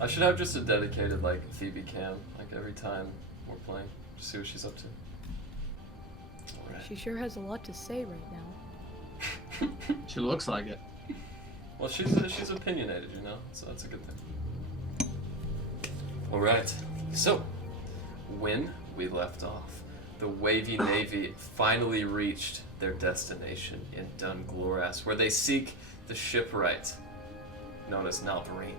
I should have just a dedicated, like, Phoebe cam, like, every time we're playing. Just see what she's up to. Alright. She sure has a lot to say right now. She looks like it. Well, she's opinionated, you know, so that's a good thing. Alright, so, when we left off, the Wavy Navy finally reached their destination in Dungloras, where they seek the shipwright, known as Nalvorin.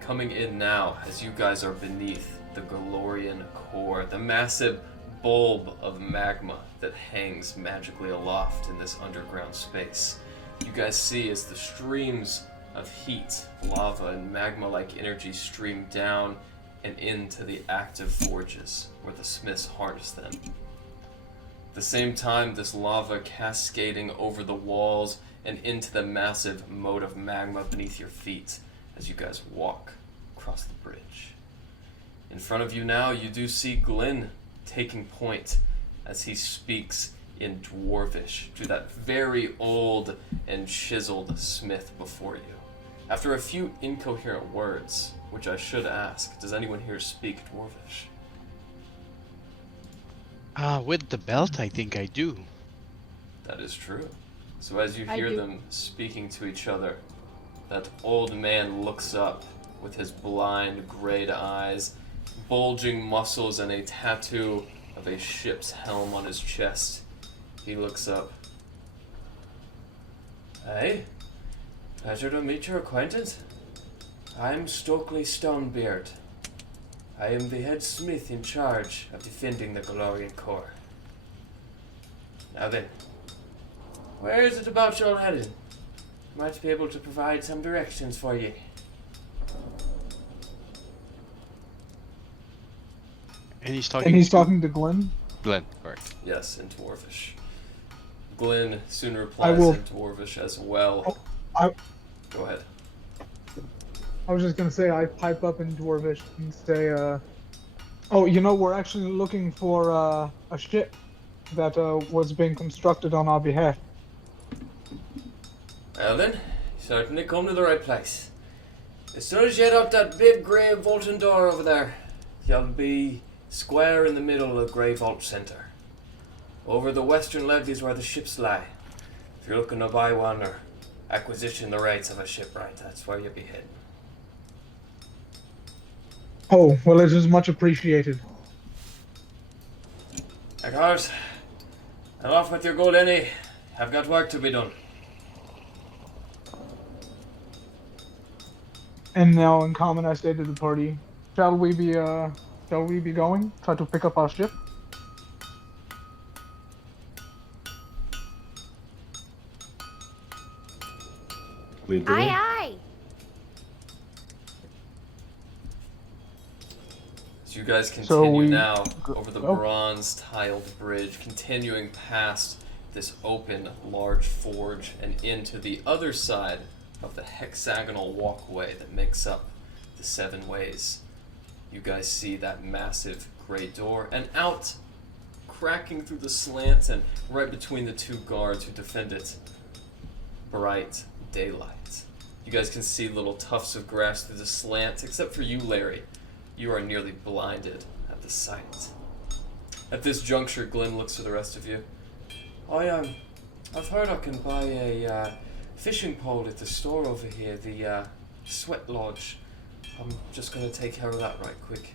Coming in now, as you guys are beneath the Galorian core, the massive bulb of magma that hangs magically aloft in this underground space. You guys see as the streams of heat, lava, and magma-like energy stream down and into the active forges where the smiths harness them. At the same time, this lava cascading over the walls and into the massive moat of magma beneath your feet as you guys walk across the bridge. In front of you now, you do see Glenn taking point as he speaks in Dwarvish to that very old and chiseled smith before you. After a few incoherent words, which I should ask, does anyone here speak Dwarvish? With the belt, I think I do. That is true. So as you I hear do. them speaking to each other, that old man looks up with his blind, grayed eyes, bulging muscles, and a tattoo of a ship's helm on his chest. He looks up. Hey, pleasure to meet your acquaintance. I'm Stokely Stonebeard. I am the head smith in charge of defending the Galorian core. Now then, where is it about you're headed? Might be able to provide some directions for you. And he's talking. And he's talking to Glenn. Glenn, correct. Yes, in Dwarvish. Glenn soon replies will- in Dwarvish as well. I- Go ahead. I was just gonna say I pipe up in Dwarvish and say, oh, you know, we're actually looking for a ship that was being constructed on our behalf. Well then, you certainly come to the right place. As soon as you head out that big grey vaulting door over there, you'll be square in the middle of the grey vault centre. Over the western levees where the ships lie. If you're looking to buy one or acquisition the rights of a shipwright, that's where you'll be heading. Oh, well, it is much appreciated. Of course. And off with your gold, Lenny. I've got work to be done. And now, in common, I say to the party, shall we be going? Try to pick up our ship? We do. Aye, aye. So you guys So continue we now over the go. bronze tiled bridge, continuing past this open large forge and into the other side of the hexagonal walkway that makes up the seven ways. You guys see that massive gray door, and out, cracking through the slants and right between the two guards who defend it, bright daylight. You guys can see little tufts of grass through the slant, except for you, Larry. You are nearly blinded at the sight. At this juncture, Glenn looks to the rest of you. I've heard I can buy a fishing pole at the store over here, the Sweat Lodge. I'm just gonna take care of that right quick.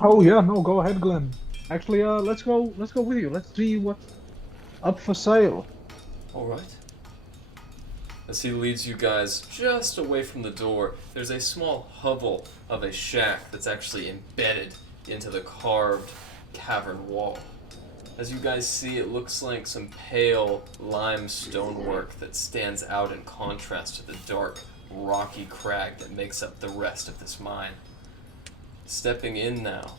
Oh yeah, no, go ahead, Glenn. Actually, let's go with you. Let's see what's up for sale. All right. As he leads you guys just away from the door, there's a small hovel of a shack that's actually embedded into the carved cavern wall. As you guys see, it looks like some pale lime stonework that stands out in contrast to the dark, rocky crag that makes up the rest of this mine. Stepping in now,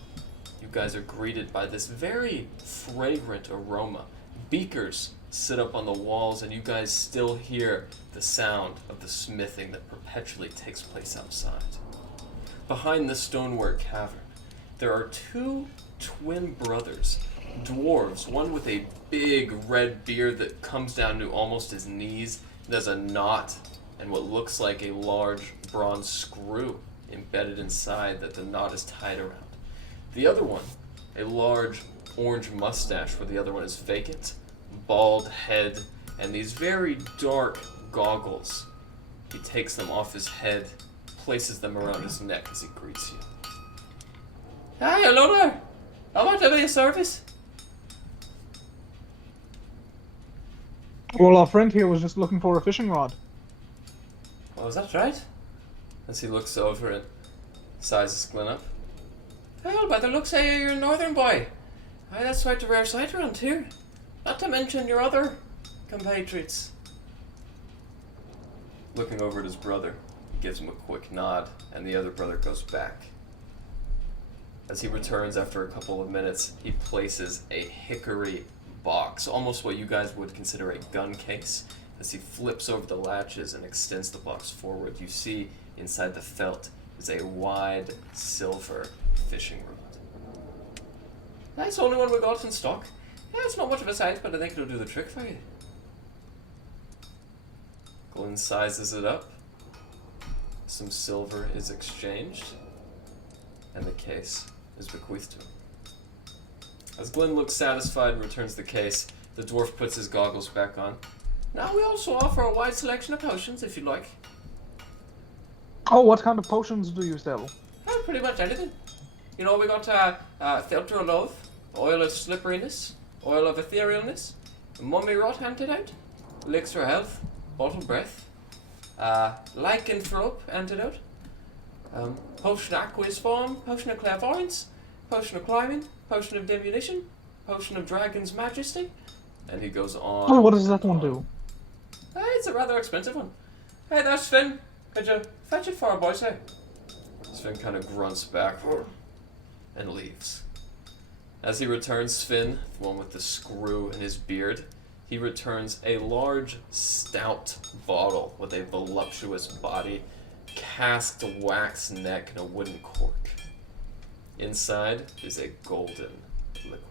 you guys are greeted by this very fragrant aroma. Beakers sit up on the walls, and you guys still hear the sound of the smithing that perpetually takes place outside. Behind the stonework cavern, there are two twin brothers, dwarves, one with a big red beard that comes down to almost his knees. There's a knot and what looks like a large bronze screw embedded inside that the knot is tied around. The other one, a large orange mustache where the other one is vacant, bald head, and these very dark goggles. He takes them off his head, places them around his neck as he greets you. Hi, hello there! I want to be of service. Well, our friend here was just looking for a fishing rod. Oh, is that right? As he looks over and sizes Glenn up. Well, by the looks of you, you're a northern boy. Aye, that's quite a rare sight around here. Not to mention your other compatriots. Looking over at his brother, he gives him a quick nod, and the other brother goes back. As he returns after a couple of minutes, he places a hickory box, almost what you guys would consider a gun case. As he flips over the latches and extends the box forward, you see inside the felt is a wide silver fishing rod. That's the only one we got in stock. Yeah, it's not much of a size, but I think it'll do the trick for you. Glenn sizes it up. Some silver is exchanged, and the case is bequeathed to him. As Glenn looks satisfied and returns the case, the dwarf puts his goggles back on. Now we also offer a wide selection of potions, if you like. Oh, what kind of potions do you sell? Well, pretty much anything. You know, we got filter of love, oil of slipperiness, oil of etherealness, mummy rot antidote, elixir of health, bottle breath, lycanthrope antidote, potion of aqueous form, potion of clairvoyance, potion of climbing, potion of diminution, potion of dragon's majesty, and he goes on. Oh, what does that one do? It's a rather expensive one. Hey there, Sven. Could you fetch it for our boy, sir? Sven kind of grunts back and leaves. As he returns, Sven, the one with the screw in his beard, he returns a large, stout bottle with a voluptuous body, cast wax neck, and a wooden cork. Inside is a golden liquid.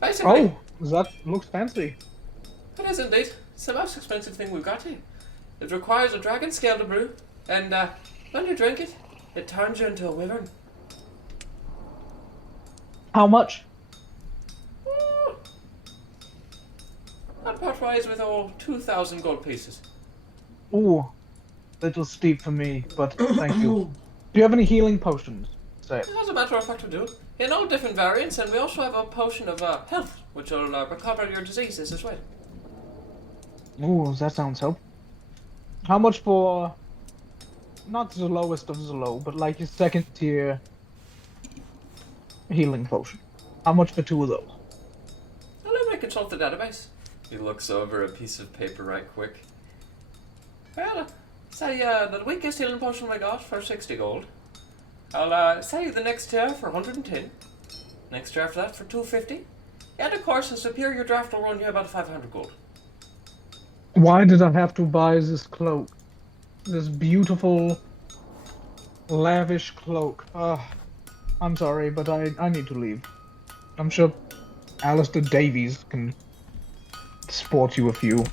Basically, Oh, that looks fancy. it is indeed. It's the most expensive thing we've got here. It requires a dragon scale to brew, and when you drink it, it turns you into a wyvern. How much? That part rise with all 2,000 gold pieces. Ooh, little steep for me, but thank you. Do you have any healing potions? Say it. As a matter of fact, we do. In all different variants, and we also have a potion of health, which will recover your diseases as well. Ooh, that sounds helpful. How much for, not the lowest of the low, but like your second tier healing potion? How much for 2 of those? Well, let me consult the database. He looks over a piece of paper right quick. Well, say the weakest healing potion we got for 60 gold. I'll say the next tier for 110. Next tier after that for 250. And of course, a superior draft will run you about 500 gold. Why did I have to buy this cloak? This beautiful, lavish cloak. I'm sorry, but I need to leave. I'm sure Alistair Davies can sport you a few.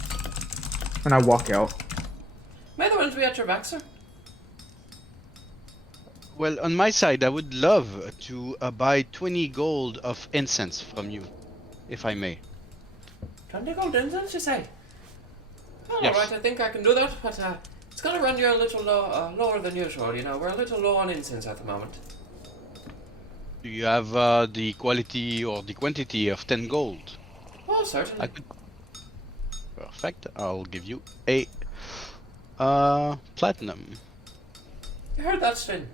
And I walk out. May the winds be at your back, sir. Well, on my side, I would love to buy 20 gold of incense from you, if I may. 20 gold incense, you say? Well, Yes. alright, I think I can do that, but it's gonna run you a little lower than usual, you know. We're a little low on incense at the moment. Do you have the quality or the quantity of 10 gold? Oh, certainly. I could. Perfect. I'll give you a platinum. You heard that, Sven?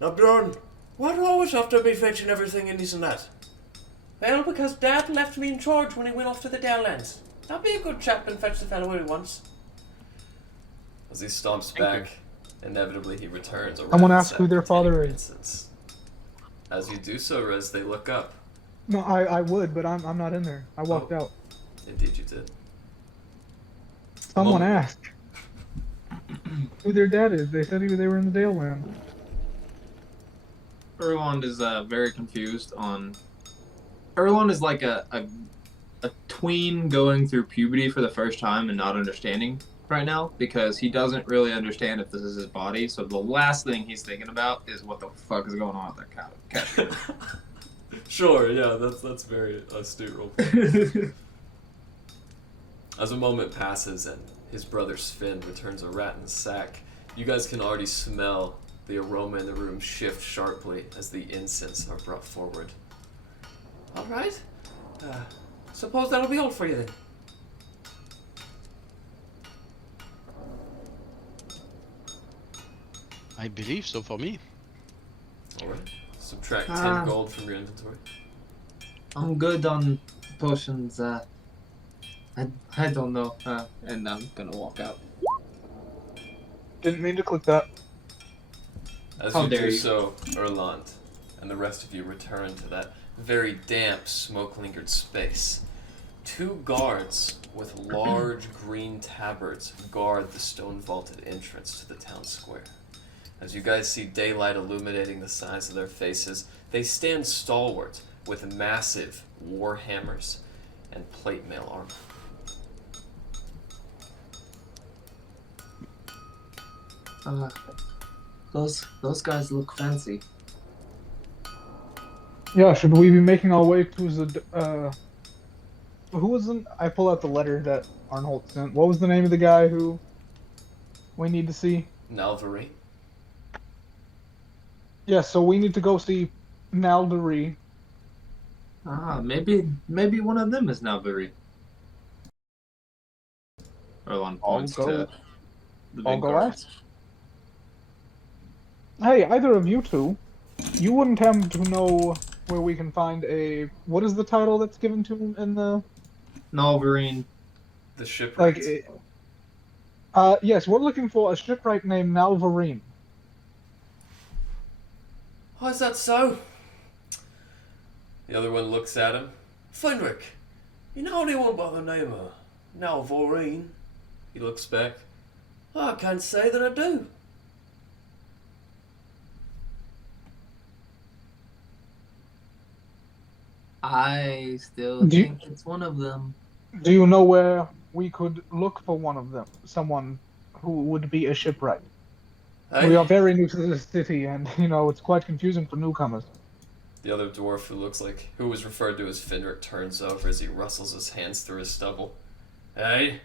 Now, Bjorn, why do I always have to be fetching everything in this and that? Well, because Dad left me in charge when he went off to the Downlands. Now be a good chap and fetch the fellow where he wants. As he stomps back, inevitably he returns around. I want to ask who their father is. Instance. As you do so, Rez, they look up. No, I would, but I'm not in there. I walked out. Indeed you did. Someone Well- asked who their dad is. They said they were in the Daleland. Erland is very confused on Erlon is like a tween going through puberty for the first time and not understanding right now because he doesn't really understand if this is his body. So the last thing he's thinking about is what the fuck is going on with that cat. Sure, yeah, that's very astute role. As a moment passes and his brother Sven returns a rat in the sack, you guys can already smell the aroma in the room shift sharply as the incense are brought forward. All right. Suppose that'll be all for you then. I believe so for me. All right. Subtract 10 gold from your inventory. I'm good on potions. I don't know. And I'm gonna walk out. Didn't mean to click that. As How you dare do you. so, Erland and the rest of you return to that very damp, smoke-lingered space. 2 guards with large green tabards guard the stone-vaulted entrance to the town square. As you guys see daylight illuminating the sides of their faces, they stand stalwart with massive war hammers and plate mail armor. Those guys look fancy. Yeah, should we be making our way to the who was in? I pull out the letter that Arnholt sent. What was the name of the guy who we need to see? Nalvorin. Yeah, so we need to go see Naldorin. Maybe one of them is Nalvorin. Erlon points to the I'll big go guards. ask. Hey, either of you two, you wouldn't happen to know where we can find a... What is the title that's given to him in the... Nalvorin. The shipwright. Yes, we're looking for a shipwright named Nalvorin. Oh, is that so? The other one looks at him. Fenric, you know anyone by the name of Nalvorin? He looks back. I can't say that I do. I still Do you- think it's one of them. Do you know where we could look for one of them? Someone who would be a shipwright. Hey? We are very new to the city, and, it's quite confusing for newcomers. The other dwarf who was referred to as Fenric turns over as he rustles his hands through his stubble. Hey,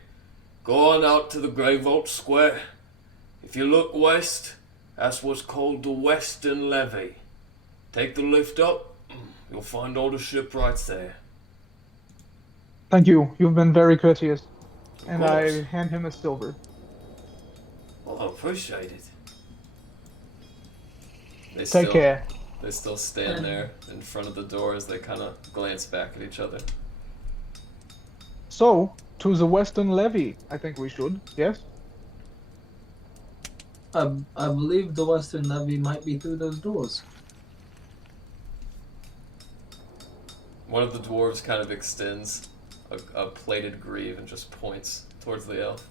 go on out to the Grey Vault Square. If you look west, that's what's called the Western Levy. Take the lift up, you'll find all the shipwrights there. Thank you. You've been very courteous. And course. I hand him a silver. Well, I appreciate it. Take care. They still stand there in front of the door as they kind of glance back at each other. So, to the Western Levy, I think we should, yes? I believe the Western Levy might be through those doors. One of the dwarves kind of extends a plated greave and just points towards the elf.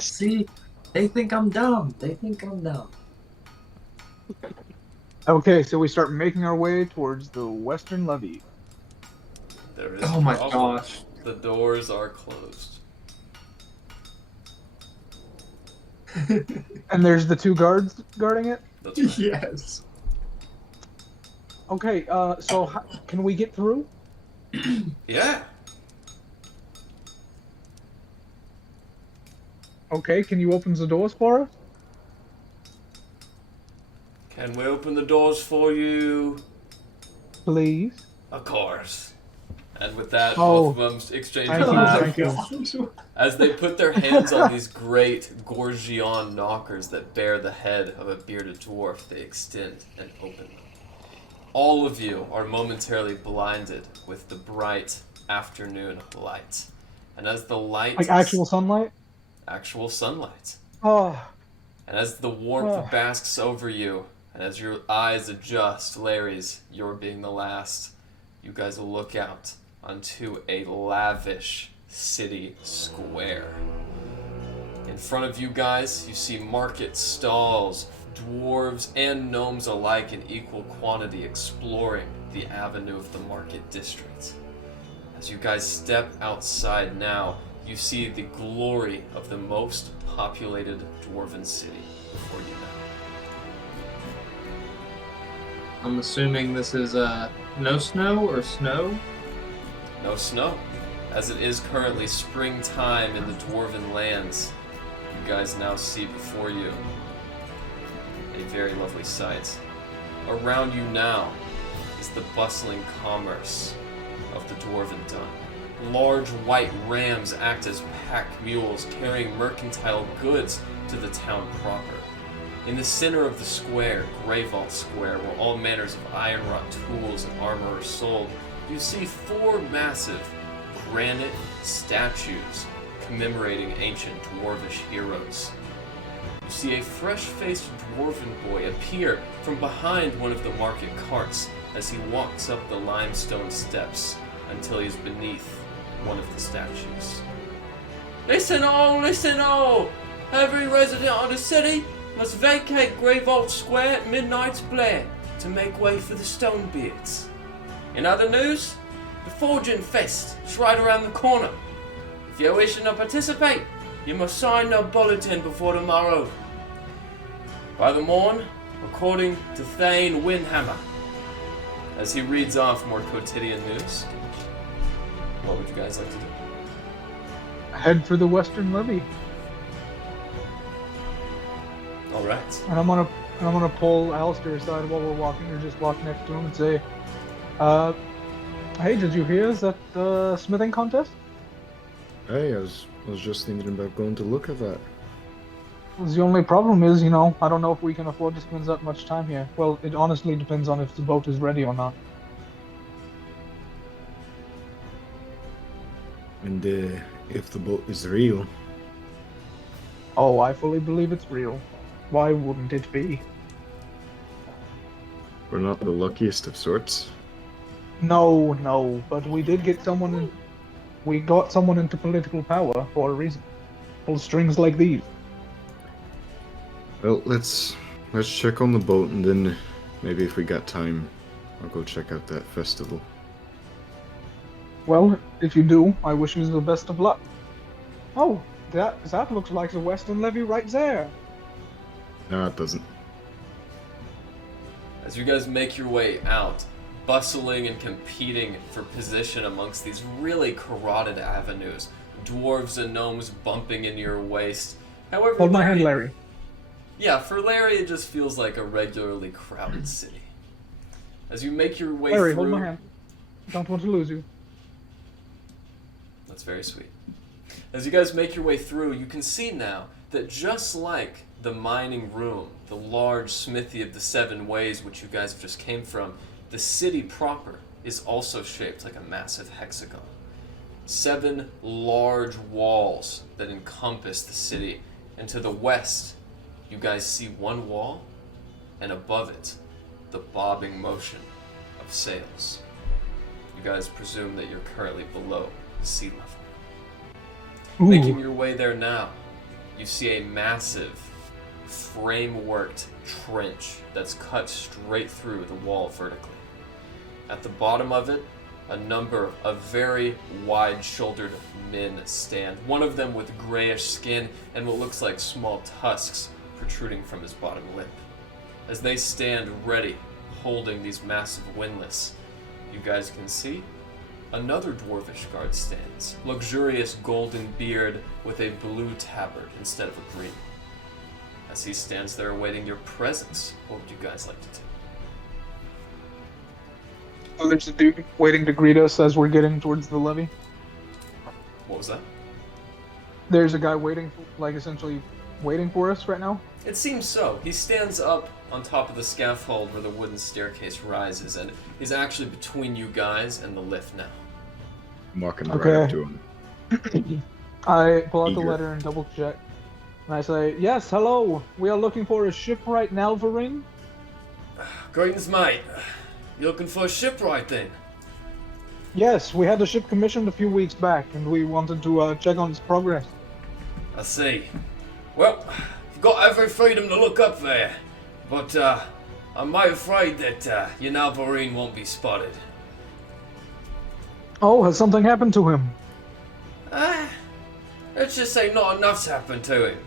See? They think I'm dumb. Okay, so we start making our way towards the Western Levy. There is Oh my problem. gosh. The doors are closed. And there's the 2 guards guarding it? That's right. Yes. Okay, so can we get through? Yeah. Okay, can you open the doors for us? Can we open the doors for you? Please. Of course. And with that, Oh. both of them exchange Thank you, glances thank you. as they put their hands on these great Gorgion knockers that bear the head of a bearded dwarf. They extend and open them. All of you are momentarily blinded with the bright afternoon light. And as the light... Like actual sunlight? Actual sunlight. Oh, And as the warmth basks over you, and as your eyes adjust, Larry's, you're being the last, you guys will look out onto a lavish city square. In front of you guys, you see market stalls, dwarves and gnomes alike in equal quantity exploring the avenue of the market district. As you guys step outside now, you see the glory of the most populated dwarven city before you now. I'm assuming this is no snow or snow? No snow, as it is currently springtime in the dwarven lands. You guys now see before you a very lovely sight. Around you now is the bustling commerce of the dwarven dun. Large white rams act as pack mules carrying mercantile goods to the town proper. In the center of the square, Grey Vault Square, where all manners of iron-wrought tools and armor are sold, you see 4 massive granite statues commemorating ancient dwarvish heroes. You see a fresh-faced dwarven boy appear from behind one of the market carts as he walks up the limestone steps until he's beneath one of the statues. Listen all! Every resident of the city must vacate Grey Vault Square at midnight's blare to make way for the Stonebeards. In other news, the Forging Fest is right around the corner. If you're wishing to participate, you must sign the bulletin before tomorrow. By the morn, according to Thane Windhammer. As he reads off more quotidian news, what would you guys like to do? Head for the Western Levy. All right. And I'm gonna pull Alistair aside while we're walking, or just walk next to him and say, hey, did you hear? Is that the smithing contest? Hey, I was just thinking about going to look at that. The only problem is, I don't know if we can afford to spend that much time here. Well, it honestly depends on if the boat is ready or not. And if the boat is real, Oh, I fully believe it's real. Why wouldn't it be? we're not the luckiest of sorts. No, but we did get someone in. We got someone into political power for a reason. Pull strings like these. Well, let's check on the boat, and then maybe if we got time, I'll go check out that festival. Well, if you do, I wish you the best of luck. Oh, that looks like the Western Levy right there. No, it doesn't. As you guys make your way out, bustling and competing for position amongst these really carotid avenues, dwarves and gnomes bumping into your waist. However, Hold my hand, Larry. Yeah, for Larry, it just feels like a regularly crowded city. As you make your way Larry, through... hold my hand. Don't want to lose you. That's very sweet. As you guys make your way through, you can see now that just like the mining room, the large smithy of the 7 ways which you guys just came from, the city proper is also shaped like a massive hexagon. 7 large walls that encompass the city, and to the west, you guys see one wall, and above it, the bobbing motion of sails. You guys presume that you're currently below sea level. Ooh. Making your way there now, you see a massive, frame-worked trench that's cut straight through the wall vertically. At the bottom of it, a number of very wide-shouldered men stand, one of them with grayish skin and what looks like small tusks protruding from his bottom lip. As they stand ready, holding these massive windlass, you guys can see another dwarvish guard stands, luxurious golden beard with a blue tabard instead of a green. As he stands there awaiting your presence, what would you guys like to do? So there's a dude waiting to greet us as we're getting towards the levee. What was that? There's a guy essentially waiting for us right now. It seems so. He stands up on top of the scaffold where the wooden staircase rises, and he's actually between you guys and the lift now. I'm walking right up Okay. to him. I pull out the Eager. letter and double check. And I say, yes, hello. We are looking for a shipwright Nalvorin. Greetings, mate. You looking for a shipwright then? Yes, we had the ship commissioned a few weeks back, and we wanted to check on its progress. I see. Well, you've got every freedom to look up there. but I'm mighty afraid that your Nalvorin won't be spotted. Oh, has something happened to him? Let's just say not enough's happened to him.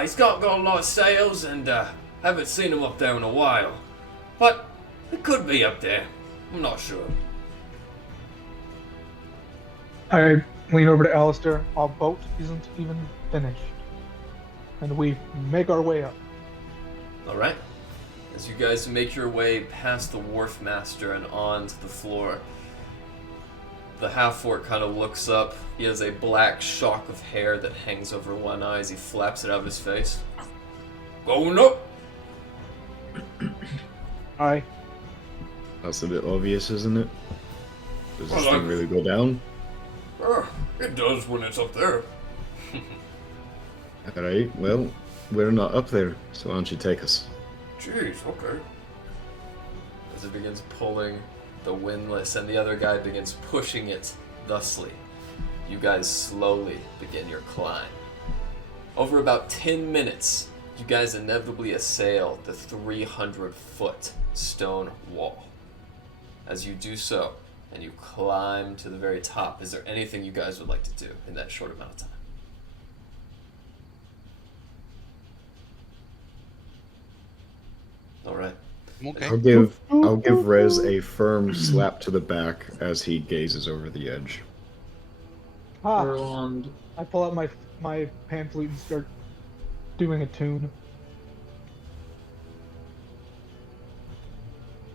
He's got a lot of sails, and haven't seen him up there in a while. But it could be up there. I'm not sure. I lean over to Alistair. Our boat isn't even finished. And we make our way up. Alright. As you guys make your way past the wharf master and onto the floor, the half-orc kind of looks up. He has a black shock of hair that hangs over one eye as he flaps it out of his face. Going up! Aye. That's a bit obvious, isn't it? Does this Well, thing really go down? It does when it's up there. Alright, well, we're not up there, so why don't you take us? Jeez, okay. As it begins pulling the windlass and the other guy begins pushing it thusly, you guys slowly begin your climb. Over about 10 minutes, you guys inevitably assail the 300-foot stone wall. As you do so, and you climb to the very top, is there anything you guys would like to do in that short amount of time? Alright. Okay. I'll give Rez a firm slap to the back as he gazes over the edge. Ah, Erland. I pull out my pan flute and start doing a tune.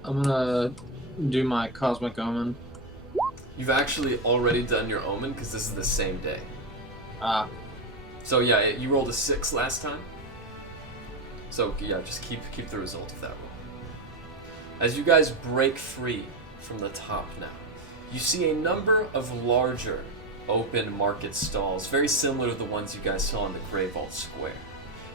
I'm gonna do my cosmic omen. You've actually already done your omen because this is the same day. Ah, So yeah, you rolled a 6 last time. So yeah, just keep the result of that roll. As you guys break free from the top now, you see a number of larger open market stalls, very similar to the ones you guys saw in the Grey Vault Square.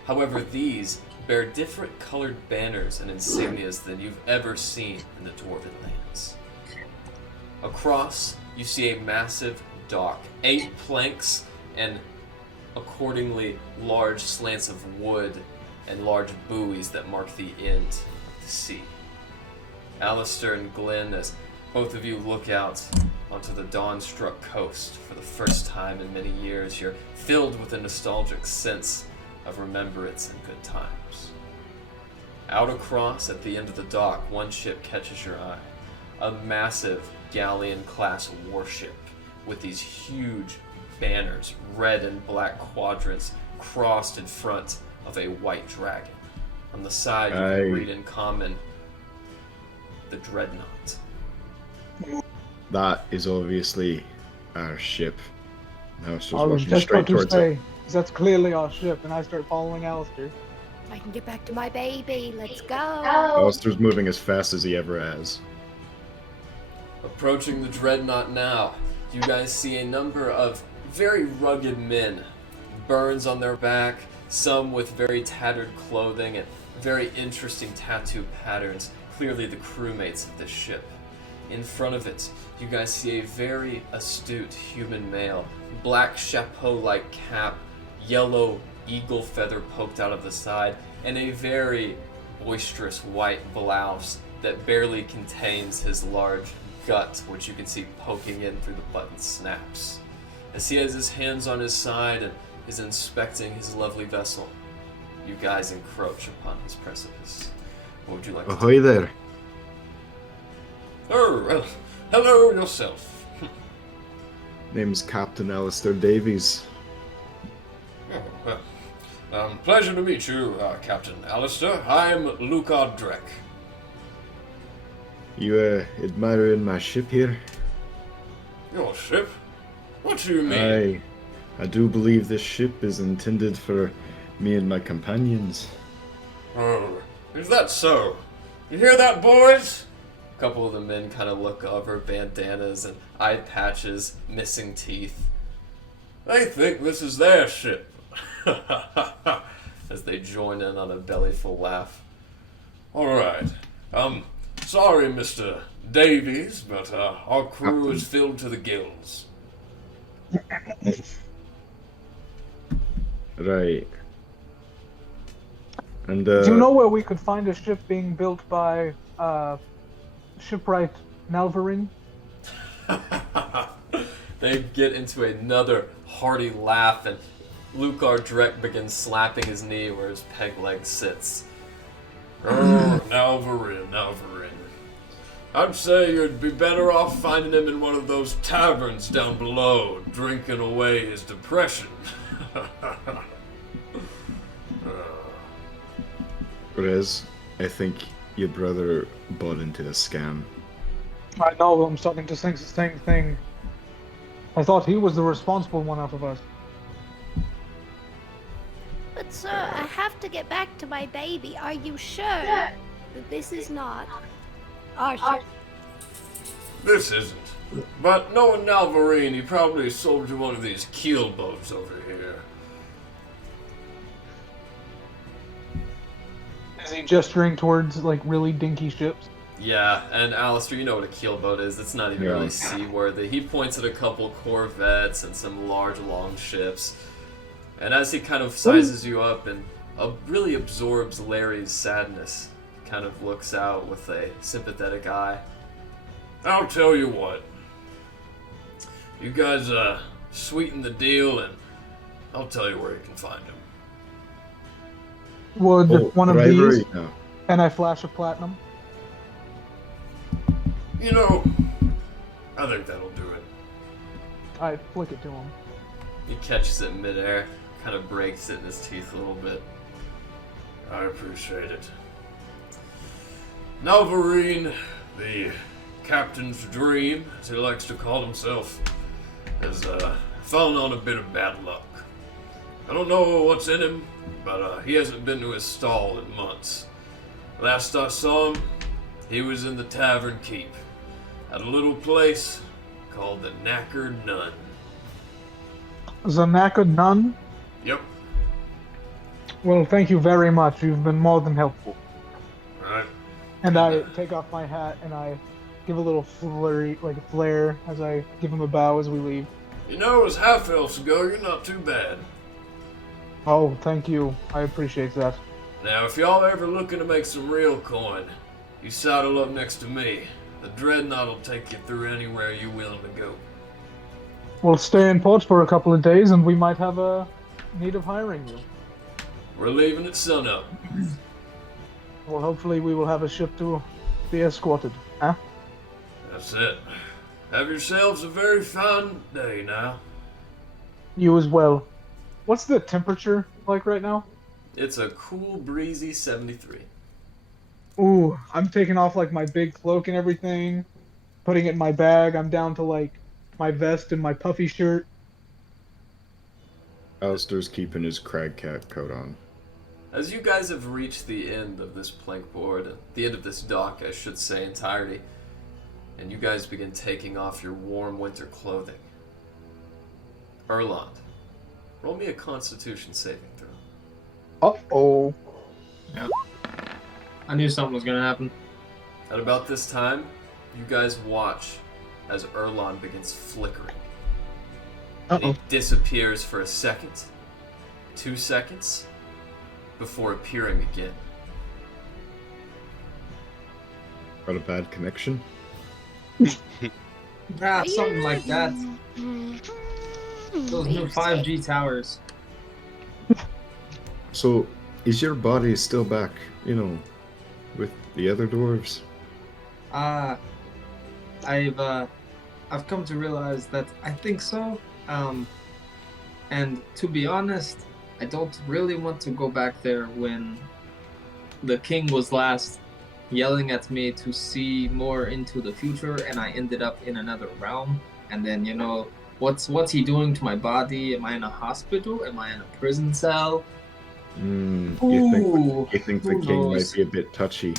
However, these bear different colored banners and insignias than you've ever seen in the Dwarven lands. Across, you see a massive dock, 8 planks, and accordingly large slants of wood and large buoys that mark the end of the sea. Alistair and Glenn, as both of you look out onto the dawn-struck coast for the first time in many years, you're filled with a nostalgic sense of remembrance and good times. Out across, at the end of the dock, one ship catches your eye. A massive galleon-class warship with these huge banners, red and black quadrants, crossed in front of a white dragon. On the side, you can read in common, the Dreadnought. That is obviously our ship. Now it's just I was walking just straight about to towards say, it. that's clearly our ship, and I start following Alistair. I can get back to my baby. Let's go. Alistair's moving as fast as he ever has. Approaching the Dreadnought now, you guys see a number of very rugged men. Burns on their back, some with very tattered clothing and very interesting tattoo patterns, clearly the crewmates of this ship. In front of it, you guys see a very astute human male, black chapeau-like cap, yellow eagle feather poked out of the side, and a very boisterous white blouse that barely contains his large gut, which you can see poking in through the button snaps. As he has his hands on his side and is inspecting his lovely vessel, you guys encroach upon his precipice. What would you like to do? Ahoy there. Oh, hello yourself. Name's Captain Alistair Davies. Oh, well, pleasure to meet you, Captain Alistair. I'm Luca Drek. You admiring my ship here? Your ship? What do you mean? I do believe this ship is intended for me and my companions. Oh, is that so? You hear that, boys? A couple of the men kind of look over, bandanas and eye patches, missing teeth. They think this is their ship. As they join in on a bellyful laugh. Alright. Sorry, Mr. Davies, but our crew is filled to the gills. Right. And Do you know where we could find a ship being built by shipwright Nalvorin? They get into another hearty laugh, and Lucar Drek begins slapping his knee where his peg leg sits. Oh, Nalvorin. I'd say you'd be better off finding him in one of those taverns down below, drinking away his depression. Rez, I think your brother bought into a scam. I know, I'm starting to think the same thing. I thought he was the responsible one out of us. But sir, I have to get back to my baby. Are you sure that this is not our ship? This isn't. But knowing Nalvorin, he probably sold you one of these keel boats over here. Is he gesturing towards, like, really dinky ships? Yeah, and Alistair, you know what a keelboat is. It's not even really seaworthy. He points at a couple corvettes and some large longships. And as he kind of sizes you up and really absorbs Larry's sadness, kind of looks out with a sympathetic eye. I'll tell you what. You guys sweeten the deal, and I'll tell you where you can find him. Would one of bribery? these, No. and I flash a platinum? You know, I think that'll do it. I flick it to him. He catches it midair, kind of breaks it in his teeth a little bit. I appreciate it. Nalvorin, the captain's dream, as he likes to call himself, has fallen on a bit of bad luck. I don't know what's in him, but he hasn't been to his stall in months. Last I saw him, he was in the tavern keep, at a little place called the Knackered Nun. Zanaka Nun? Yep. Well, thank you very much. You've been more than helpful. Right. And I take off my hat and I give a little flurry, like a flare, as I give him a bow as we leave. You know, as half-elves go, you're not too bad. Oh, thank you. I appreciate that. Now, if y'all are ever looking to make some real coin, you saddle up next to me. The Dreadnought will take you through anywhere you're willing to go. We'll stay in port for a couple of days and we might have a need of hiring you. We're leaving at sunup. Well, hopefully we will have a ship to be escorted. Huh? That's it. Have yourselves a very fine day now. You as well. What's the temperature like right now? It's a cool, breezy 73. Ooh, I'm taking off like my big cloak and everything, putting it in my bag. I'm down to like my vest and my puffy shirt. Alistair's keeping his crag cat coat on. As you guys have reached the end of this plank board, the end of this dock, I should say, entirety, and you guys begin taking off your warm winter clothing. Erland, roll me a Constitution saving throw. Uh-oh. I knew something was gonna happen. At about this time, you guys watch as Erland begins flickering. And he disappears for a second, 2 seconds, before appearing again. Got a bad connection? Ah, something like that. Those new 5G towers. So, is your body still back, you know, with the other dwarves? I've come to realize that I think so. And to be honest, I don't really want to go back there when the king was last yelling at me to see more into the future, and I ended up in another realm. And then, you know, what's he doing to my body? Am I in a hospital? Am I in a prison cell? You think the king might be a bit touchy?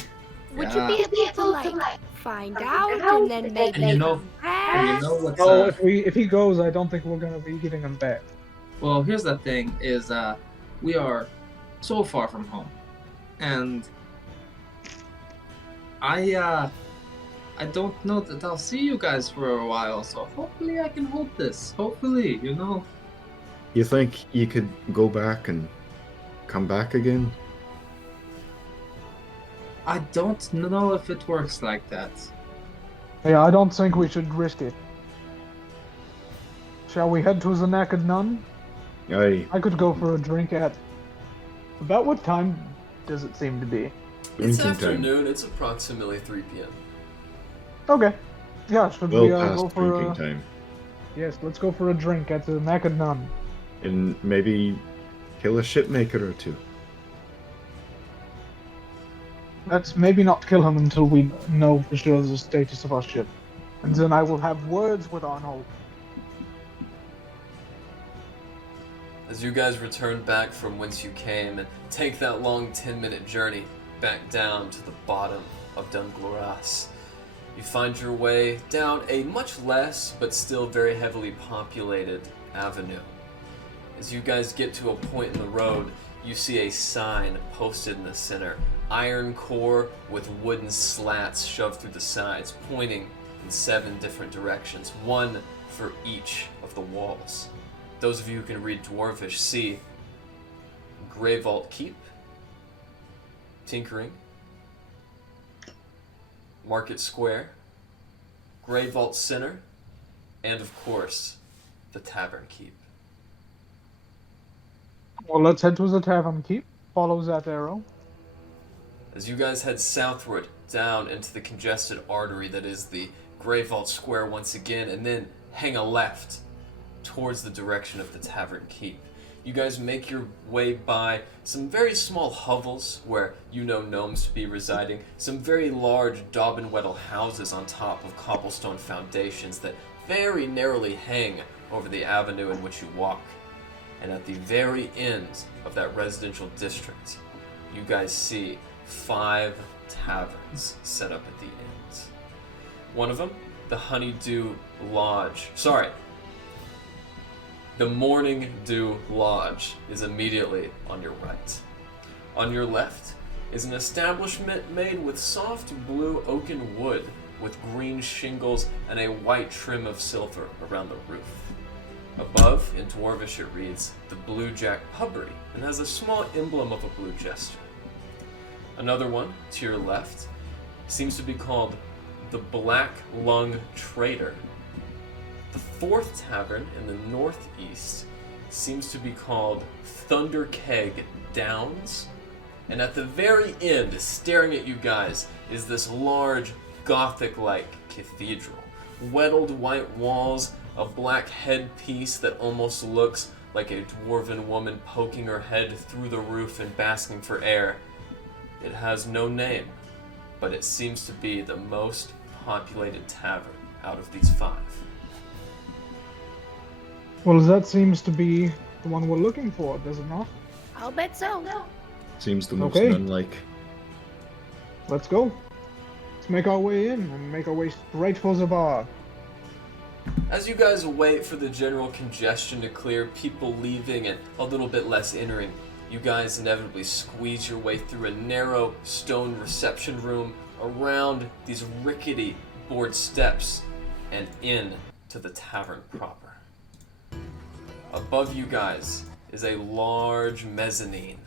Would you be able to like find out and then maybe And you know what's Oh, if he goes, I don't think we're gonna be getting him back. well, here's the thing: is we are so far from home, and I don't know that I'll see you guys for a while. So hopefully I can hold this. Hopefully, you know. You think you could go back and come back again? I don't know if it works like that. Yeah, I don't think we should risk it. Shall we head to the Naked Nun? Aye, I could go for a drink at... About what time does it seem to be? It's drinking time. afternoon. It's approximately 3 p.m. Okay. Yeah, should Well we go past for drinking a... time. Yes, let's go for a drink at the Naked Nun. And maybe kill a shipmaker or two. Let's maybe not kill him until we know for sure the status of our ship. And then I will have words with Arnold. As you guys return back from whence you came and take that long 10-minute journey back down to the bottom of Dungloras, you find your way down a much less but still very heavily populated avenue. As you guys get to a point in the road, you see a sign posted in the center. Iron core with wooden slats shoved through the sides, pointing in 7 different directions, one for each of the walls. Those of you who can read Dwarvish see Grey Vault Keep, Tinkering, Market Square, Grey Vault Center, and of course, the Tavern Keep. Well, let's head to the Tavern Keep. Follow that arrow. As you guys head southward down into the congested artery that is the Grey Vault Square once again, and then hang a left towards the direction of the Tavern Keep. You guys make your way by some very small hovels where you know gnomes to be residing, some very large daub-and-wattle houses on top of cobblestone foundations that very narrowly hang over the avenue in which you walk. And at the very end of that residential district, you guys see 5 taverns set up at the end. One of them, the Honeydew Lodge. The Morning Dew Lodge is immediately on your right. On your left is an establishment made with soft blue oaken wood with green shingles and a white trim of silver around the roof. Above, in Dwarvish, it reads, the Blue Jack Pubbery, and has a small emblem of a blue jester. Another one, to your left, seems to be called the Black Lung Trader. The 4th tavern in the northeast seems to be called Thunder Keg Downs. And at the very end, staring at you guys, is this large, Gothic-like cathedral. Weddled white walls, a black headpiece that almost looks like a dwarven woman poking her head through the roof and basking for air. It has no name, but it seems to be the most populated tavern out of these 5. Well, that seems to be the one we're looking for, does it not? I'll bet so. Seems the most Okay. nun-like. Let's go. Let's make our way in and make our way straight for the bar. As you guys wait for the general congestion to clear, people leaving and a little bit less entering, you guys inevitably squeeze your way through a narrow stone reception room, around these rickety board steps, and in to the tavern proper. Above you guys is a large mezzanine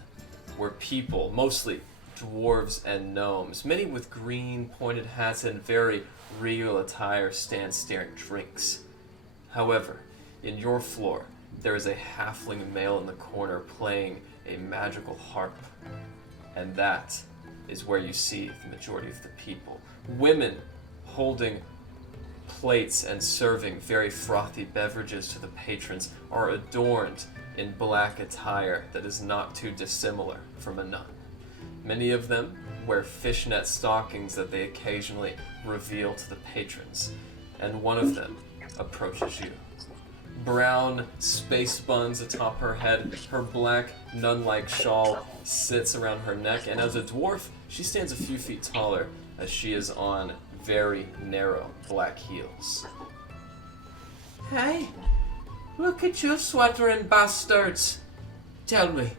where people, mostly dwarves and gnomes, many with green pointed hats and very regal attire, stand staring drinks. However, in your floor, there is a halfling male in the corner playing a magical harp. And that is where you see the majority of the people. Women holding plates and serving very frothy beverages to the patrons are adorned in black attire that is not too dissimilar from a nun. Many of them wear fishnet stockings that they occasionally reveal to the patrons, and one of them approaches you. Brown space buns atop her head, her black nun-like shawl sits around her neck, and as a dwarf, she stands a few feet taller as she is on very narrow black heels. Hey, look at you sweating bastards. Tell me,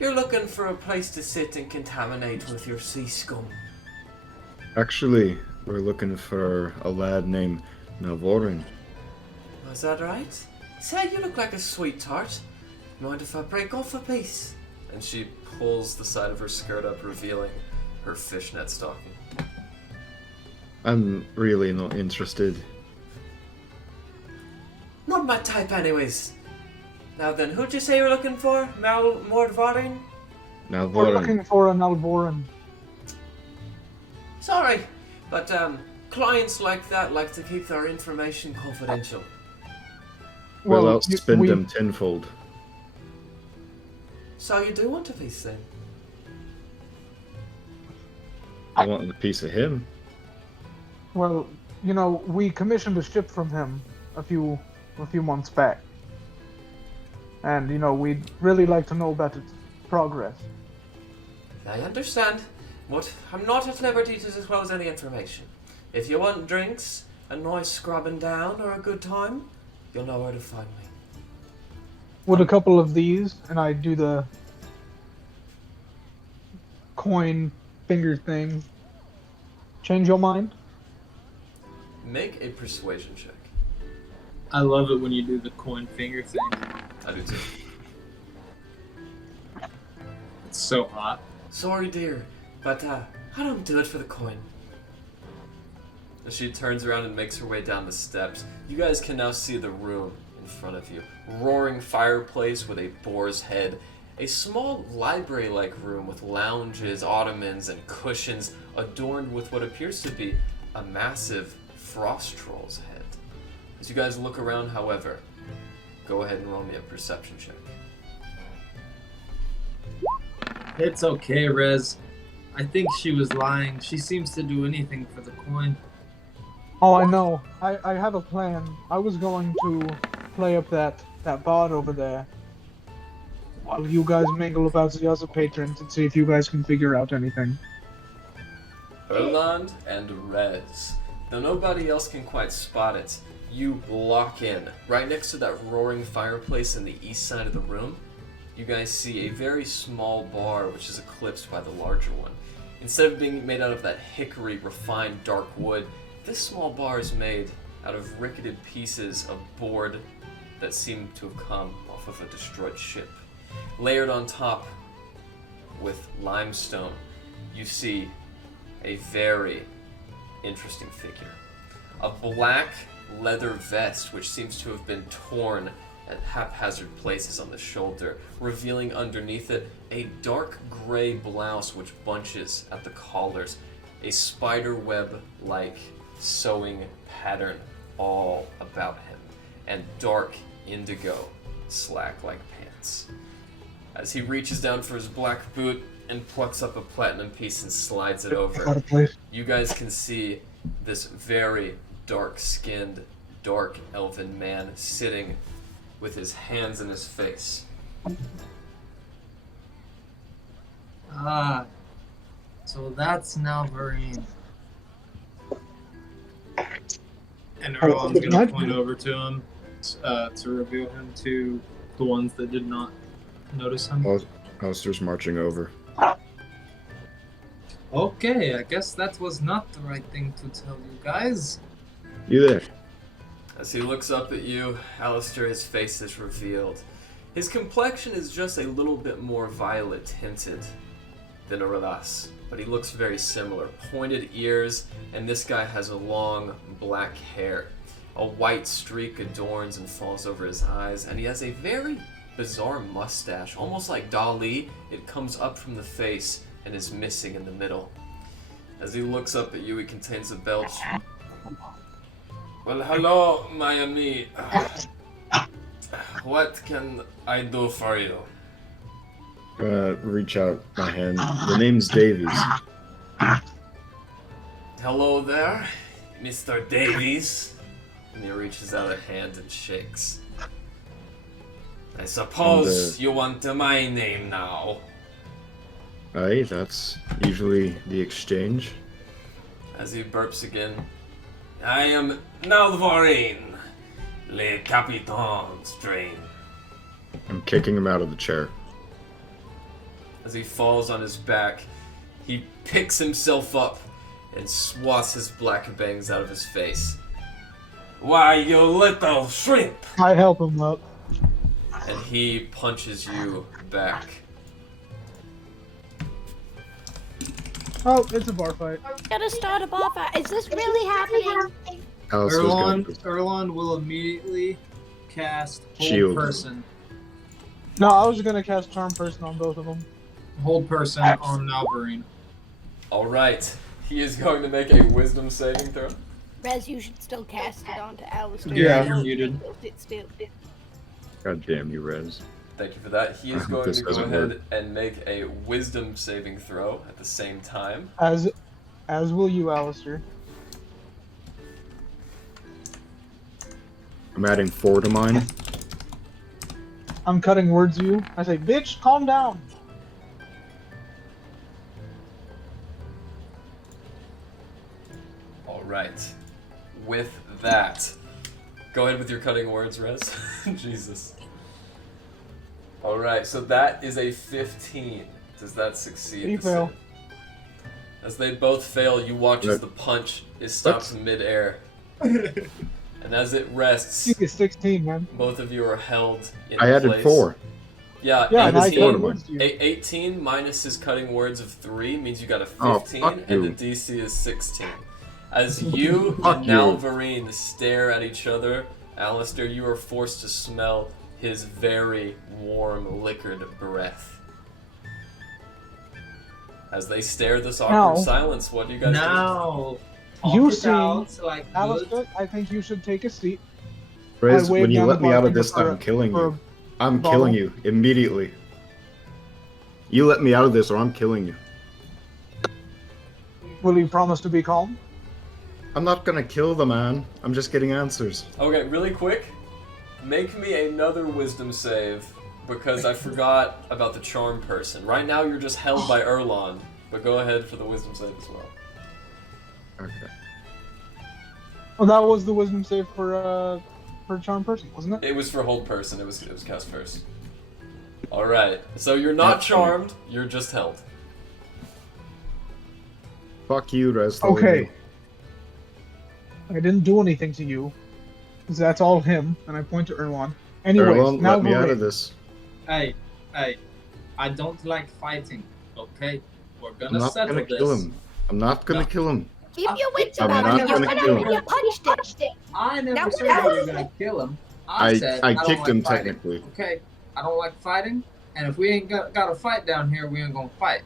you're looking for a place to sit and contaminate with your sea scum. Actually, we're looking for a lad named Nalvorin. Was that right? Say, you look like a sweet tart. Mind if I break off a piece? And she pulls the side of her skirt up, revealing her fishnet stocking. I'm really not interested. Not my type, anyways. Now then, who'd you say you're looking for? Nalvorin? Now, We're Lauren, looking for a Nalvorin. Sorry, but clients like that like to keep their information confidential. we'll you- outspend we- them tenfold. So you do want a piece then? I want a piece of him. Well, we commissioned a ship from him a few months back, and we'd really like to know about its progress. I understand, but I'm not at liberty to disclose any information. If you want drinks, a nice scrubbing down, or a good time, you'll know where to find me. Would a couple of these, and I do the coin finger thing, change your mind? Make a persuasion check. I love it when you do the coin finger thing. I do too. It's so hot. Sorry, dear, but I don't do it for the coin. As she turns around and makes her way down the steps, you guys can now see the room in front of you. Roaring fireplace with a boar's head. A small library-like room with lounges, ottomans, and cushions adorned with what appears to be a massive frost troll's head. As you guys look around, however, go ahead and roll me a perception check. It's okay, Rez. I think she was lying. She seems to do anything for the coin. Oh, I know. I have a plan. I was going to play up that bot over there while you guys mingle about the other patrons and see if you guys can figure out anything. Erland and Rez. Though nobody else can quite spot it, you lock in. Right next to that roaring fireplace in the east side of the room, you guys see a very small bar which is eclipsed by the larger one. Instead of being made out of that hickory refined dark wood, this small bar is made out of ricketed pieces of board that seem to have come off of a destroyed ship. Layered on top with limestone, you see a very interesting figure. A black leather vest which seems to have been torn at haphazard places on the shoulder, revealing underneath it a dark gray blouse which bunches at the collars, a spider web-like sewing pattern all about him, and dark indigo slack-like pants. As he reaches down for his black boot and plucks up a platinum piece and slides it over, Out of place. you guys can see this very dark-skinned, dark elven man sitting with his hands in his face. Ah, so that's Nalvorin. And everyone's gonna point over to him to reveal him to the ones that did not notice him. Alistair's marching over. Okay, I guess that was not the right thing to tell you guys. You there? As he looks up at you, Alistair, his face is revealed. His complexion is just a little bit more violet tinted than Aralas, but he looks very similar. Pointed ears, and this guy has a long black hair. A white streak adorns and falls over his eyes, and he has a very bizarre mustache, almost like Dali. It comes up from the face and is missing in the middle. As he looks up at you, he contains a belch. Well, hello, my ami. What can I do for you? Reach out my hand. The name's Davies. Hello there, Mr. Davies. And he reaches out a hand and shakes. I suppose you want my name now. Aye, that's usually the exchange. As he burps again. I am Nalvorin, le Capitan Strain. I'm kicking him out of the chair. As he falls on his back, he picks himself up and swats his black bangs out of his face. Why, you little shrimp! I help him up. And he punches you back. Oh, it's a bar fight. Gotta start a bar fight. Is this really happening? Alistair's got this. Erlon will immediately cast Hold Shield. Person. No, I was gonna cast Charm Person on both of them. Hold Person on Nalvorin. All right. He is going to make a Wisdom saving throw. Rez, you should still cast it onto Alistair. Yeah, you're muted. It still. God damn you, Rez. Thank you for that. He is I hope going this to go doesn't ahead work. and make a Wisdom saving throw at the same time. As will you, Alistair. I'm adding 4 to mine. I'm cutting words of you. I say, bitch, calm down. All right. With that, go ahead with your cutting words, Rez. Jesus. All right. So that is a 15. Does that succeed? You to fail. save? As they both fail, you watch as the punch is stopped mid-air. And as it rests, You get 16, man. both of you are held in I added place. 4. Yeah, Yeah, and I 18, cut words to you. 18 minus his cutting words of 3 means you got a Oh, 15, fuck and the you. DC is 16. As you Fuck and you. Nalvorin stare at each other, Alistair, you are forced to smell his very warm, liquored breath. As they stare this awkward Now- silence, what do you guys do? Now, You talk it see, out like good. Alistair, I think you should take a seat. Rez, I waved when you down let the me out of bartender this, for I'm killing for you. I'm bottle. killing you immediately. You let me out of this or I'm killing you. Will you promise to be calm? I'm not gonna kill the man. I'm just getting answers. Okay, really quick, make me another wisdom save, because I forgot about the charm person. Right now you're just held by Erlon, but go ahead for the wisdom save as well. Okay. Well, that was the wisdom save for Charm Person, wasn't it? It was for hold person. It was cast first. All right. So you're not charmed. You're just held. Fuck you, Rez. Okay. I didn't do anything to you. 'Cause that's all him, and I point to Erlon. Anyways, Erlon, now let me out Lorraine. of this. Hey, I don't like fighting. Okay, we're I'm gonna not settle gonna this. kill him. I'm not gonna No. kill him. Keep your wits I'm about not you. gonna Went kill out and him. you punched it. I Now never what said you were else? gonna kill him. I said I don't kicked like him fighting. technically. Okay, I don't like fighting, and if we ain't got a fight down here, we ain't gonna fight.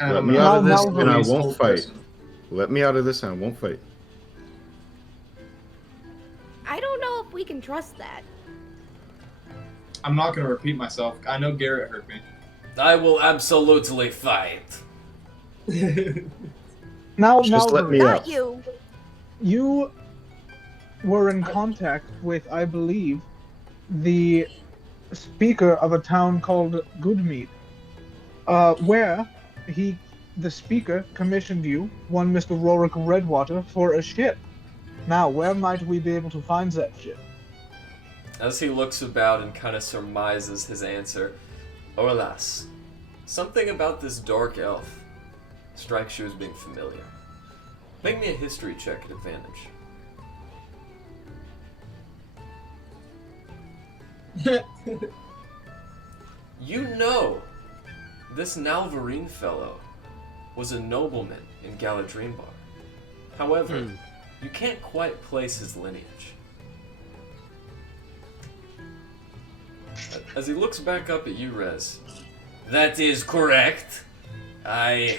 And Let I'm me gonna out of this Now and I release won't Hold fight. Person. Let me out of this and I won't fight. I don't know if we can trust that. I'm not gonna repeat myself. I know Garrett heard me. I will absolutely fight. Now, Just let me Lorraine, out. Not you. you were in contact with, I believe, the speaker of a town called Goodmead, where the speaker commissioned you, one Mr. Rorik Redwater, for a ship. Now, where might we be able to find that ship? As he looks about and kind of surmises his answer, Orlas, something about this dark elf strikes you as being familiar. Make me a history check at advantage. You know, this Nalvorin fellow was a nobleman in Galadrimbar. However, you can't quite place his lineage. As he looks back up at you, Rez, that is correct. I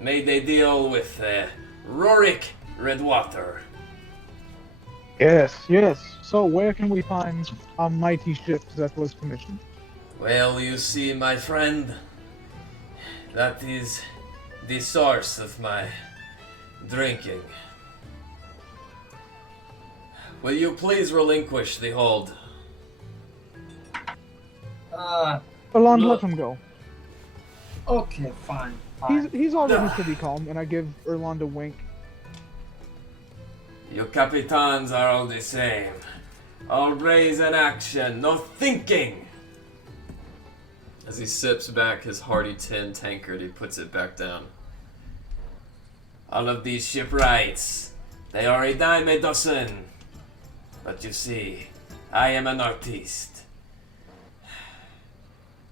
made a deal with Rorik Redwater. Yes, yes. So, where can we find a mighty ship that was commissioned? Well, you see, my friend, that is the source of my drinking. Will you please relinquish the hold? Erlon, Look. let him go. Okay, fine. fine. He's already pretty calm, and I give Erlon a wink. You capitans are all the same. All raise an action, no thinking! As he sips back his hearty tin tankard, he puts it back down. All of these shipwrights, they are a dime a dozen. But you see, I am an artist.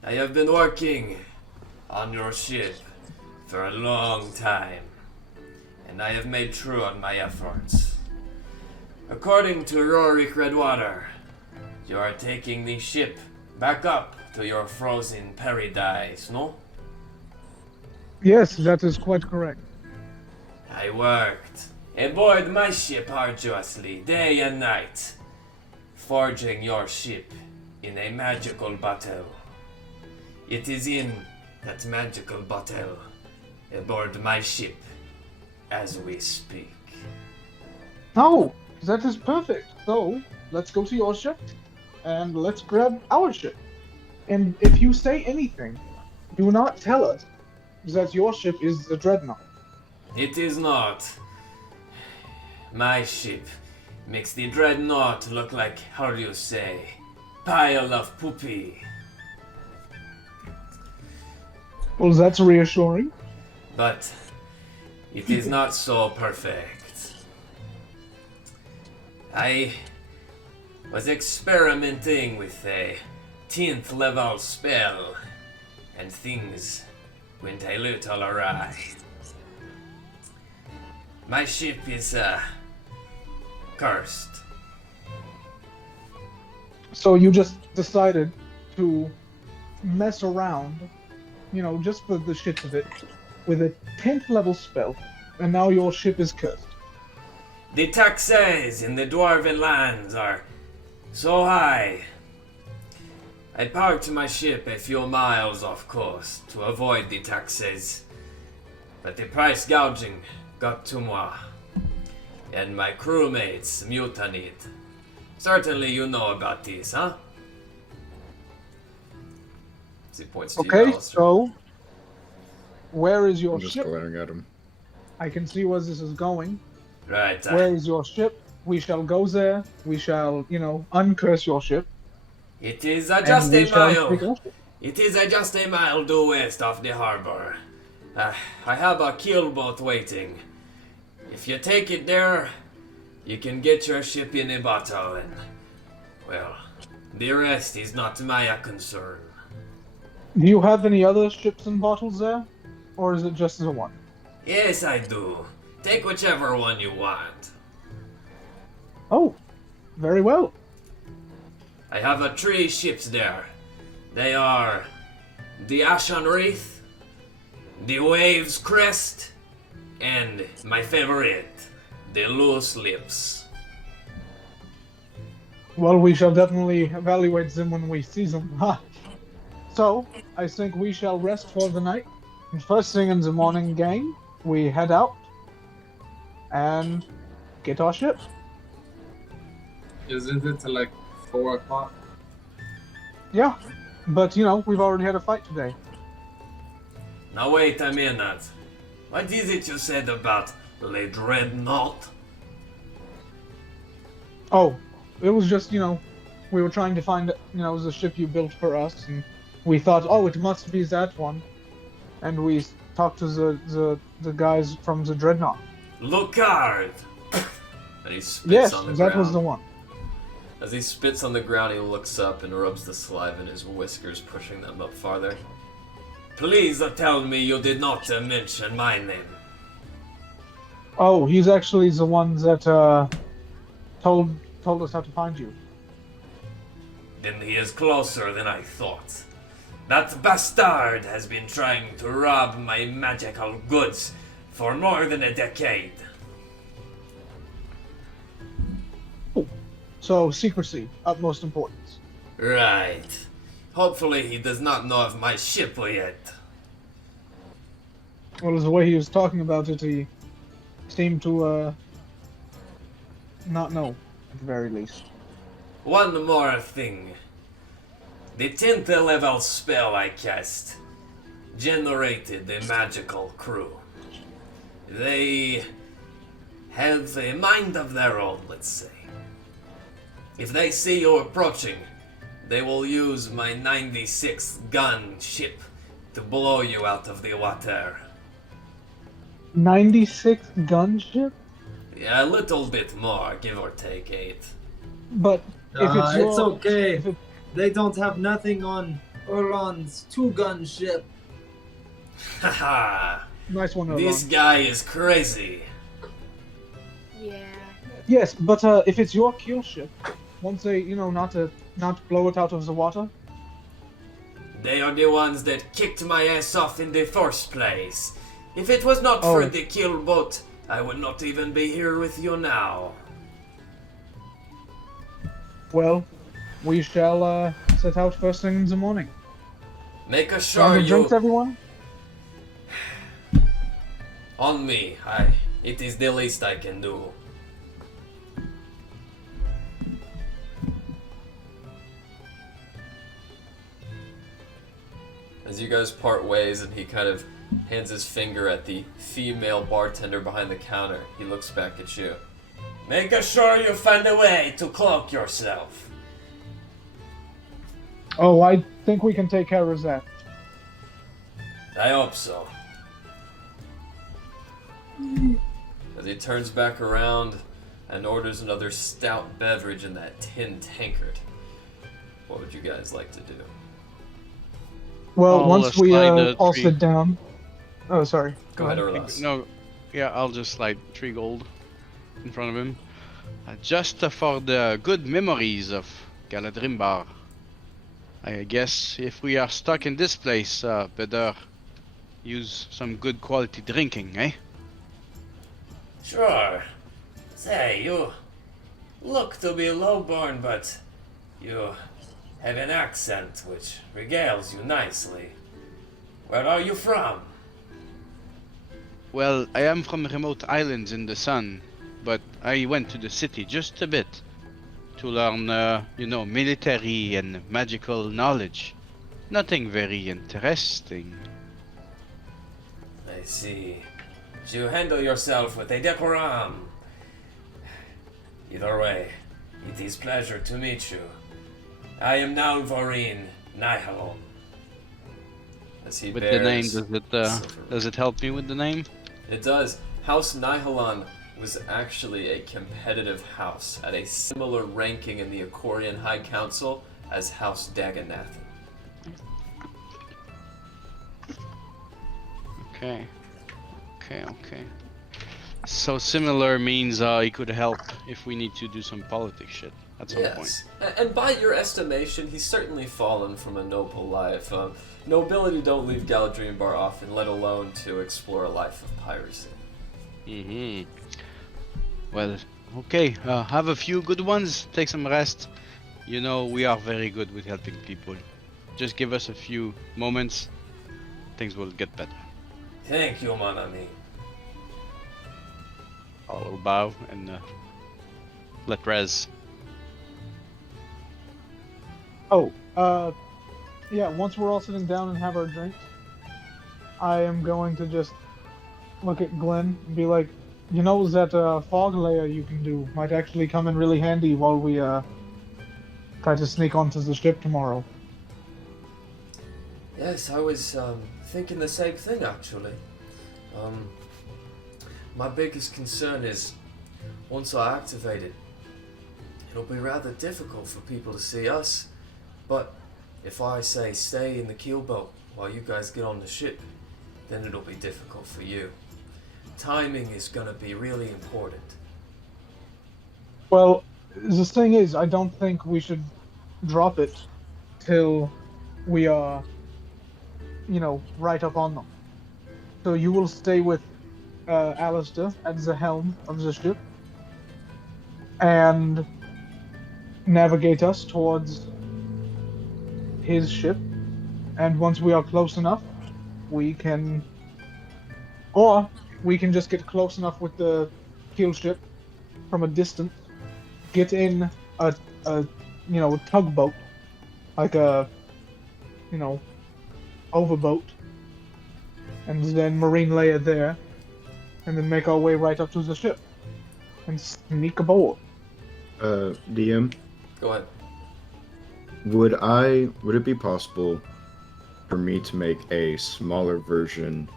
I have been working on your ship for a long time, and I have made true on my efforts. According to Rorik Redwater, you are taking the ship back up to your frozen paradise, no? Yes, that is quite correct. I worked aboard my ship arduously, day and night, forging your ship in a magical bottle. It is in that magical bottle aboard my ship as we speak. Oh, that is perfect. So, let's go to your ship, and let's grab our ship. And if you say anything, do not tell us that your ship is the Dreadnought. It is not. My ship makes the dreadnought look like, how do you say, pile of poopy. Well, that's reassuring. But it is not so perfect. I was experimenting with a 10th level spell, and things went a little awry. My ship is cursed. So you just decided to mess around, just for the shits of it, with a 10th level spell, and now your ship is cursed. The taxes in the dwarven lands are so high. I parked my ship a few miles off course to avoid the taxes, but the price gouging got to moi, and my crewmates mutinied. Certainly you know about this, huh? He points to you, Okay, Alistair. so where is your I'm just ship? glaring at him. I can see where this is going. Right, Where is your ship? We shall go there. We shall, uncurse your ship. it is just and we a shall mile. take your ship. It is just a mile due west of the harbor. I have a keelboat waiting. If you take it there, you can get your ship in a bottle and, well, the rest is not my concern. Do you have any other ships and bottles there? Or is it just the one? Yes, I do. Take whichever one you want. Oh, very well. I have 3 ships there. They are the Ashen Wraith, the Waves Crest, and my favorite, the Loose Lips. Well, we shall definitely evaluate them when we see them. So, I think we shall rest for the night. And first thing in the morning, gang, we head out and get our ship. Isn't it like 4 o'clock? Yeah, but we've already had a fight today. Now wait a minute. What is it you said about Le Dreadnought? Oh, it was just, we were trying to find, the ship you built for us, and we thought, oh, it must be that one. And we talked to the guys from the Dreadnought. Lucard! And he spits Yes, on the that ground. was the one. As he spits on the ground, he looks up and rubs the saliva in his whiskers, pushing them up farther. Please tell me you did not mention my name. Oh, he's actually the one that told us how to find you. Then he is closer than I thought. That bastard has been trying to rob my magical goods for more than a decade. So, secrecy, utmost importance. Right. Hopefully he does not know of my ship yet. Well, the way he was talking about it, he seemed to, not know, at the very least. One more thing. The 10th level spell I cast generated a magical crew. They have a mind of their own, let's say. If they see you approaching, they will use my 96th gun ship to blow you out of the water. 96 gunship? Yeah, a little bit more, give or take 8. But if it's your... It's okay. if it- They don't have nothing on Orlan's 2-gun ship. Haha! Nice one, This Erlon. guy is crazy. Yeah. Yes, but if it's your kill ship, won't they, not blow it out of the water? They are the ones that kicked my ass off in the first place. If it was not for Oh. the kill boat, I would not even be here with you now. Well, we shall set out first thing in the morning. Make Round sure of you drinks, everyone? on me. It is the least I can do. As you guys part ways and he kind of hands his finger at the female bartender behind the counter, he looks back at you. Make sure you find a way to cloak yourself. Oh, I think we can take care of that. I hope so. As he turns back around and orders another stout beverage in that tin tankard. What would you guys like to do? Well, I'll, once we slide the all tree. sit down. Oh, sorry. Go ahead, Orlas. No, yeah, I'll just slide 3 gold in front of him. Just for the good memories of Galadrimbar. I guess if we are stuck in this place, better use some good quality drinking, eh? Sure. Say, you look to be low-born, but you have an accent which regales you nicely. Where are you from? Well, I am from remote islands in the sun, but I went to the city just a bit to learn, military and magical knowledge. Nothing very interesting. I see. But you handle yourself with a decorum. Either way, it is pleasure to meet you. I am Nalvorin Nihal. As he With the name, bears does it help me with the name? It does. House Nihalon was actually a competitive house at a similar ranking in the Akorian High Council as House Daganathan. Okay. So similar means he could help if we need to do some politics shit at some point. Yes, and by your estimation, he's certainly fallen from a noble life. Nobility don't leave Galadrimbar often, let alone to explore a life of piracy. Mm-hmm. Well, okay. Have a few good ones. Take some rest. You know, we are very good with helping people. Just give us a few moments. Things will get better. Thank you, mon ami. I'll bow and let Rez. Oh, yeah, once we're all sitting down and have our drinks, I am going to just look at Glenn and be like, that fog layer you can do might actually come in really handy while we try to sneak onto the ship tomorrow. Yes, I was thinking the same thing, actually. My biggest concern is, once I activate it, it'll be rather difficult for people to see us. But if I say stay in the keelboat while you guys get on the ship, then it'll be difficult for you. Timing is gonna be really important. Well, the thing is, I don't think we should drop it till we are, right up on them. So you will stay with Alistair at the helm of the ship and navigate us towards his ship. And once we are close enough, we can just get close enough with the keel ship from a distance, get in a tugboat, like a, overboat, and then marine layer there, and then make our way right up to the ship and sneak aboard. DM, Go ahead. would it be possible for me to make a smaller version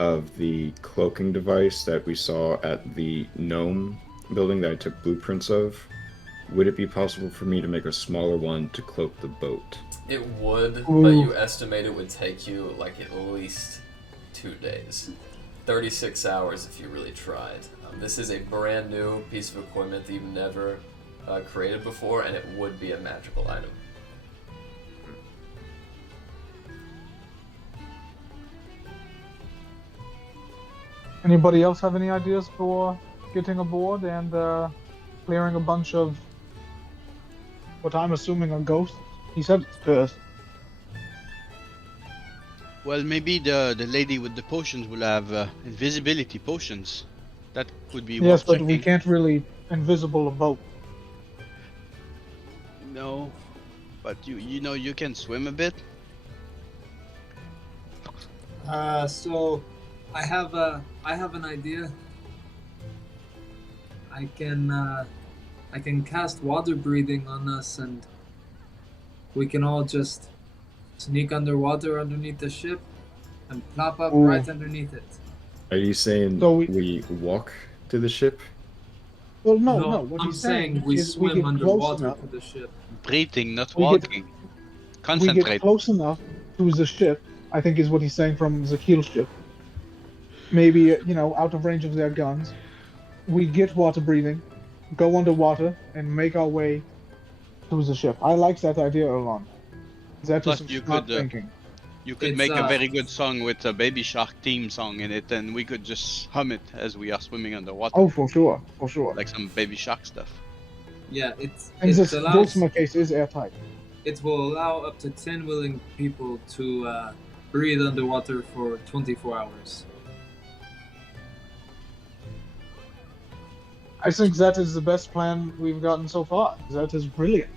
of the cloaking device that we saw at the gnome building that I took blueprints of? Would it be possible for me to make a smaller one to cloak the boat? It would, Ooh. but you estimate it would take you like at least 2 days. 36 hours if you really tried. This is a brand new piece of equipment that you've never created before, and it would be a magical item. Anybody else have any ideas for getting aboard and clearing a bunch of what I'm assuming are ghosts? He said it's cursed. Well, maybe the lady with the potions will have invisibility potions. That could be Yes, worth but we checking. can't really invisible a boat. No, but you know you can swim a bit. So I have an idea. I can cast water breathing on us, and we can all just sneak underwater underneath the ship and plop up Ooh. right underneath it. Are you saying So we walk to the ship? Well, no. What I'm he's saying saying we is we swim get close underwater enough. to the ship. Breathing, not We get- walking. We Concentrate. get close enough to the ship. I think is what he's saying from the keel ship. Maybe out of range of their guns. We get water breathing, go underwater, and make our way to the ship. I like that idea, Erlon. That Plus, is some you smart could, thinking. You could It's, make a very good song with a Baby Shark theme song in it, and we could just hum it as we are swimming underwater, Oh, for sure. like some Baby Shark stuff. Yeah, And it this allows. Dulcimer case is airtight. It will allow up to 10 willing people to breathe underwater for 24 hours. I think that is the best plan we've gotten so far. That is brilliant.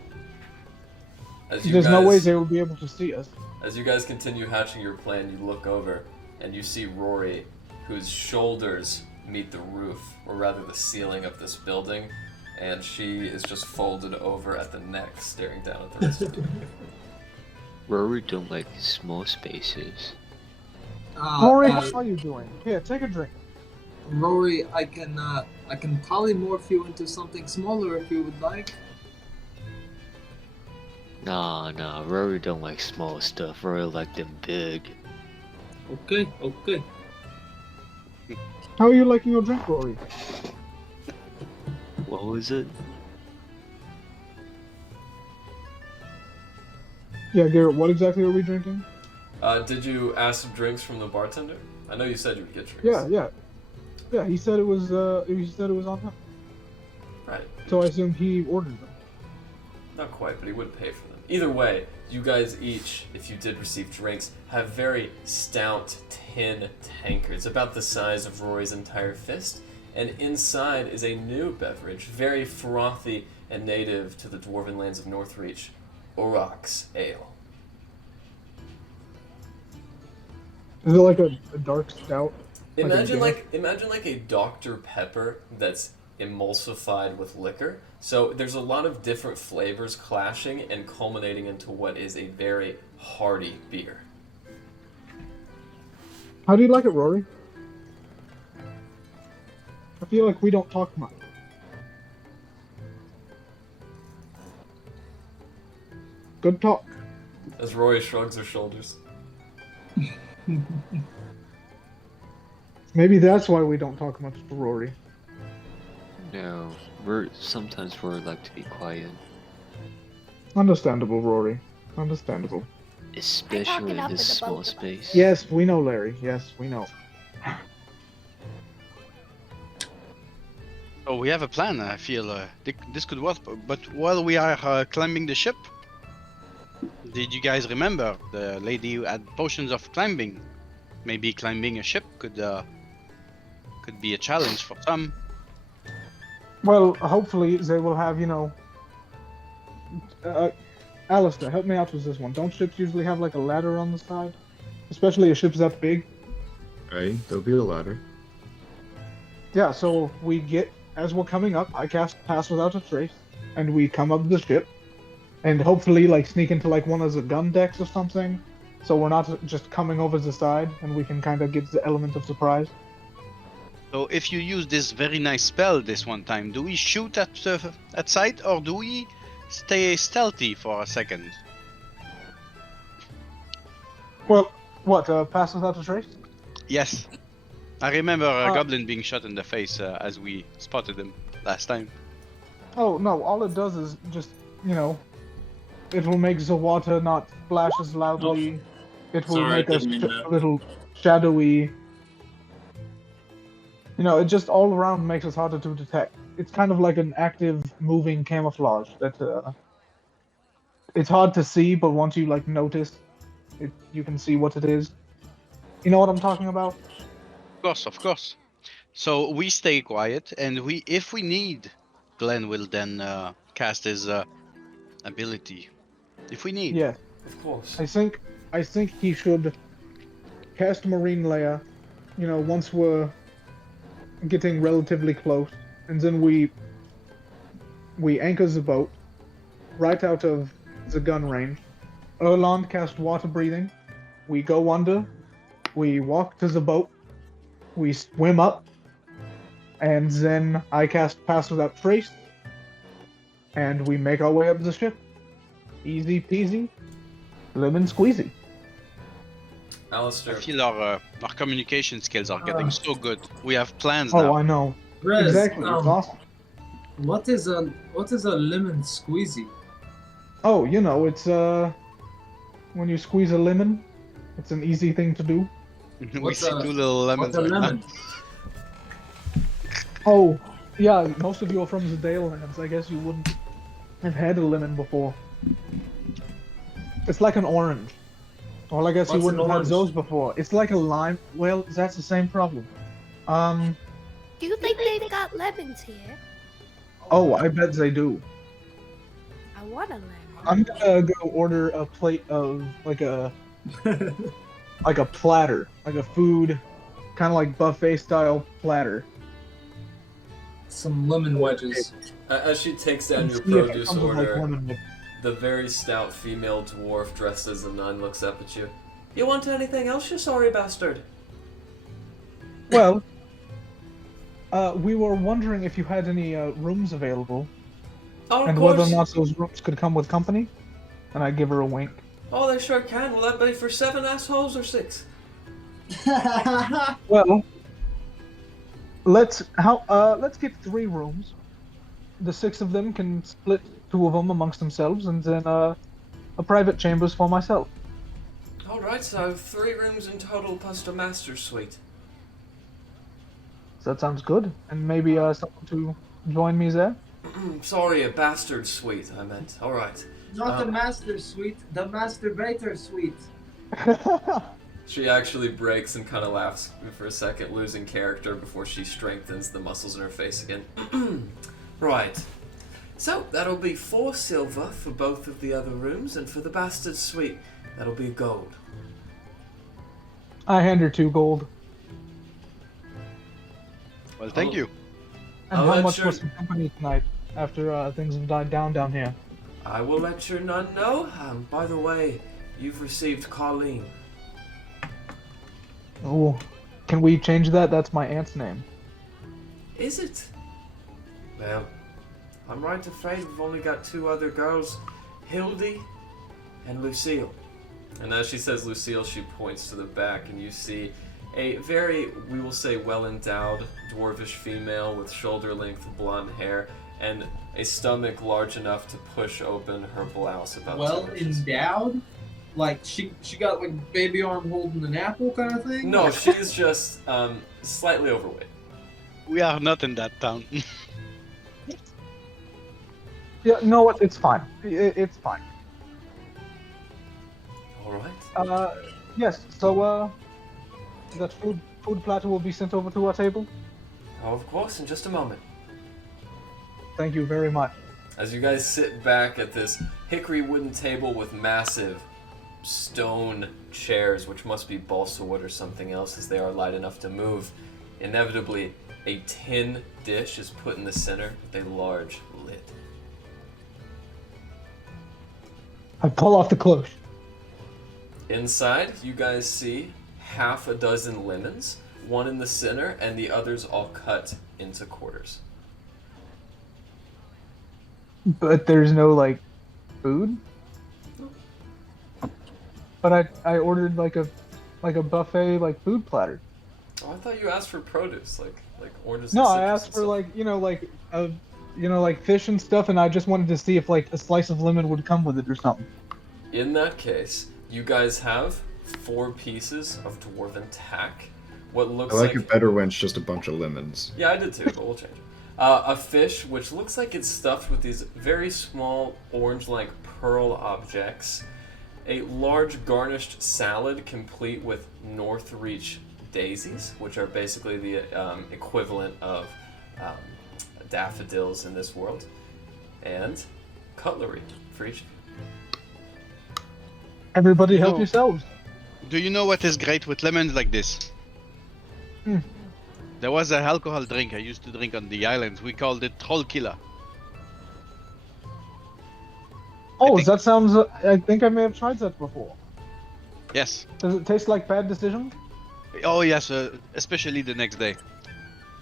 There's no way they will be able to see us. As you guys continue hatching your plan, you look over and you see Rory, whose shoulders meet the roof, or rather the ceiling of this building, and she is just folded over at the neck, staring down at the rest of you. Rory don't like small spaces. Rory, how are you doing? Here, take a drink. Rory, I can polymorph you into something smaller if you would like. Nah, Rory don't like small stuff. Rory like them big. Okay. How are you liking your drink, Rory? What was it? Yeah, Garrett, what exactly are we drinking? Did you ask some drinks from the bartender? I know you said you would get drinks. Yeah, he said it was on him. Right. So I assume he ordered them. Not quite, but he would pay for them. Either way, you guys each, if you did receive drinks, have very stout tin tankards, about the size of Rory's entire fist, and inside is a new beverage, very frothy and native to the dwarven lands of Northreach, Aurochs Ale. Is it like a dark stout? Imagine Like like a Dr. Pepper that's emulsified with liquor. So there's a lot of different flavors clashing and culminating into what is a very hearty beer. How do you like it, Rory? I feel like we don't talk much. Good talk. As Rory shrugs her shoulders. Maybe that's why we don't talk much to Rory. No, sometimes Rory like to be quiet, Understandable, Rory. Understandable. especially in up this with the small both of us. space. Yes, we know, Larry. Yes, we know. Oh, we have a plan. I feel this could work. But while we are climbing the ship, did you guys remember the lady who had potions of climbing? Maybe climbing a ship could be a challenge for some. Well, hopefully they will have, Alistair, help me out with this one. Don't ships usually have like a ladder on the side? Especially a ship that big? Right? There'll be a ladder. Yeah, so we get, as we're coming up, I cast Pass Without a Trace, and we come up the ship, and hopefully like sneak into like one of the gun decks or something, so we're not just coming over the side, and we can kind of get the element of surprise. So if you use this very nice spell this one time, do we shoot at sight or do we stay stealthy for a second? Well, what, Pass Without a Trace? Yes. I remember a Uh, goblin being shot in the face as we spotted him last time. Oh no, all it does is just, it will make the water not splash as loudly. It will Sorry, make us didn't mean that. a little shadowy. It just all around makes us harder to detect. It's kind of like an active, moving camouflage that it's hard to see, but once you like notice it, you can see what it is. You know what I'm talking about? Of course. So we stay quiet, and if we need, Glenn will then cast his ability. If we need. Yes. Of course. I think he should cast Marine Layer, once we're getting relatively close, and then we anchor the boat right out of the gun range. Erland cast water breathing. We go under. We walk to the boat. We swim up, and then I cast Pass Without Trace, and we make our way up the ship. Easy peasy, lemon squeezy. I Alistair, feel our communication skills are getting so good. We have plans Oh, now. I know. Rez, Exactly. It's awesome. what is a lemon squeezy? Oh, it's when you squeeze a lemon, it's an easy thing to do. We What's see a- two little lemons What's a right now. lemon? Oh, yeah, most of you are from the Dale lands. I guess you wouldn't have had a lemon before. It's like an orange. Well, I guess you What's wouldn't an have had orange? those before. It's like a lime. Well, that's the same problem. Do you think they've got lemons here? Oh, I bet they do. I want a lemon. I'm gonna go order a plate of like a platter, like a food, kind of like buffet style platter. Some lemon wedges. as she takes down And your see if it produce comes with, like, order, lemon with- the very stout female dwarf dressed as a nun looks up at you. You want anything else, you sorry bastard? Well, we were wondering if you had any rooms available, Oh, of and whether or course. not those rooms could come with company. And I give her a wink. Oh, they sure can. Will that be for 7 assholes or 6? Well, let's get 3 rooms. The 6 of them can split 2 of them amongst themselves, and then a private chambers for myself. Alright, so 3 rooms in total plus the master suite. So that sounds good. And maybe someone to join me there. Sorry, a bastard suite, I meant. Alright. Not the master suite, the masturbator suite. She actually breaks and kind of laughs for a second, losing character before she strengthens the muscles in her face again. Right. So, that'll be 4 silver for both of the other rooms, and for the bastard suite, that'll be gold. I hand her 2 gold. Well, thank you. And I'll how let much your- for some company tonight after things have died down here? I will let your nun know. By the way, you've received Colleen. Oh, can we change that? That's my aunt's name. Is it? Well, I'm right afraid we've only got 2 other girls, Hildy and Lucille. And as she says Lucille, she points to the back, and you see a very, we will say, well-endowed dwarvish female with shoulder-length blonde hair and a stomach large enough to push open her blouse about Well 2 inches. endowed? Like she got like baby arm holding an apple kind of thing? No, she's just slightly overweight. We are not in that town. Yeah, no, it's fine. It's fine. All right. Yes. So, that food platter will be sent over to our table. Oh, of course, in just a moment. Thank you very much. As you guys sit back at this hickory wooden table with massive stone chairs, which must be balsa wood or something else, as they are light enough to move, inevitably a tin dish is put in the center with a large lid. I pull off the cloche. Inside, you guys see half a dozen lemons, one in the center, and the others all cut into quarters. But there's no like food. But I ordered like a buffet like food platter. Oh, I thought you asked for produce, like oranges. No, and I citrus asked and for stuff. like fish and stuff, and I just wanted to see if like a slice of lemon would come with it or something. In that case, you guys have 4 pieces of dwarven tack. What looks I like it better when it's just a bunch of lemons. Yeah, I did too, but we'll change it. A fish, which looks like it's stuffed with these very small orange-like pearl objects. A large garnished salad complete with Northreach daisies, which are basically the equivalent of daffodils in this world. And cutlery for each. Everybody help No. yourselves. Do you know what is great with lemons like this? Hmm. There was an alcohol drink I used to drink on the islands. We called it Troll Killer. Oh, think- that sounds. I think I may have tried that before. Yes. Does it taste like Bad Decision? Oh yes, especially the next day.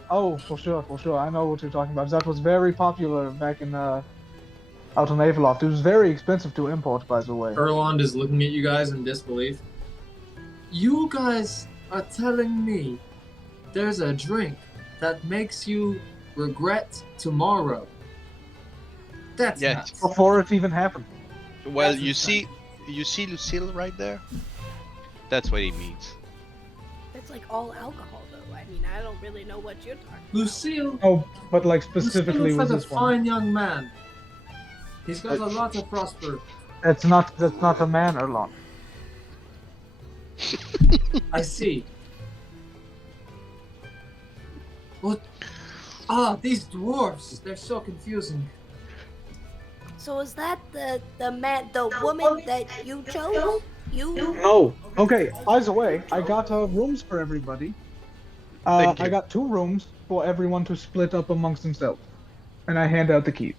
Oh, for sure, for sure. I know what you're talking about. That was very popular back in out on Aveloft. It was very expensive to import, by the way. Erland is looking at you guys in disbelief. You guys are telling me there's a drink that makes you regret tomorrow. That's Yes. nuts. Before it even happened. Well, That's you insane. see Lucille right there? That's what he means. It's like all alcohol, though. I mean, I don't really know what you're talking about. Lucille, Oh, but like specifically Lucille was is a this one. fine young man. He's got a lot to prosper. That's not a man, Erlon. I see. What? Ah, these dwarfs. They're so confusing. So is that the woman that you chose? You? No. Okay. By the way, I got rooms for everybody. Thank you. I got 2 rooms for everyone to split up amongst themselves, and I hand out the keys.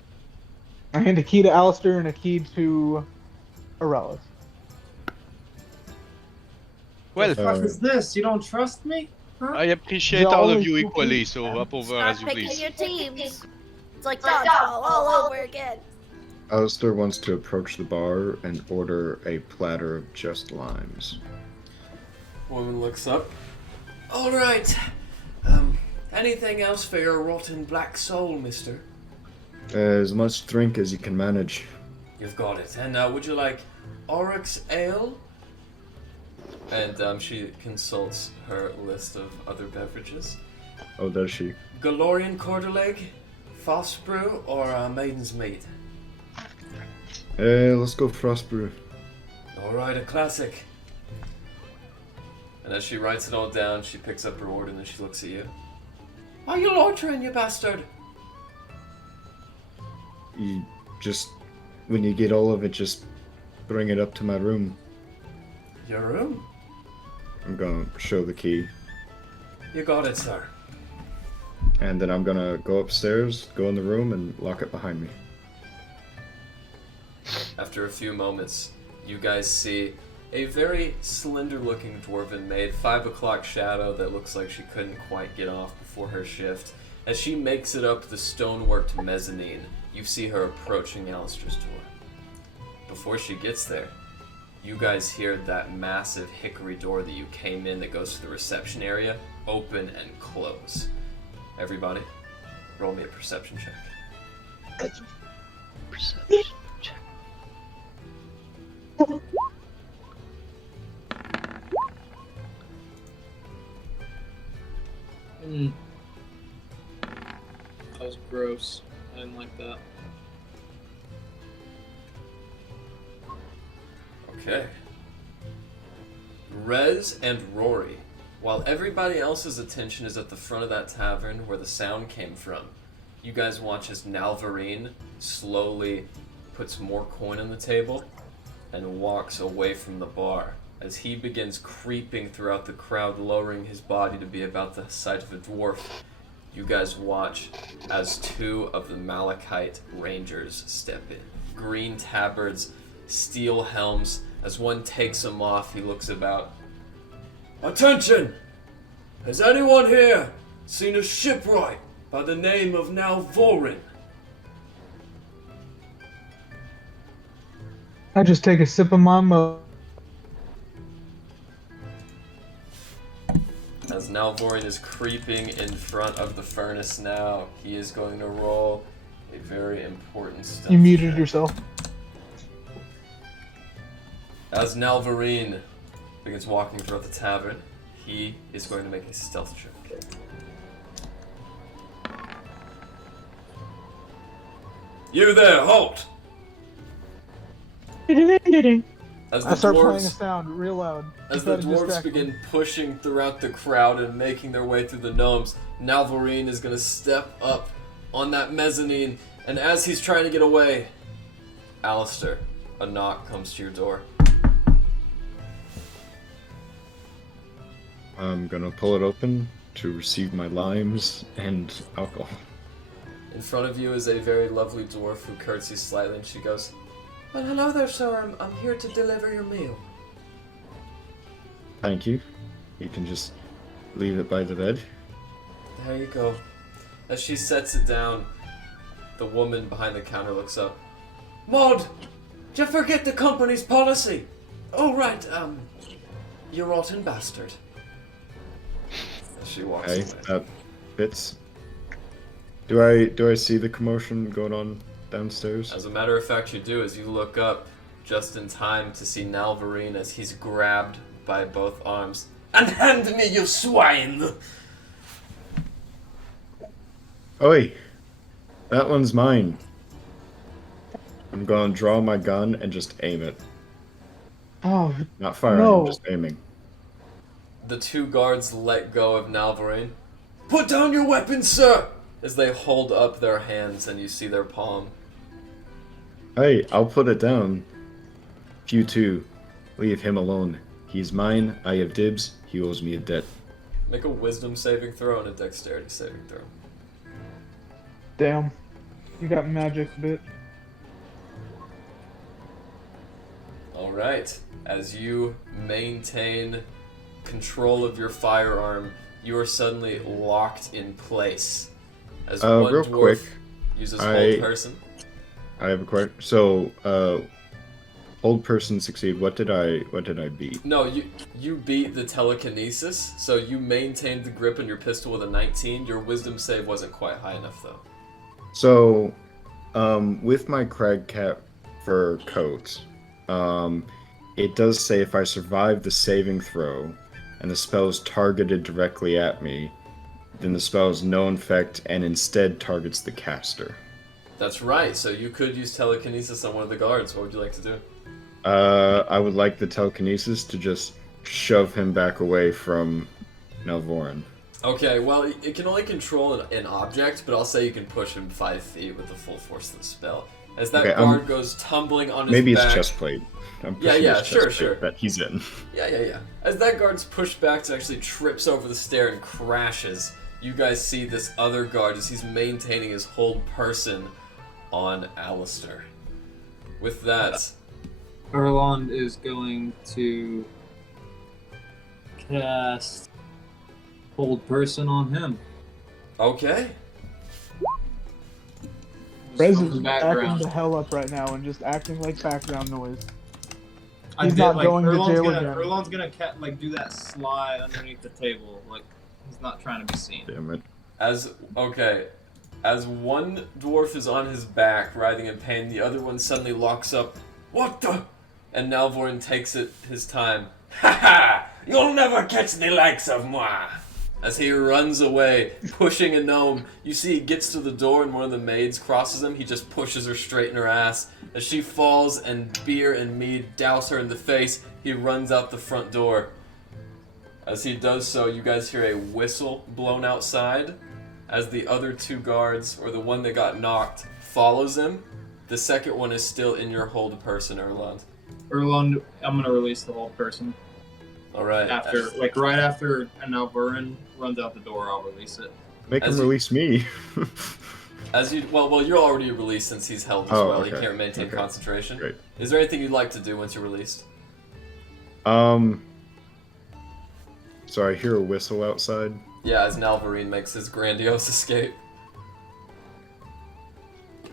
I hand a key to Alistair and a key to Aurelis. Well, What is this? You don't trust me? I appreciate There are all of only you 2 equally, keys. so up over Start as you picking please. your teams. It's like dodgeball all over again. Alistair wants to approach the bar and order a platter of just limes. Woman looks up. All right. Anything else for your rotten black soul, mister? As much drink as you can manage. You've got it. And would you like Oryx Ale? And she consults her list of other beverages. Oh, does she? Galorian Quarterleg, Foss Brew, or Maiden's Meat? Let's go frost brew. Alright, a classic. And as she writes it all down, she picks up her order and then she looks at you. Are you loitering, you bastard? You just, when you get all of it, just bring it up to my room. Your room? I'm gonna show the key. You got it, sir. And then I'm gonna go upstairs, go in the room, and lock it behind me. After a few moments, you guys see a very slender-looking dwarven maid, 5 o'clock shadow that looks like she couldn't quite get off before her shift. As she makes it up the stoneworked mezzanine, you see her approaching Alistair's door. Before she gets there, you guys hear that massive hickory door that you came in that goes to the reception area open and close. Everybody, roll me a perception check. Perception check. That was gross. I didn't like that. Okay. Rez and Rory, while everybody else's attention is at the front of that tavern where the sound came from, you guys watch as Nalvorin slowly puts more coin on the table and walks away from the bar as he begins creeping throughout the crowd, lowering his body to be about the size of a dwarf. You guys watch as 2 of the Malachite Rangers step in. Green tabards, steel helms. As one takes them off, he looks about. Attention! Has anyone here seen a shipwright by the name of Nalvorin? I just take a sip of my mug. As Nalvorin is creeping in front of the furnace now. He is going to roll a very important stealth You muted check. yourself. As Nalvorin begins walking throughout the tavern, he is going to make a stealth check. You there, halt! As the I start playing a dwarves, sound real loud. as Try the to dwarves distract begin them. pushing throughout the crowd and making their way through the gnomes, Nalvorin is going to step up on that mezzanine, and as he's trying to get away, Alistair, a knock comes to your door. I'm gonna pull it open to receive my limes and alcohol. In front of you is a very lovely dwarf who curtsies slightly, and she goes, "Well, hello there, sir. I'm here to deliver your meal." Thank you. You can just leave it by the bed. There you go. As she sets it down, the woman behind the counter looks up. "Maud, did you forget the company's policy? Oh, right, you rotten bastard." As she walks Okay, away. that fits. Do I see the commotion going on downstairs? As a matter of fact, you do, as you look up just in time to see Nalvorin as he's grabbed by both arms. "And hand me your swine!" Oi! That one's mine. I'm gonna draw my gun and just aim it. Oh, Not firing, No. just aiming. The two guards let go of Nalvorin. "Put down your weapons, sir!" As they hold up their hands and you see their palm. Hey, I'll put it down. You two, leave him alone. He's mine, I have dibs, he owes me a debt. Make a wisdom saving throw and a dexterity saving throw. damn. You got magic, bitch. Alright, as you maintain control of your firearm, you are suddenly locked in place. As one real dwarf quick, uses I- hold person. I have a question. So, hold person succeed. What did I beat? No, you beat the telekinesis, so you maintained the grip on your pistol with a 19. Your wisdom save wasn't quite high enough though. So, with my crag cap fur coat, it does say if I survive the saving throw and the spell is targeted directly at me, then the spell is no effect and instead targets the caster. That's right, so you could use telekinesis on one of the guards. What would you like to do? I would like the telekinesis to just shove him back away from Nalvorin. Okay, well, it can only control an object, but I'll say you can push him 5 feet with the full force of the spell. As that Okay, guard goes tumbling on his Maybe back. it's chest plate. I'm Yeah, pushing yeah, his sure, chest plate sure. that he's in. Yeah. As that guard's pushed back to actually trips over the stair and crashes, you guys see this other guard as he's maintaining his hold person on Alistair. With that, Erlond is going to cast Hold Person on him. okay. Rez From is the acting background. the hell up right now and just acting like background noise. I He's did, not like, going to Erlon's jail gonna, again. Erlon's gonna do that sly underneath the table, like he's not trying to be seen. Damn it. As one dwarf is on his back, writhing in pain, the other one suddenly locks up. "What the?" And Nalvorin takes his time. "Ha ha! You'll never catch the likes of moi!" As he runs away, pushing a gnome, you see he gets to the door and one of the maids crosses him. He just pushes her straight in her ass. As she falls and beer and mead douse her in the face, he runs out the front door. As he does so, you guys hear a whistle blown outside. As the other two guards, or the one that got knocked, follows him. The second one is still in your hold person, Erlond. Erlond, I'm gonna release the Hold Person Alright. after, like right after Nalvorin runs out the door. I'll release it. Make As him you- release me. Well, you're already released since he's held as Oh, well. He okay. can't maintain Okay. concentration. Great. Is there anything you'd like to do once you're released? So I hear a whistle outside. Yeah, as Nalvorin makes his grandiose escape.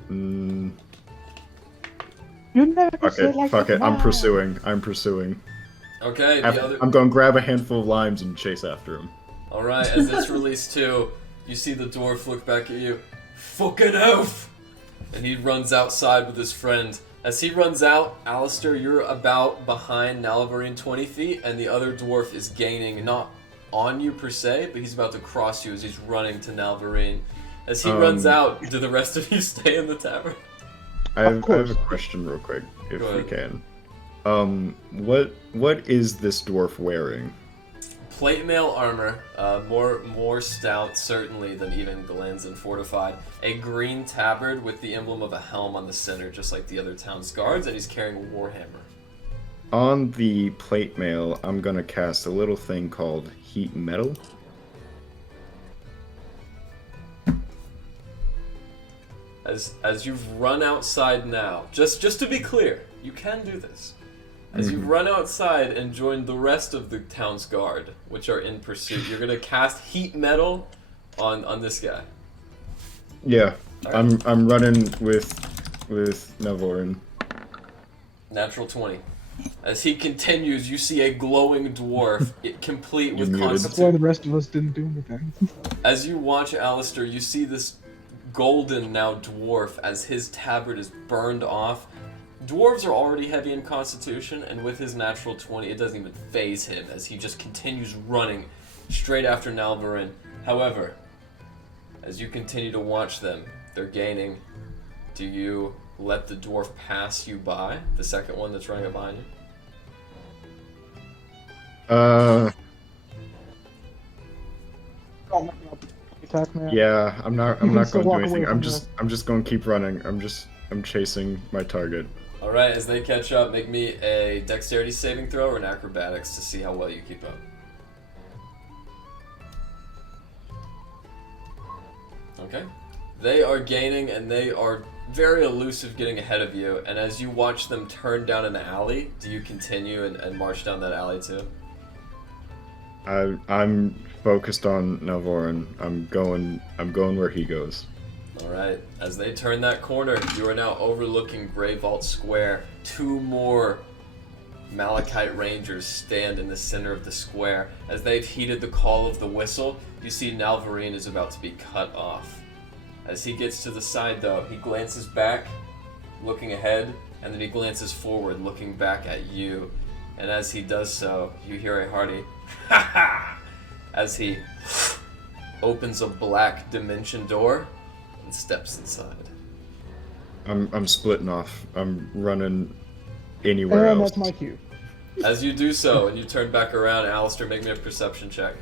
Mm, You never fuck say it, like fuck a it. I'm man. pursuing. I'm pursuing. Okay, I'm gonna grab a handful of limes and chase after him. Alright, as it's released too, you see the dwarf look back at you. Fucking oaf! And he runs outside with his friend. As he runs out, Alistair, you're about behind Nalvorin 20 feet, and the other dwarf is gaining, not on you per se, but he's about to cross you as he's running to Nalvorin. As he runs out, do the rest of you stay in the tavern? I have a question real quick, if Go we ahead. can. What is this dwarf wearing? Plate mail armor, more stout certainly than even Glenn's and fortified. A green tabard with the emblem of a helm on the center, just like the other town's guards, and he's carrying a warhammer. On the plate mail, I'm gonna cast a little thing called heat metal. As you've run outside now, just to be clear, you can do this. As you run outside and join the rest of the town's guard, which are in pursuit, you're gonna cast heat metal on this guy. Yeah, Alright. I'm running with Nalvorin. Natural 20. As he continues, you see a glowing dwarf, complete with You're muted. That's why constitution. the rest of us didn't do anything. As you watch Alistair, you see this golden now dwarf as his tabard is burned off. Dwarves are already heavy in constitution, and with his natural 20, it doesn't even phase him as he just continues running straight after Nalvorin. However, as you continue to watch them, they're gaining. Do you let the dwarf pass you by, the second one that's running up behind you? Oh, man, attack, man. Yeah, I'm not You can gonna still do walk anything. away I'm from just gonna keep running. I'm chasing my target. Alright, as they catch up, make me a dexterity saving throw or an acrobatics to see how well you keep up. Okay. They are gaining and they are very elusive getting ahead of you, and as you watch them turn down an alley, do you continue and march down that alley too? I'm focused on Nalvorin. I'm going where he goes. Alright, as they turn that corner, you are now overlooking Grey Vault Square. Two more Malachite Rangers stand in the center of the square. As they've heeded the call of the whistle, you see Nalvorin is about to be cut off. As he gets to the side though, he glances back, looking ahead, and then he glances forward, looking back at you. And as he does so, you hear a hearty ha ha as he opens a black dimension door and steps inside. I'm splitting off. I'm running anywhere And else. that's my cue. As you do so, and you turn back around, Alistair, make me a perception check.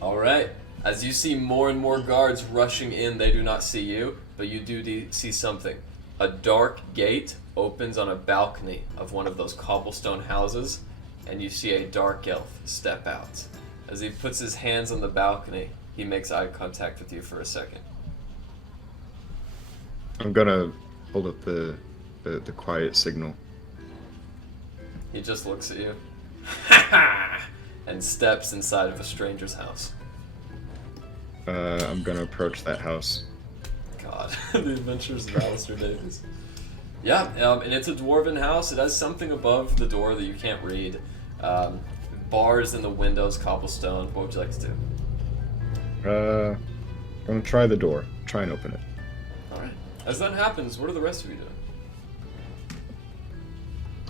Alright. As you see more and more guards rushing in, they do not see you, but you do see something. A dark gate opens on a balcony of one of those cobblestone houses, and you see a dark elf step out. As he puts his hands on the balcony, he makes eye contact with you for a second. I'm gonna hold up the quiet signal. He just looks at you and steps inside of a stranger's house. I'm gonna approach that house. God, the adventures of Alistair Davies. Yeah, and it's a dwarven house. It has something above the door that you can't read. Bars in the windows, cobblestone. What would you like to do? I'm gonna try the door. Try and open it. Alright. As that happens, what are the rest of you doing?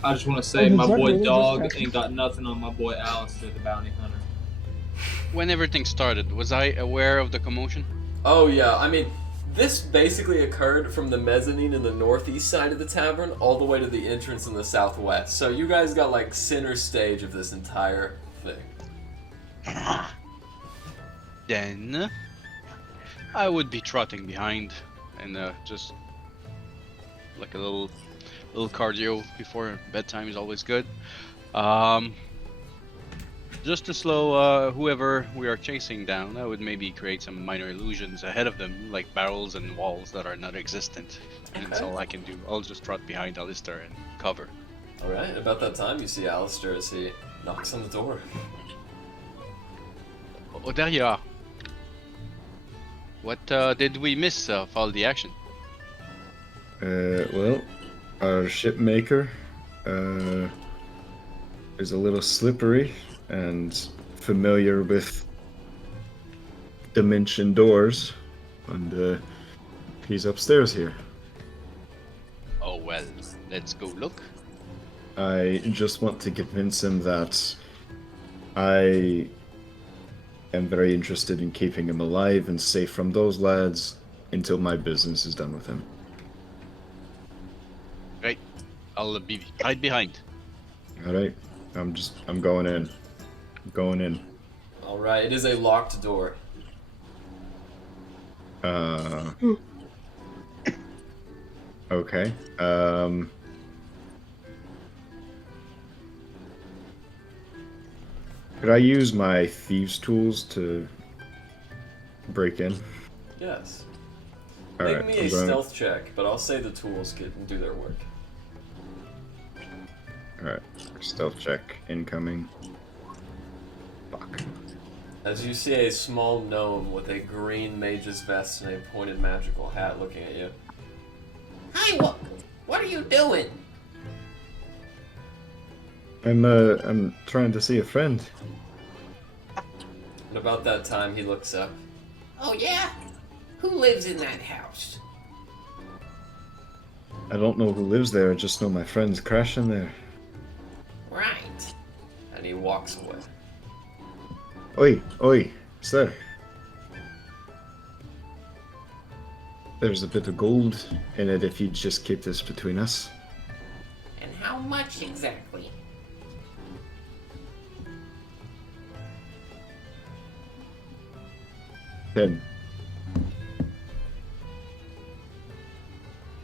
I just want to say Oh, my is that boy really just Dog happened? ain't got nothing on my boy Alistair, the bounty hunter. When everything started, was I aware of the commotion? Oh yeah, I mean, this basically occurred from the mezzanine in the northeast side of the tavern all the way to the entrance in the southwest. So you guys got like center stage of this entire thing. Then I would be trotting behind and just like a little cardio before bedtime is always good. Just to slow whoever we are chasing down, I would maybe create some minor illusions ahead of them, like barrels and walls that are not existent. And that's all I can do. I'll just trot behind Alistair and cover. Alright, about that time you see Alistair as he knocks on the door. Oh, there you are. What did we miss of all the action? Well, our ship maker is a little slippery and familiar with dimension doors, and he's upstairs here. Oh well, let's go look. I just want to convince him that I am very interested in keeping him alive and safe from those lads until my business is done with him. Right, I'll be right behind. Alright, I'm going in. I'm going in. Alright, it is a locked door. Okay. Could I use my thieves' tools to break in? Yes. Alright, Make me a stealth check, but I'll say the tools can do their work. Alright, stealth check incoming. Fuck. As you see a small gnome with a green mage's vest and a pointed magical hat looking at you. Hi, what are you doing? I'm trying to see a friend. And about that time, he looks up. Oh yeah? Who lives in that house? I don't know who lives there, I just know my friend's crashing there. Right. And he walks away. Oi, sir. There's a bit of gold in it if you just keep this between us. And how much exactly? Then,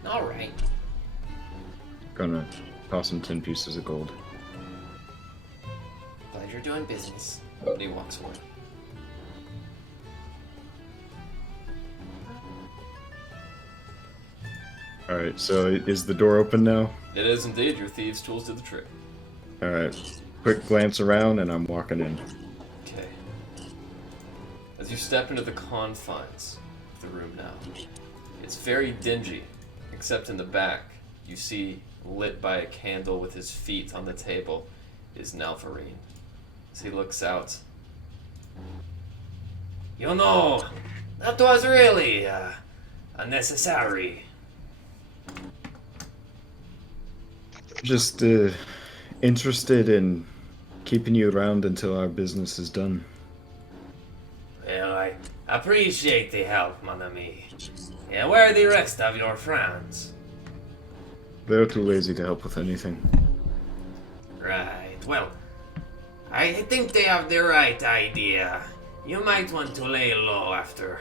Alright. gonna toss him 10 pieces of gold. Pleasure doing business. And he walks away. Alright, so is the door open now? It is indeed. Your thieves' tools did the trick. Alright, quick glance around and I'm walking in. Okay. As you step into the confines of the room now, it's very dingy, except in the back, you see, lit by a candle with his feet on the table, is Nalvorin. As he looks out. You know, that was really, unnecessary. Just interested in keeping you around until our business is done. Well, I appreciate the help, mon ami. Yeah, where are the rest of your friends? They're too lazy to help with anything. Right, well, I think they have the right idea. You might want to lay low after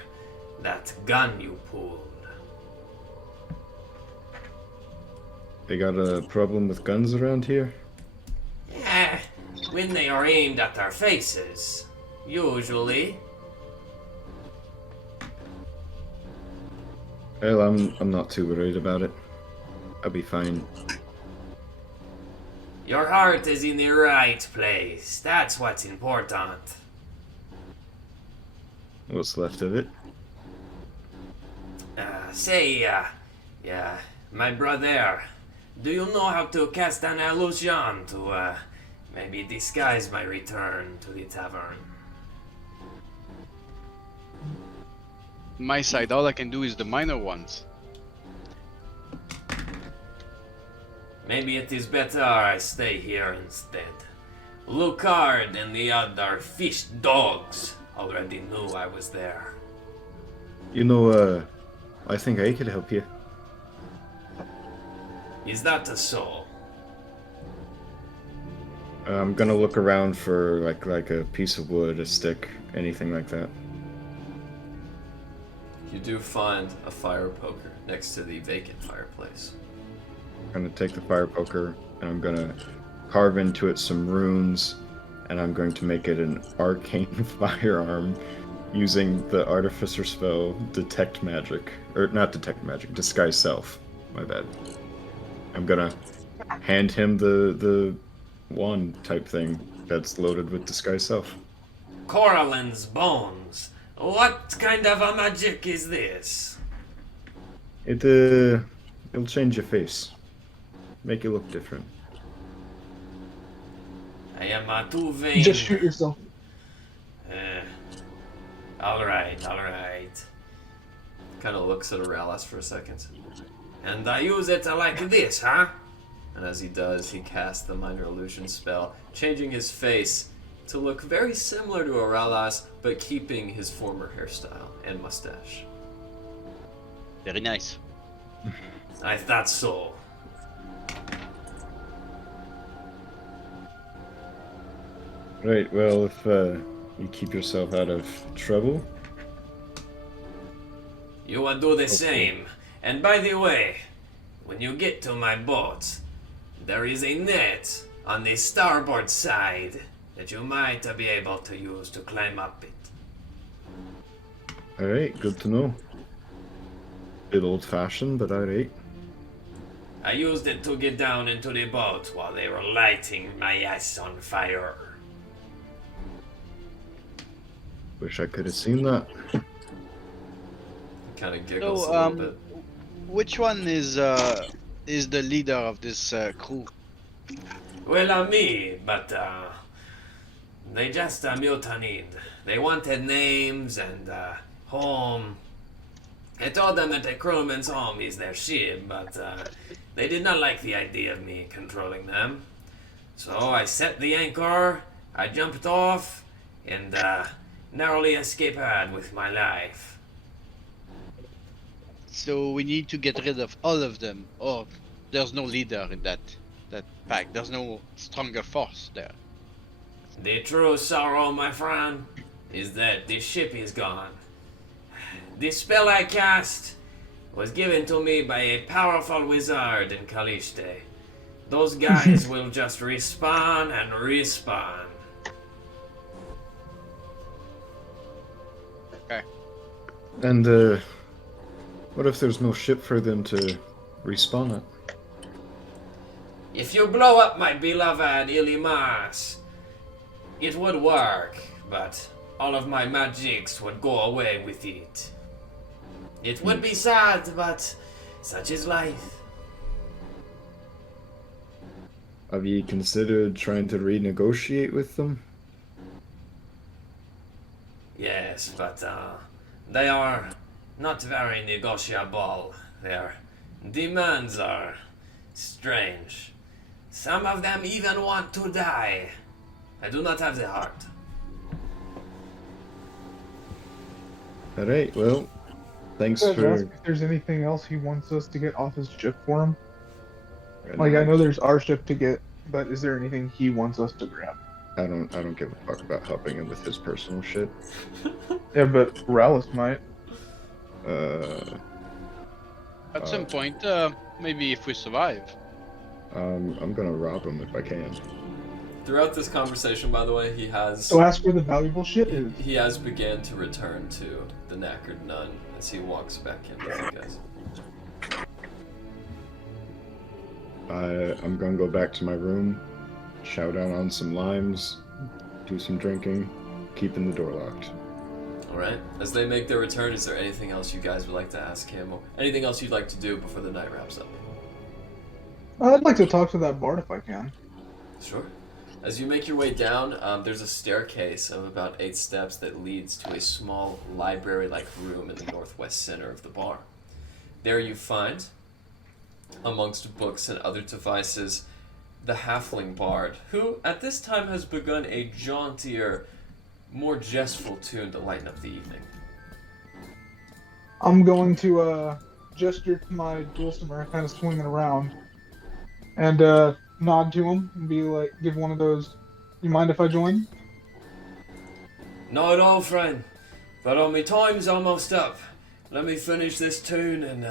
that gun you pulled. They got a problem with guns around here? Yeah, when they are aimed at our faces, usually. Well, I'm not too worried about it. I'll be fine. Your heart is in the right place. That's what's important. What's left of it? Yeah, my brother, do you know how to cast an illusion to, maybe disguise my return to the tavern? My side, all I can do is the minor ones. Maybe it is better I stay here instead. Lucard and the other fish dogs already knew I was there. You know, I think I could help you. Is that so? I'm gonna look around for like a piece of wood, a stick, anything like that. You do find a fire poker next to the vacant fireplace. I'm gonna take the fire poker and I'm gonna carve into it some runes, and I'm going to make it an arcane firearm using the artificer spell detect magic, or not detect magic, disguise self. My bad. I'm gonna hand him the wand type thing that's loaded with disguise self. Coralline's bones. What kind of a magic is this? It'll change your face. make it look different. I am too vain. Just shoot yourself. Alright, alright. Kind of looks at Aralas for a second. And I use it like this, huh? And as he does, he casts the minor illusion spell, changing his face to look very similar to Aralas, but keeping his former hairstyle and mustache. Very nice. I thought so. Right, well, if you keep yourself out of trouble. You will do the same. And by the way, when you get to my boat, there is a net on the starboard side that you might be able to use to climb up it. Alright, good to know. Bit old-fashioned, but alright. I used it to get down into the boat while they were lighting my ass on fire. Wish I could have seen that. He kind of giggles So, a little bit. which one is the leader of this crew? Well, me, but they just mutinied. They wanted names and home. I told them that the crewman's home is their ship, but they did not like the idea of me controlling them. So I set the anchor, I jumped off, and narrowly escaped with my life. So we need to get rid of all of them. Or there's no leader in that pack. There's no stronger force there. The true sorrow, my friend, is that the ship is gone. The spell I cast was given to me by a powerful wizard in Kaliste. Those guys will just respawn and respawn. And, what if there's no ship for them to respawn at? If you blow up my beloved Ilimas, it would work, but all of my magics would go away with it. It would be sad, but such is life. Have you considered trying to renegotiate with them? Yes, but they are not very negotiable. Their demands are strange. Some of them even want to die. I do not have the heart. Alright, well, thanks Guys, for... ask if there's anything else he wants us to get off his ship for him. Like, I know there's our ship to get, but is there anything he wants us to grab? I don't give a fuck about helping him with his personal shit. Yeah, but Rallis might. At some point, maybe if we survive. I'm gonna rob him if I can. Throughout this conversation, by the way, he has So ask where the valuable shit is. he has began to return to the knackered nun as he walks back in with you guys. I'm gonna go back to my room, chow down on some limes, do some drinking, keeping the door locked. Alright. As they make their return, is there anything else you guys would like to ask him? Or anything else you'd like to do before the night wraps up? I'd like to talk to that bard if I can. Sure. As you make your way down, there's a staircase of about 8 steps that leads to a small library-like room in the northwest center of the bar. There you find, amongst books and other devices, the halfling bard, who at this time has begun a jauntier, more jestful tune to lighten up the evening. I'm going to gesture to my dulcimer, kind of swinging around, and nod to him and be like, give one of those. You mind if I join? Not at all, friend. But my time's almost up. Let me finish this tune and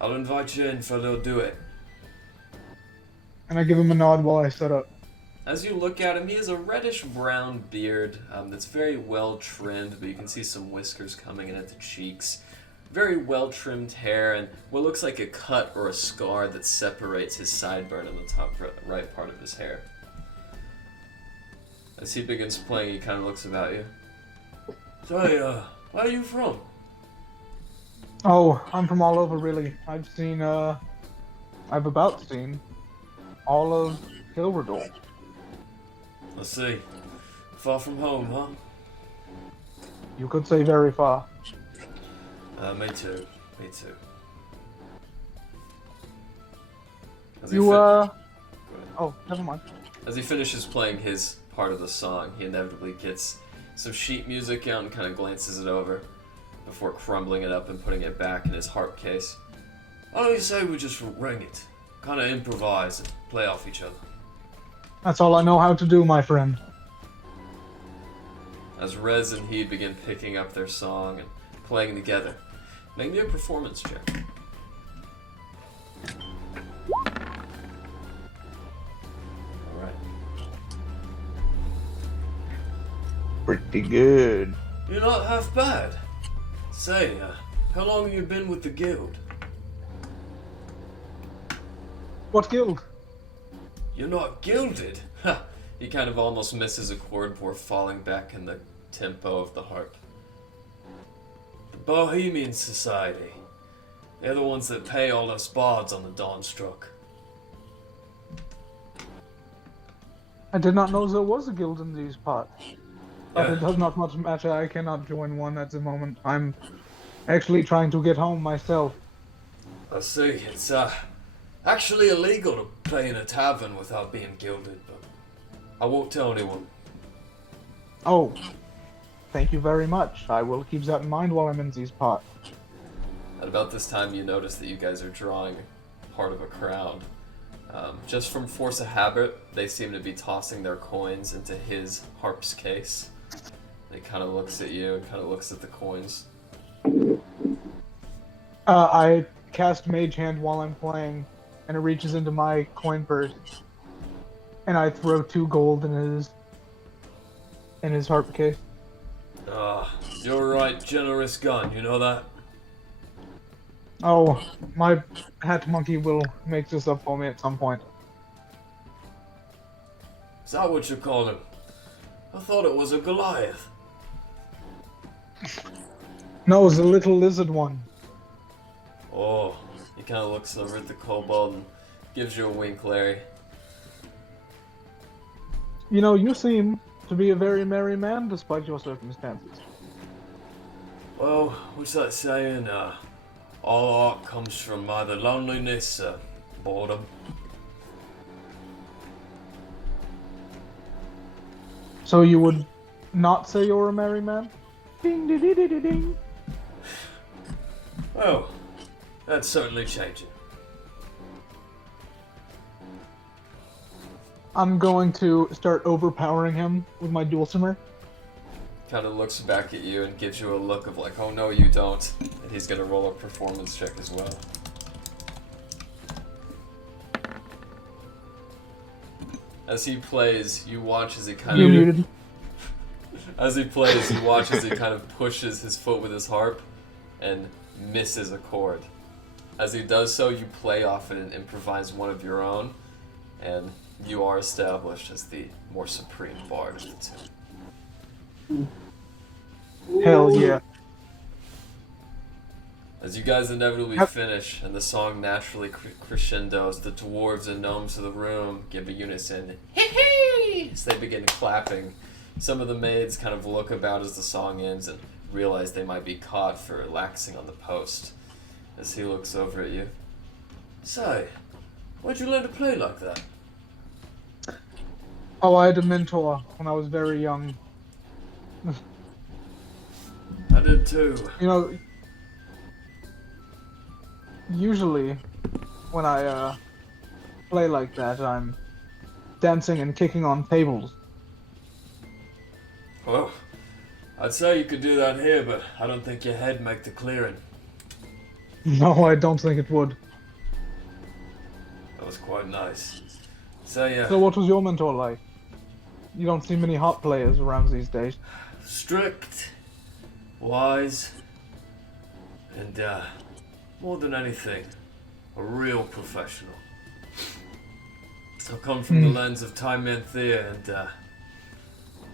I'll invite you in for a little duet. And I give him a nod while I set up. As you look at him, he has a reddish-brown beard that's very well-trimmed, but you can see some whiskers coming in at the cheeks. Very well-trimmed hair, and what looks like a cut or a scar that separates his sideburn in the top right part of his hair. As he begins playing, he kind of looks about you. Say, where are you from? Oh, I'm from all over, really. I've about seen all of Kilrador. I see. Far from home, huh? You could say very far. Me too. Me too. As You, Go ahead. Oh, never mind. As he finishes playing his part of the song, he inevitably gets some sheet music out and kind of glances it over before crumbling it up and putting it back in his harp case. Why don't you say we just ring it? Kind of improvise and play off each other. That's all I know how to do, my friend. As Rez and he begin picking up their song and playing together, make me a performance check. Alright. Pretty good. You're not half bad. Say, how long have you been with the guild? What guild? You're not gilded? Ha! He kind of almost misses a chord before falling back in the tempo of the harp. The Bohemian Society. They're the ones that pay all us bards on the Dawnstruck. I did not know there was a guild in these parts. But Yeah. it does not much matter, I cannot join one at the moment. I'm actually trying to get home myself. I see. It's actually illegal to play in a tavern without being gilded, but I won't tell anyone. Oh, thank you very much. I will keep that in mind while I'm in these parts. At about this time, you notice that you guys are drawing part of a crowd. Just from force of habit, they seem to be tossing their coins into his harp's case. He kind of looks at you and kind of looks at the coins. I cast Mage Hand while I'm playing, and it reaches into my coin purse. And I throw 2 gold in his harp case. You're a right generous gun, you know that? Oh, my hat monkey will make this up for me at some point. Is that what you call him? I thought it was a Goliath. No, it's a little lizard one. Oh, he kind of looks over at the kobold and gives you a wink, Larry. You know, you seem to be a very merry man despite your circumstances. Well, what's that saying? All art comes from either loneliness or boredom. So you would not say you're a merry man? Ding ding ding ding ding ding. Well, that's certainly changing. I'm going to start overpowering him with my dual simmer. Kind of looks back at you and gives you a look of like, oh no, you don't. And he's gonna roll a performance check as well. As he plays, you watch as he kind You of muted. as he plays, you watch as he kind of pushes his foot with his harp and misses a chord. As he does so, you play off it and improvise one of your own, and you are established as the more supreme bard of the two. Hell yeah. As you guys inevitably Yep. finish and the song naturally crescendos, the dwarves and gnomes of the room give a unison hee-hee as they begin clapping. Some of the maids kind of look about as the song ends and realize they might be caught for laxing on the post. As he looks over at you. Say, why'd you learn to play like that? Oh, I had a mentor when I was very young. I did too. You know, usually when I play like that, I'm dancing and kicking on tables. Well, I'd say you could do that here, but I don't think your head make the clearing. No, I don't think it would. That was quite nice. So yeah, So what was your mentor like? You don't see many hot players around these days. strict, wise, and more than anything, a real professional. I come from the lands of Tymanthea, and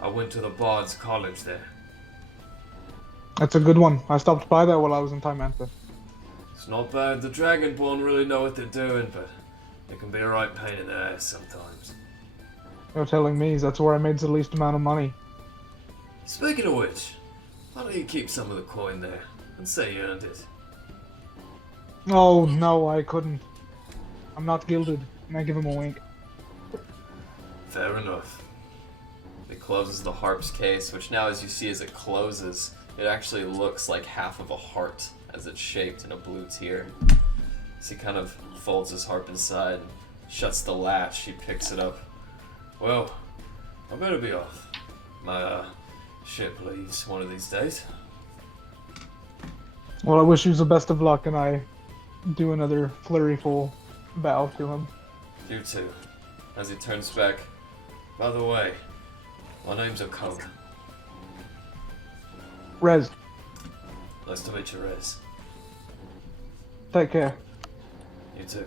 I went to the Bard's College there. That's a good one. I stopped by there while I was in Time Anthem. It's not bad. The Dragonborn really know what they're doing, but It can be a right pain in the ass sometimes. You're telling me that's where I made the least amount of money. Speaking of which, why don't you keep some of the coin there and say you earned it? Oh, no, I couldn't. I'm not gilded. And I give him a wink. Fair enough. It closes the harp's case, which now, as you see as it closes, it actually looks like half of a heart as it's shaped in a blue tear. As he kind of folds his harp inside and shuts the latch, he picks it up. Well, I better be off. My ship leaves one of these days. Well, I wish you the best of luck, and I do another flurryful bow to him. You too. As he turns back. By the way, my name's Okona. Rez, Nice to meet you, Rez. take care. You too.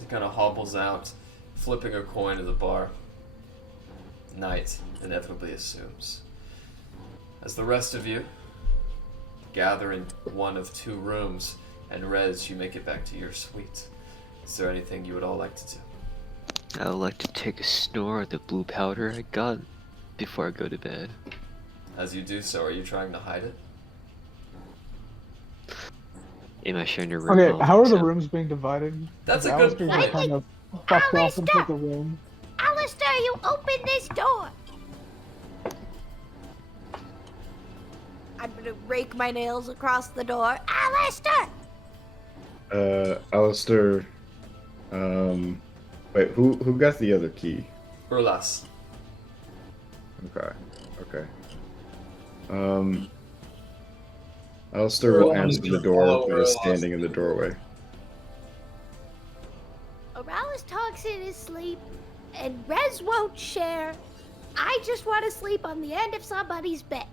He kind of hobbles out, flipping a coin to the bar. Night inevitably assumes. As the rest of you gather in one of two rooms, and Rez, you make it back to your suite. Is there anything you would all like to do? I would like to take a snore of the blue powder I got before I go to bed. As you do so, are you trying to hide it? Am I sharing a room? Okay, Oh, how are the so- rooms being divided? That's a Alistair good just point. kind of fucked off into Alistair! the room. Alistair, you open this door! I'm gonna rake my nails across the door. Alistair! Alistair, wait, who got the other key? Urlas. Okay. Alistair will answer the door, but is standing in the doorway. Oralis talks in his sleep, and Rez won't share. I just want to sleep on the end of somebody's bed.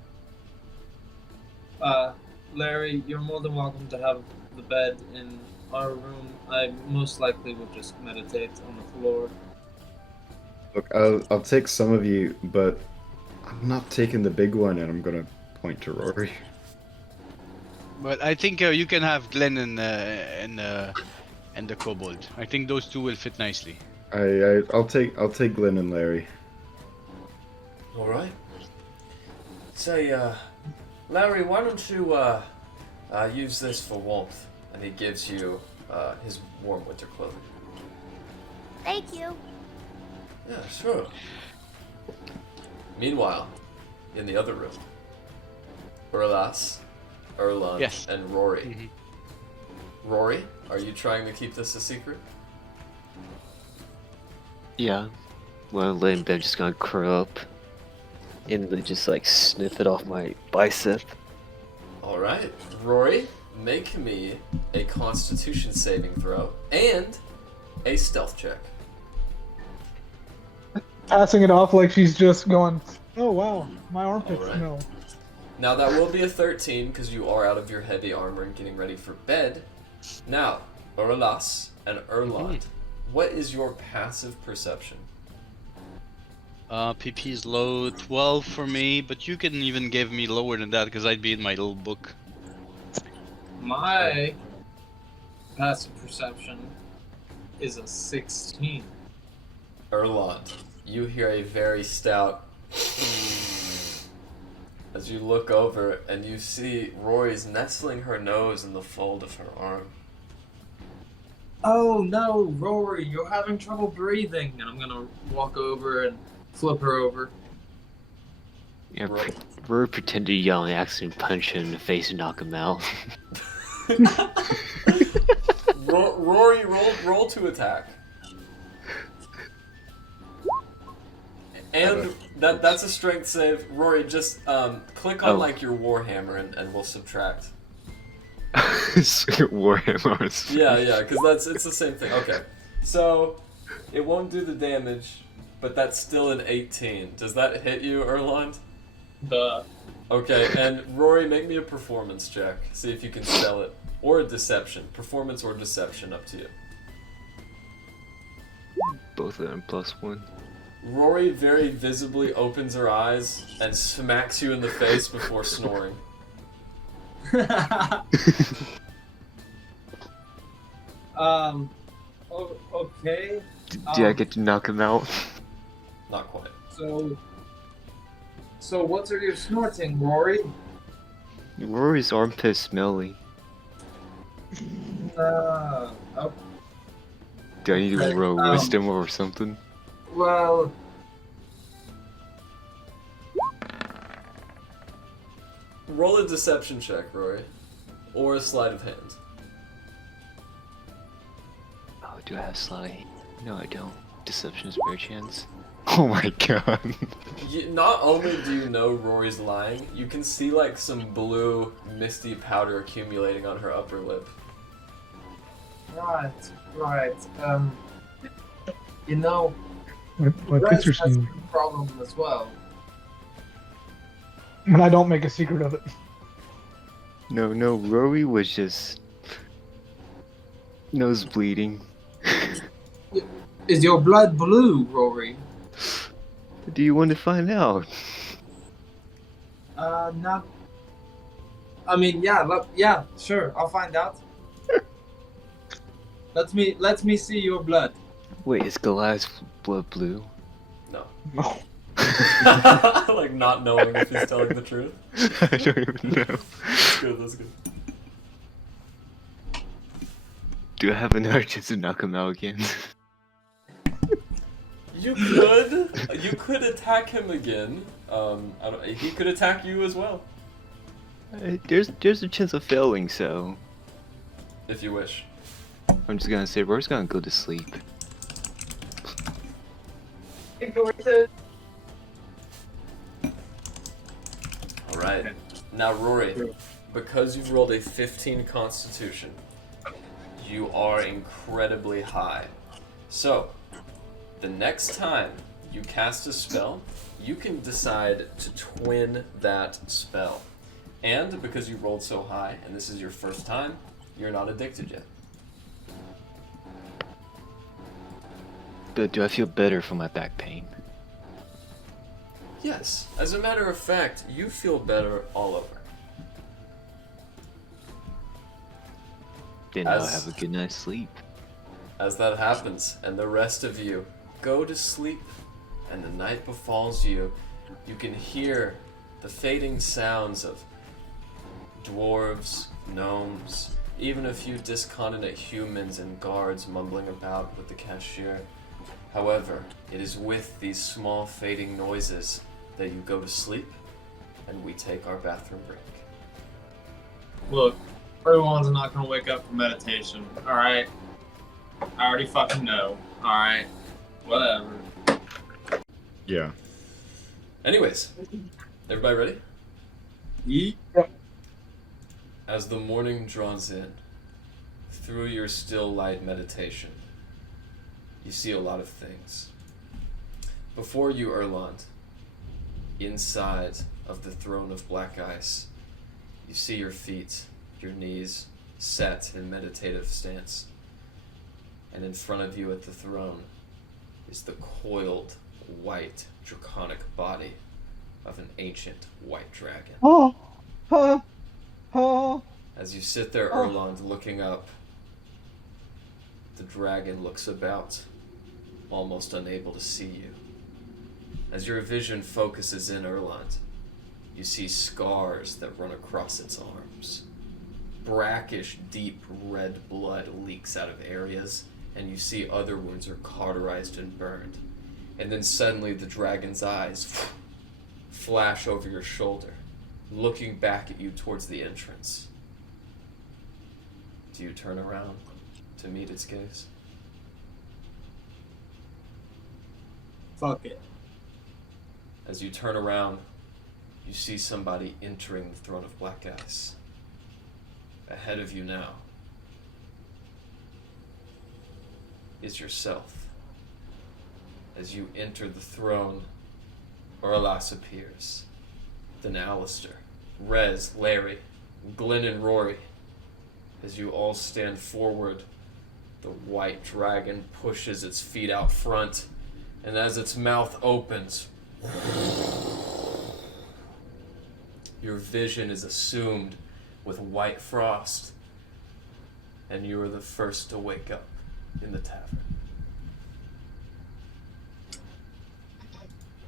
Larry, you're more than welcome to have the bed in our room. I most likely will just meditate on the floor. Look, I'll take some of you, but I'm not taking the big one, and I'm gonna point to Rory. But I think you can have Glenn and the kobold. I think those two will fit nicely. I'll take Glenn and Larry. Alright. Say, Larry, why don't you, Use this for warmth. And he gives you his warm winter clothing. Thank you. Yeah, sure. Meanwhile, in the other room, Urlas, Erlund, Yes. and Rory. Mhm. Rory, are you trying to keep this a secret? Yeah. Well, laying in bed, just gonna curl up and then just like sniff it off my bicep. Alright. Rory, make me a constitution saving throw and a stealth check. Passing it off like she's just going, oh wow, my armpits Alright. smell. Now that will be a 13 because you are out of your heavy armor and getting ready for bed. Now, Urlas and Erlund, what is your passive perception? PP is low, 12 for me, but you can even give me lower than that because I'd be in my little book. My passive perception is a 16. Erlund, you hear a very stout as you look over and you see Rory's nestling her nose in the fold of her arm. Oh no, Rory, you're having trouble breathing. And I'm gonna walk over and flip her over. Yeah, Rory. Rory pretend to yell and accidentally punch him in the face and knock him out. Rory, roll to attack. And that's a strength save. Rory, just click on Oh. like your warhammer and we'll subtract. Warhammers. Yeah, because it's the same thing. Okay, so it won't do the damage, but that's still an 18. Does that hit you, Erlund? Duh. Okay, and Rory, make me a performance check. See if you can sell it. Or a deception. Performance or deception, up to you. Both of them +1. Rory very visibly opens her eyes and smacks you in the face before snoring. Okay. Do I get to knock him out? Not quite. So what are you snorting, Rory? Rory's armpit's smelly. Oh, Do I need to roll wisdom or something? well, Roll a deception check, Rory. Or a sleight of hand. Oh, do I have sleight? No, I don't. Deception is bare chance. Oh my god. Not only do you know Rory's lying, you can see like some blue, misty powder accumulating on her upper lip. right. You know, My Rez picture's has new. a problem as well. And I don't make a secret of it. No, Rory was just nose bleeding. Is your blood blue, Rory? Do you want to find out? Not. I mean, yeah, sure. I'll find out. Let me see your blood. Wait, is Goliath's blood blue? No. No. Like not knowing if he's telling the truth. I don't even know. That's good, that's good. Do I have an urge to knock him out again? You could attack him again. He could attack you as well, There's a chance of failing, so if you wish. I'm just gonna say Rory's gonna go to sleep. Alright. Now, Rory, because you've rolled a 15 Constitution, you are incredibly high. So, the next time you cast a spell, you can decide to twin that spell. And because you rolled so high, and this is your first time, you're not addicted yet. But do I feel better from my back pain? Yes, as a matter of fact, you feel better all over. Then I'll have a good night's sleep. As that happens, and the rest of you go to sleep, and the night befalls you, you can hear the fading sounds of dwarves, gnomes, even a few discontinent humans and guards mumbling about with the cashier. However, it is with these small fading noises that you go to sleep, and we take our bathroom break. Look, everyone's not gonna wake up from meditation, alright? I already fucking know, alright? Whatever. Yeah. Anyways, everybody ready? Yeet. As the morning draws in, through your still light meditation, you see a lot of things. Before you, Erland, inside of the throne of black ice, you see your feet, your knees set in meditative stance. And in front of you at the throne is the coiled, white, draconic body of an ancient white dragon. As you sit there, Erland, looking up, the dragon looks about, almost unable to see you. As your vision focuses in, Erland, you see scars that run across its arms. Brackish, deep red blood leaks out of areas, and you see other wounds are cauterized and burned. And then suddenly the dragon's eyes flash over your shoulder, looking back at you towards the entrance. Do you turn around to meet its gaze? Fuck it. As you turn around, you see somebody entering the throne of black ice. Ahead of you now is yourself. As you enter the throne, Orlas appears. Then Alistair, Rez, Larry, Glenn, and Rory. As you all stand forward, the white dragon pushes its feet out front, and as its mouth opens, your vision is assumed with white frost. and you are the first to wake up in the tavern.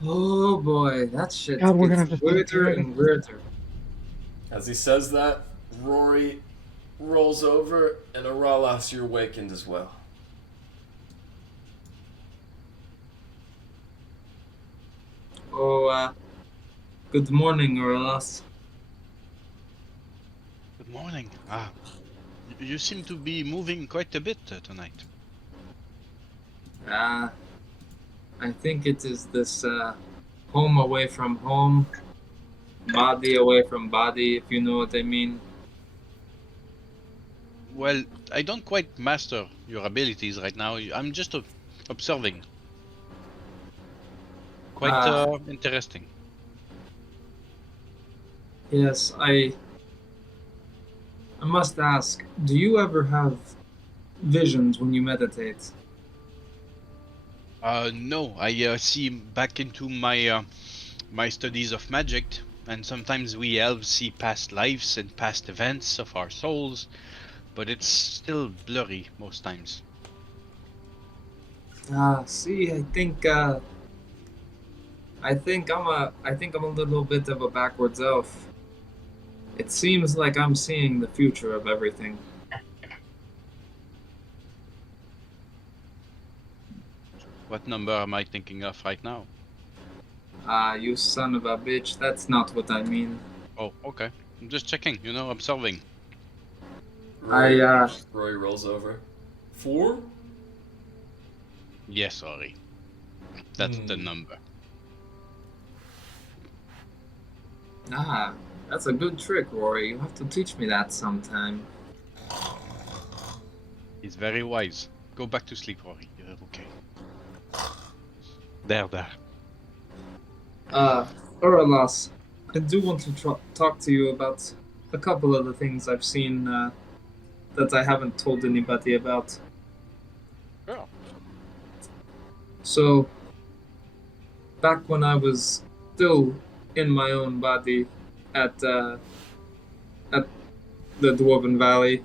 Oh boy, that shit God, we're gonna gets have to weirder and weirder. As he says that, Rory rolls over, and Aralas, you're awakened as well. Oh, good morning, Orlas. Good morning. You seem to be moving quite a bit tonight. I think it is this home away from home, body away from body, if you know what I mean. Well, I don't quite master your abilities right now. I'm just observing. Quite interesting. Yes, I must ask, do you ever have visions when you meditate? No, I see back into my my studies of magic, and sometimes we elves see past lives and past events of our souls, but it's still blurry most times. See, I think I'm a little bit of a backwards elf. It seems like I'm seeing the future of everything. What number am I thinking of right now? You son of a bitch, that's not what I mean. Oh, okay. I'm just checking, observing. Rory rolls over. 4? Yes, sorry. That's the number. That's a good trick, Rory. You have to teach me that sometime. He's very wise. Go back to sleep, Rory. You're okay. There. Orlas, I do want to talk to you about a couple of the things I've seen that I haven't told anybody about. Sure. So, back when I was still in my own body at the Dwarven Valley,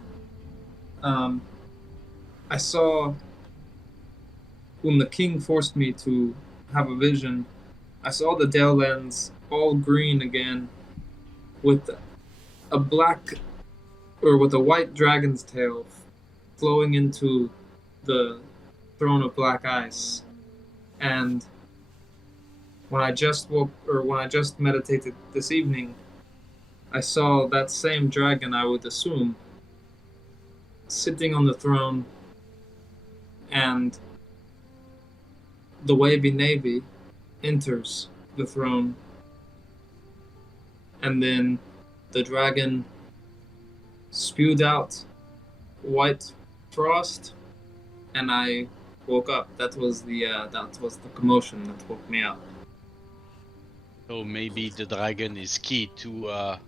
I saw when the king forced me to have a vision. I saw the Dale lands all green again, with a white dragon's tail flowing into the throne of black ice. And when I just meditated this evening, I saw that same dragon, I would assume, sitting on the throne, and the wavy navy enters the throne, and then the dragon spewed out white frost, and I woke up. That was the commotion that woke me up. So maybe the dragon is key to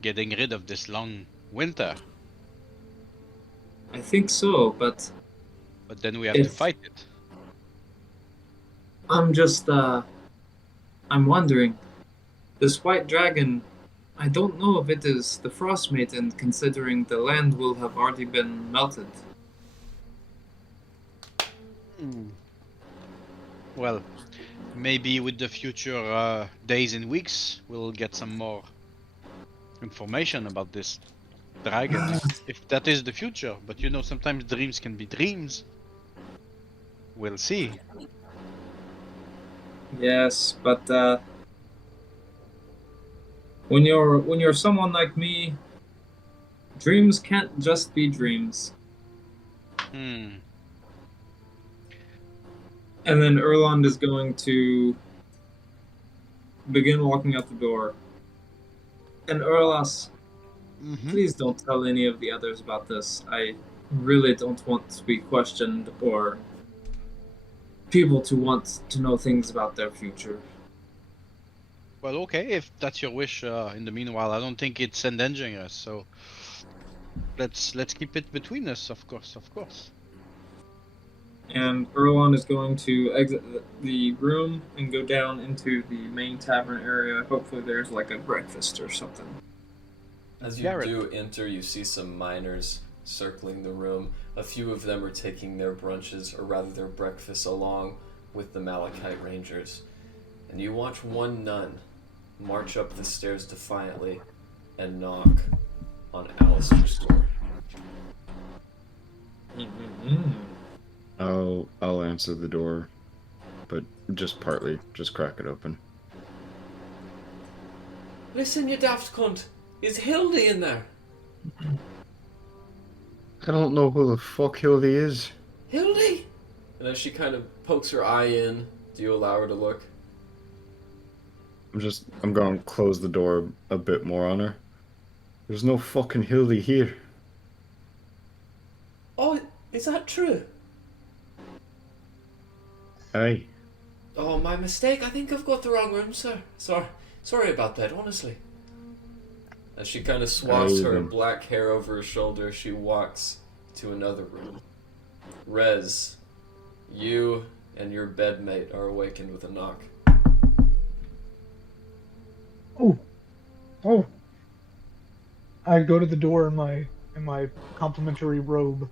getting rid of this long winter. I think so, but then we have to fight it. I'm wondering, this white dragon, I don't know if it is the frost maiden, considering the land will have already been melted. Well, maybe with the future days and weeks, we'll get some more information about this dragon, if that is the future. But sometimes dreams can be dreams. We'll see. Yes, but when you're someone like me, dreams can't just be dreams. And then Erland is going to begin walking out the door. And Erlas, please don't tell any of the others about this. I really don't want to be questioned or people to want to know things about their future. Well, okay, if that's your wish. In the meanwhile, I don't think it's endangering us. So let's keep it between us, of course. And Erlon is going to exit the room and go down into the main tavern area. Hopefully there's like a breakfast or something. As you do enter, you see some miners circling the room. A few of them are taking their brunches, or rather their breakfasts, along with the Malachite Rangers. And you watch one nun march up the stairs defiantly and knock on Alistair's door. I'll answer the door, but just partly, just crack it open. Listen, you daft cunt. Is Hildy in there? I don't know who the fuck Hildy is. Hildy? And as she kind of pokes her eye in, do you allow her to look? I'm going to close the door a bit more on her. There's no fucking Hildy here. Oh, is that true? Aye. Oh, my mistake. I think I've got the wrong room, sir. Sorry about that, honestly. As she kind of swathes her black hair over her shoulder, she walks to another room. Rez, you and your bedmate are awakened with a knock. Oh. I go to the door in my complimentary robe.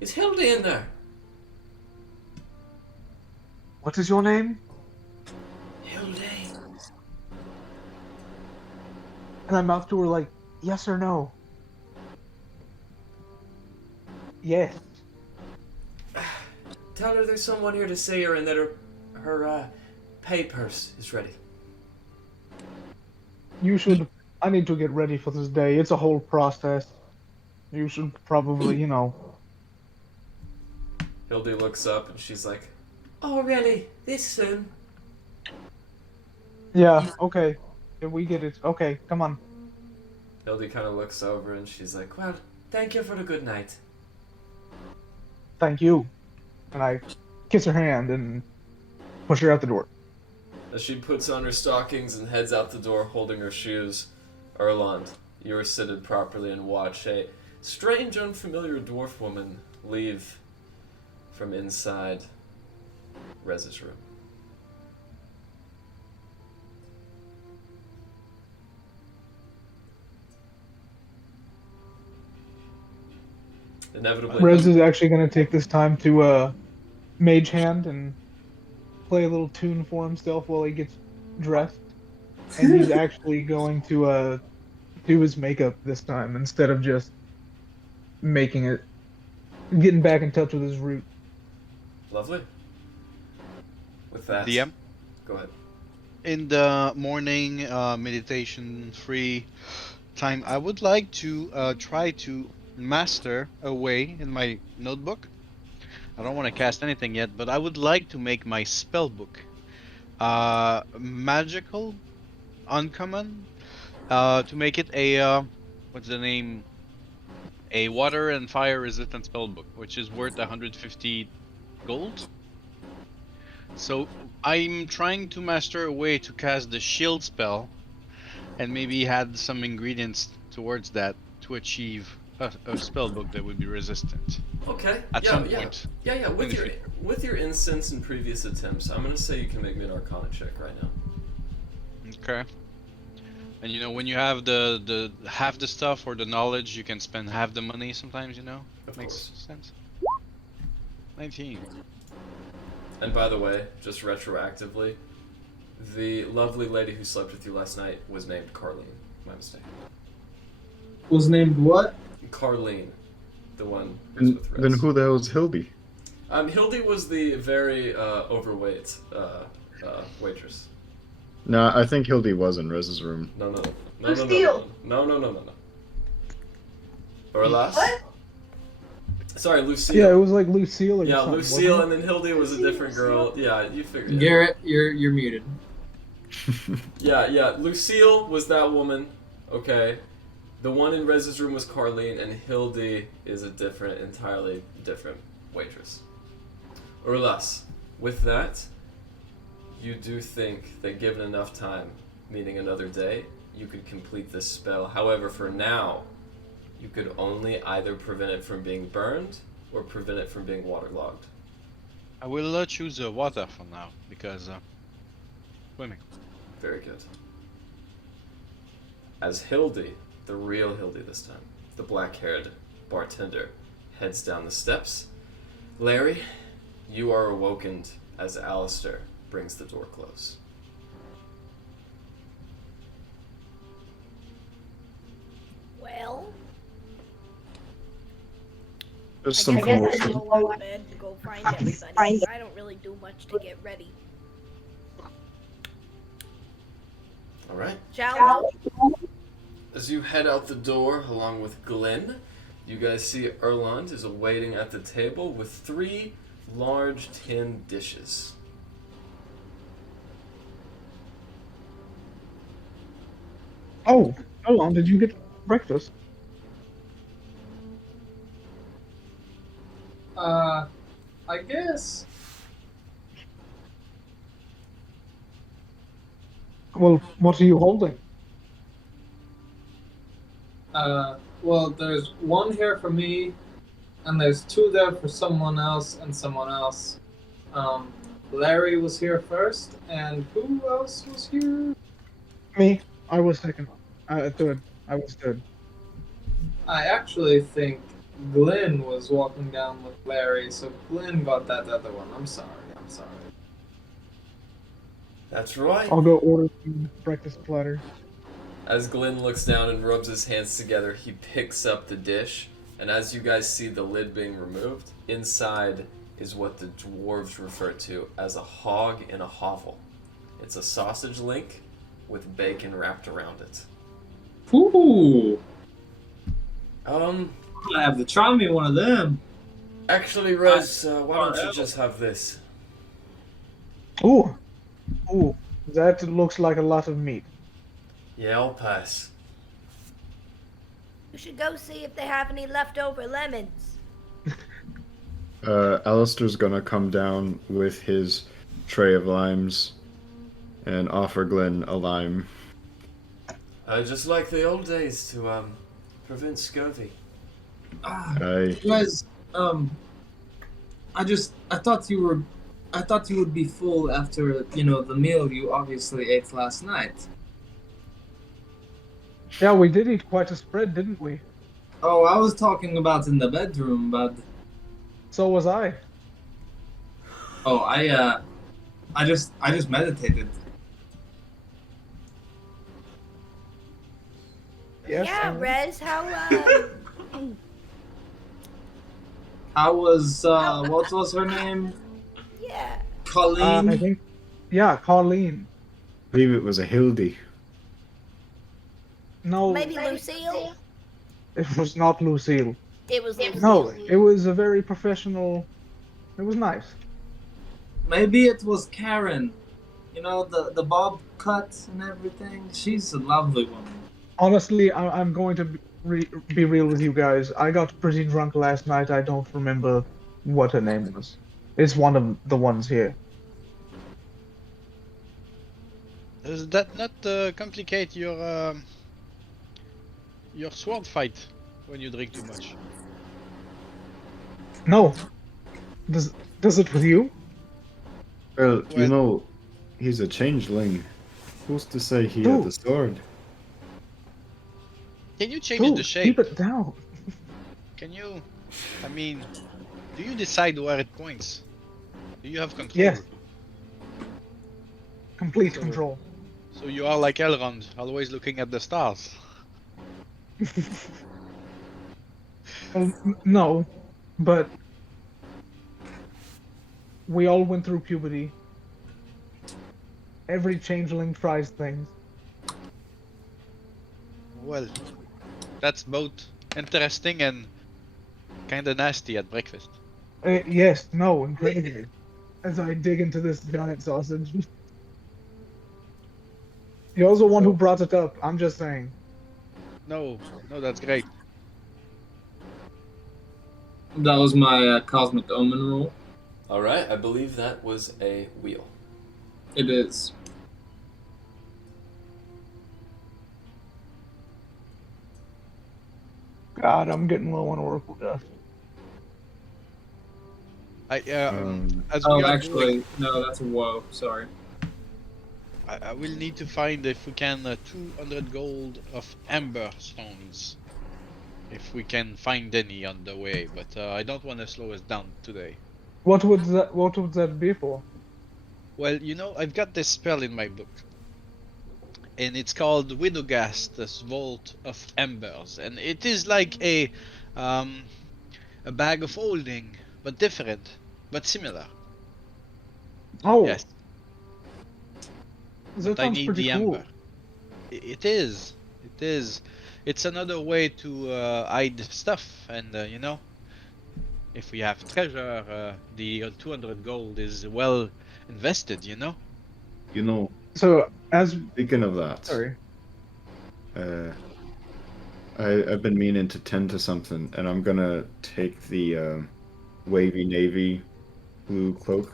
Is Hildy in there? What is your name? Hildy. And I mouth to her like, yes or no? Yes. Tell her there's someone here to see her and that her pay purse is ready. I need to get ready for this day. It's a whole process. You should probably, Hildy looks up and she's like, oh really? This soon? Yeah, okay. If we get it. Okay, come on. Hildy kind of looks over and she's like, well, thank you for the good night. Thank you. And I kiss her hand and push her out the door. As she puts on her stockings and heads out the door holding her shoes, Erland, you are seated properly and watch a strange, unfamiliar dwarf woman leave from inside Rez's room. Inevitably, Rez is actually going to take this time to mage hand and play a little tune for himself while he gets dressed. And he's actually going to do his makeup this time instead of just getting back in touch with his root. Lovely. With that, DM? Go ahead. In the morning meditation free time, I would like to try to master a way in my notebook. I don't want to cast anything yet, but I would like to make my spell book magical, uncommon, to make it a what's the name? A water and fire resistant spell book, which is worth 150 gold. So I'm trying to master a way to cast the shield spell, and maybe add some ingredients towards that to achieve a spell book that would be resistant. Okay. At some point. Yeah. With your incense and previous attempts, I'm gonna say you can make me an Arcana check right now. Okay. And when you have the half the stuff or the knowledge, you can spend half the money sometimes. Of Makes course. sense. 19. And by the way, just retroactively, the lovely lady who slept with you last night was named Carlene. My mistake. Was named what? Carlene, the one who's with Rez. Then who the hell is Hildy? Hildy was the very overweight waitress. Nah, I think Hildy was in Rez's room. No. Lucille. No. Or last? What? Sorry, Lucille. Yeah, it was like Lucille or Yeah, something. Lucille, wasn't and then Hildy was a different girl. Yeah, you figured it. Garrett, you're muted. Yeah. Lucille was that woman. Okay. The one in Rez's room was Carlene, and Hildy is a entirely different waitress. Or less. With that, you do think that given enough time, meaning another day, you could complete this spell. However, for now, you could only either prevent it from being burned or prevent it from being waterlogged. I will choose water for now because swimming. Very good. As Hildy, the real Hildy this time, the black-haired bartender, heads down the steps. Larry, you are awakened as Alistair brings the door close. Well, Just I some guess I promotion. have to go out of bed to go find everybody. I don't really do much to get ready. All right. Shall we? As you head out the door along with Glenn, you guys see Erland is awaiting at the table with 3 large tin dishes. Oh, how long did you get breakfast? I guess. Well, what are you holding? Well, there's one here for me, and there's 2 there for someone else and someone else. Larry was here first, and who else was here? Me. I was second. Third. I was third. I actually think Glenn was walking down with Larry, so Glenn got that other one. I'm sorry. That's right. I'll go order some breakfast platter. As Glenn looks down and rubs his hands together, he picks up the dish, and as you guys see the lid being removed, inside is what the dwarves refer to as a hog in a hovel. It's a sausage link with bacon wrapped around it. Ooh! Um, I have to try me one of them. actually, Rose, why don't you just have this? Ooh. Ooh. That looks like a lot of meat. Yeah, I'll pass. We should go see if they have any leftover lemons. Alistair's gonna come down with his tray of limes and offer Glenn a lime. Just like the old days to, prevent scurvy. I You guys, I thought you would be full after, the meal you obviously ate last night. Yeah, we did eat quite a spread, didn't we? Oh, I was talking about in the bedroom, but So was I. oh, I just meditated. Yes. Yeah, Rez, how, How was what was her name? yeah. Colleen. I think. Yeah, Colleen. believe it was a Hildy. No, Maybe Lucille? it was not Lucille. It was Lucille. No, it was a very professional. It was nice. Maybe it was Karen. The bob cut and everything. She's a lovely woman. Honestly, I'm going to be real with you guys. I got pretty drunk last night. I don't remember what her name was. It's one of the ones here. Does that not complicate your sword fight when you drink too much? No. Does it with you? Well, you Well- know, he's a changeling. Who's to say he had Dude. the sword? Can you change Dude, the shape? keep it down. Can you? I mean, do you decide where it points? Do you have control? Yes. Complete So- control. So you are like Elrond, always looking at the stars. Well, no, but we all went through puberty. Every changeling tries things. Well, that's both interesting and kinda nasty at breakfast. Yes, no, incredibly. As I dig into this giant sausage. You're the one who brought it up. I'm just saying. No, that's great. That was my cosmic omen roll. Alright, I believe that was a wheel. It is. God, I'm getting low on oracle dust. I as we Oh, are actually, going, no, that's a woe. Sorry. I will need to find if we can 200 gold of amber stones. if we can find any on the way, but I don't want to slow us down today. What would that be for? Well, you know, I've got this spell in my book, and it's called Widogast's Vault of Embers, and it is like a bag of holding, but different, but similar. Oh, Yes, that but I sounds need pretty the cool. ember. It is. It is. It's another way to hide stuff, and you know, if we have treasure, the 200 gold is well invested. You know. You know, So, as speaking of that, sorry, uh, I've been meaning to tend to something, and I'm gonna take the wavy navy blue cloak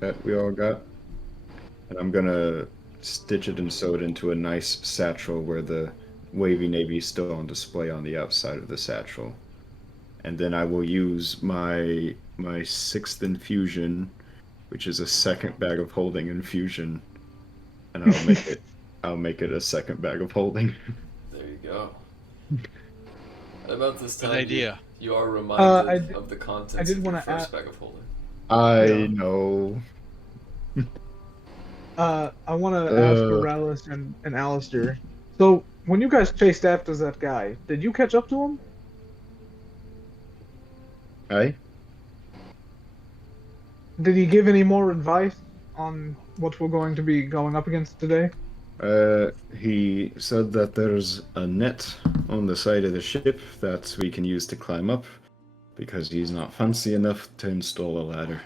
that we all got, and I'm gonna stitch it and sew it into a nice satchel where the wavy navy is still on display on the outside of the satchel. And then I will use my 6th infusion, which is a second bag of holding infusion, and I'll make it a second bag of holding. There you go. At about this Good time, idea. you are reminded I of the I contents did of your wanna first add- bag of holding. I know. I want to ask Uh. Morales and Alistair. So, when you guys chased after that guy, did you catch up to him? Aye. Did he give any more advice on what we're going to be going up against today? He said that there's a net on the side of the ship that we can use to climb up, because he's not fancy enough to install a ladder.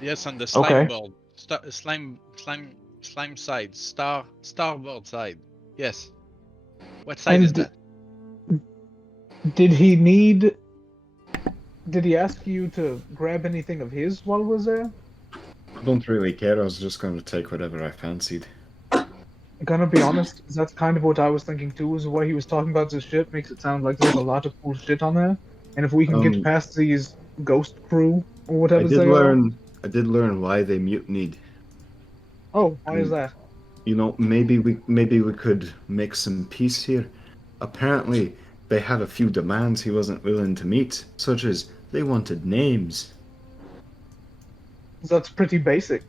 Yes, on the slime Okay. board, slime side, starboard side. Yes. What side And is that? Did he need? Did he ask you to grab anything of his while we was there? I don't really care, I was just going to take whatever I fancied. Gonna be honest, that's kind of what I was thinking too. Is the way he was talking about this ship makes it sound like there's a lot of cool shit on there. And if we can get past these ghost crew or I whatever did they are. I did learn why they mutinied. Oh, why is that? You know, maybe we could make some peace here. Apparently, they had a few demands he wasn't willing to meet, such as they wanted names. That's pretty basic.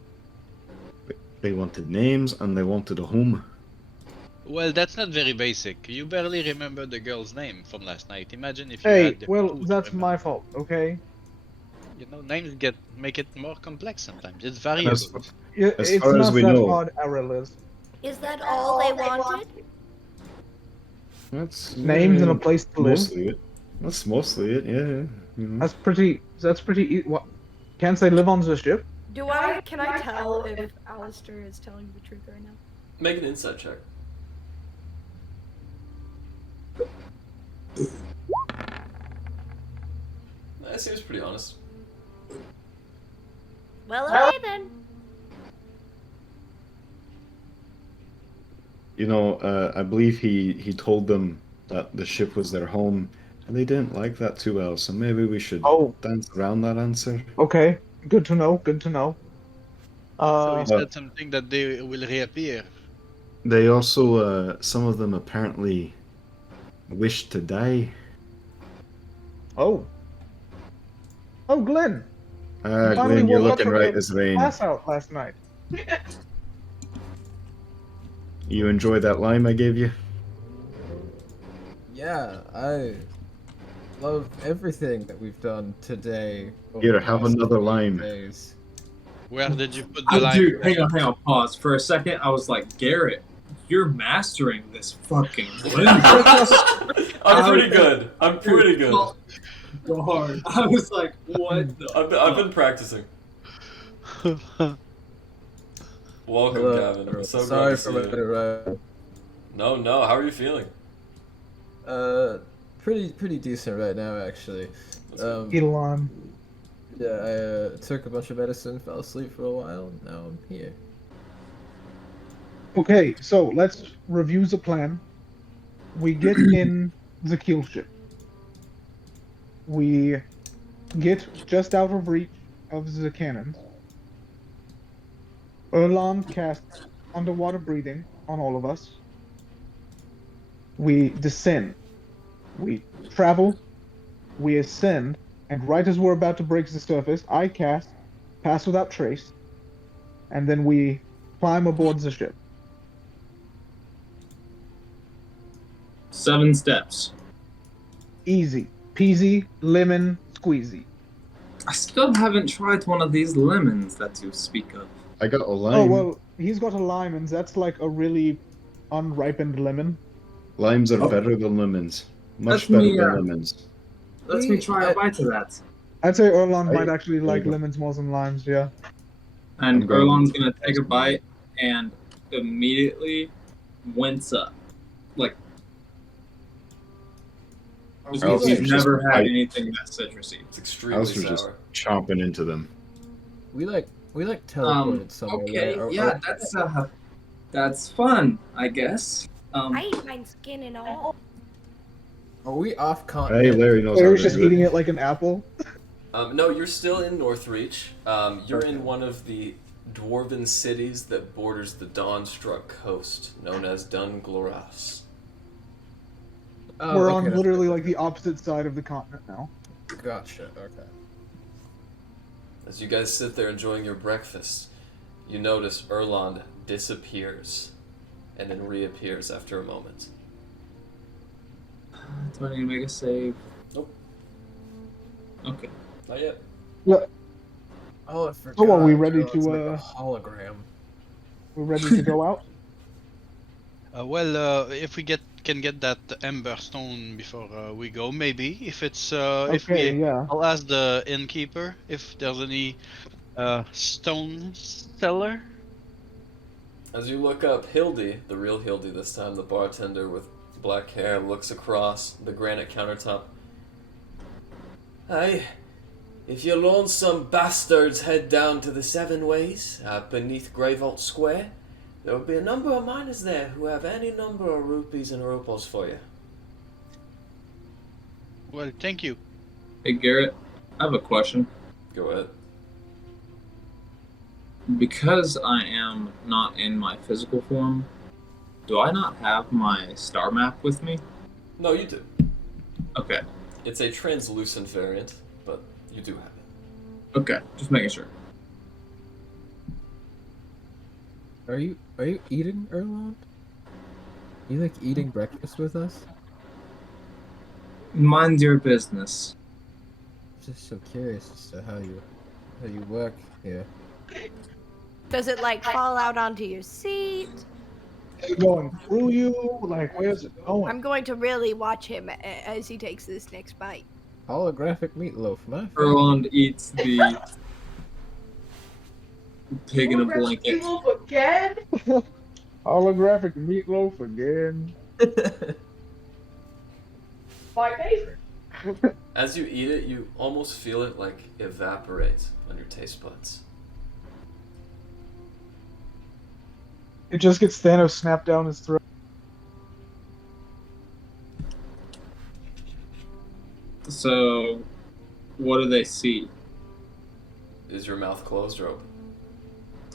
They wanted names and they wanted a home. Well, that's not very basic. You barely remember the girl's name from last night. Imagine if you Hey, had the well, clue to that's remember. my fault, okay? You know, names make it more complex sometimes. It's As, variables. As It's far as not we that know- hard, Aurelius. Is that all they wanted? that's Names and a place to live. mostly it. That's mostly it, yeah. You know. That's pretty. What? Can't they live on the ship? Can I tell if Alistair is telling the truth right now? Make an insight check. That seems pretty honest. Well, okay then. You know, I believe he told them that the ship was their home, and they didn't like that too well, so maybe we should Oh. dance around that answer. Okay, good to know. Good to know. So he Uh, said something that they will reappear. They also, some of them apparently wished to die. Oh. Oh, Glenn. Ah, Finally Glenn, you're woke up looking from right your as rain. Pass out last night. You enjoy that lime I gave you? Yeah, I love everything that we've done today. over Here, the have past another few lime. days. Where did you put the line? Dude, hang on, pause. For a second, I was like, Garrett, you're mastering this fucking blender. I'm pretty good. I'm pretty good. Go hard. I was like, what the I've been practicing. Welcome, Hello. Gavin. I'm so glad Sorry to for see letting it you. run. No. How are you feeling? Pretty decent right now, actually. Elon. Yeah, I took a bunch of medicine, fell asleep for a while, and now I'm here. Okay, so let's review the plan. We get in the kill ship. We get just out of reach of the cannons. Erland casts underwater breathing on all of us. We descend. We travel, we ascend, and right as we're about to break the surface, I cast Pass Without Trace, and then we climb aboard the ship. 7 steps. Easy peasy, lemon squeezy. I still haven't tried one of these lemons that you speak of. I got a Oh lime. well, he's got a lime, and that's like a really unripened lemon. Limes are Oh. better than lemons. Much Let better me, than lemons. Let me try a bite of that. I'd say Erlon I- might actually like go. lemons more than limes. Yeah. And I'm going Erlon's to- gonna take a bite and immediately wince up. Like, just Alice because is he's just never had bite. anything that's citrusy. It's I extremely was just sour. chomping into them. We teleported somewhere. Okay, right? yeah, that's fun, I guess. I eat mine skin and all. Are we off Hey, continent? Larry knows how Larry's to just do it. eating it like an apple. No, you're still in Northreach. You're Okay. in one of the dwarven cities that borders the Dawnstruck coast, known as Dungloras. Oh, We're okay, on that's literally good. like the opposite side of the continent now. Gotcha. Okay. As you guys sit there enjoying your breakfast, you notice Erland disappears and then reappears after a moment. Do I need to make a save? Nope. Okay. Not yet. Oh, I forgot. So are we ready Let's to, make a hologram? We're ready to go out. If we can get that Ember Stone before we go, maybe. If it's if Okay, we, yeah. I'll ask the innkeeper if there's any stone seller. As you look up, Hildy, the real Hildy this time, the bartender with black hair, looks across the granite countertop. Aye, if you lonesome bastards head down to the Seven Ways, beneath Greyvault Square, there will be a number of miners there who have any number of rupees and ruples for you. Well, thank you. Hey, Garrett, I have a question. Go ahead. Because I am not in my physical form, do I not have my star map with me? No, you do. Okay. It's a translucent variant, but you do have it. Okay, just making sure. Are you eating, Erland? You like eating breakfast with us? Mind your business. Just so curious as to how you work here. Does it like fall out onto your seat? Is it going through you? Like, where's it going? I'm going to really watch him as he takes this next bite. Holographic meatloaf, my friend. Erland eats the pig in a blanket. Again? Holographic meatloaf again. My favorite. As you eat it, you almost feel it like evaporate on your taste buds. It just gets Thanos snapped down his throat. So, what do they see? Is your mouth closed or open?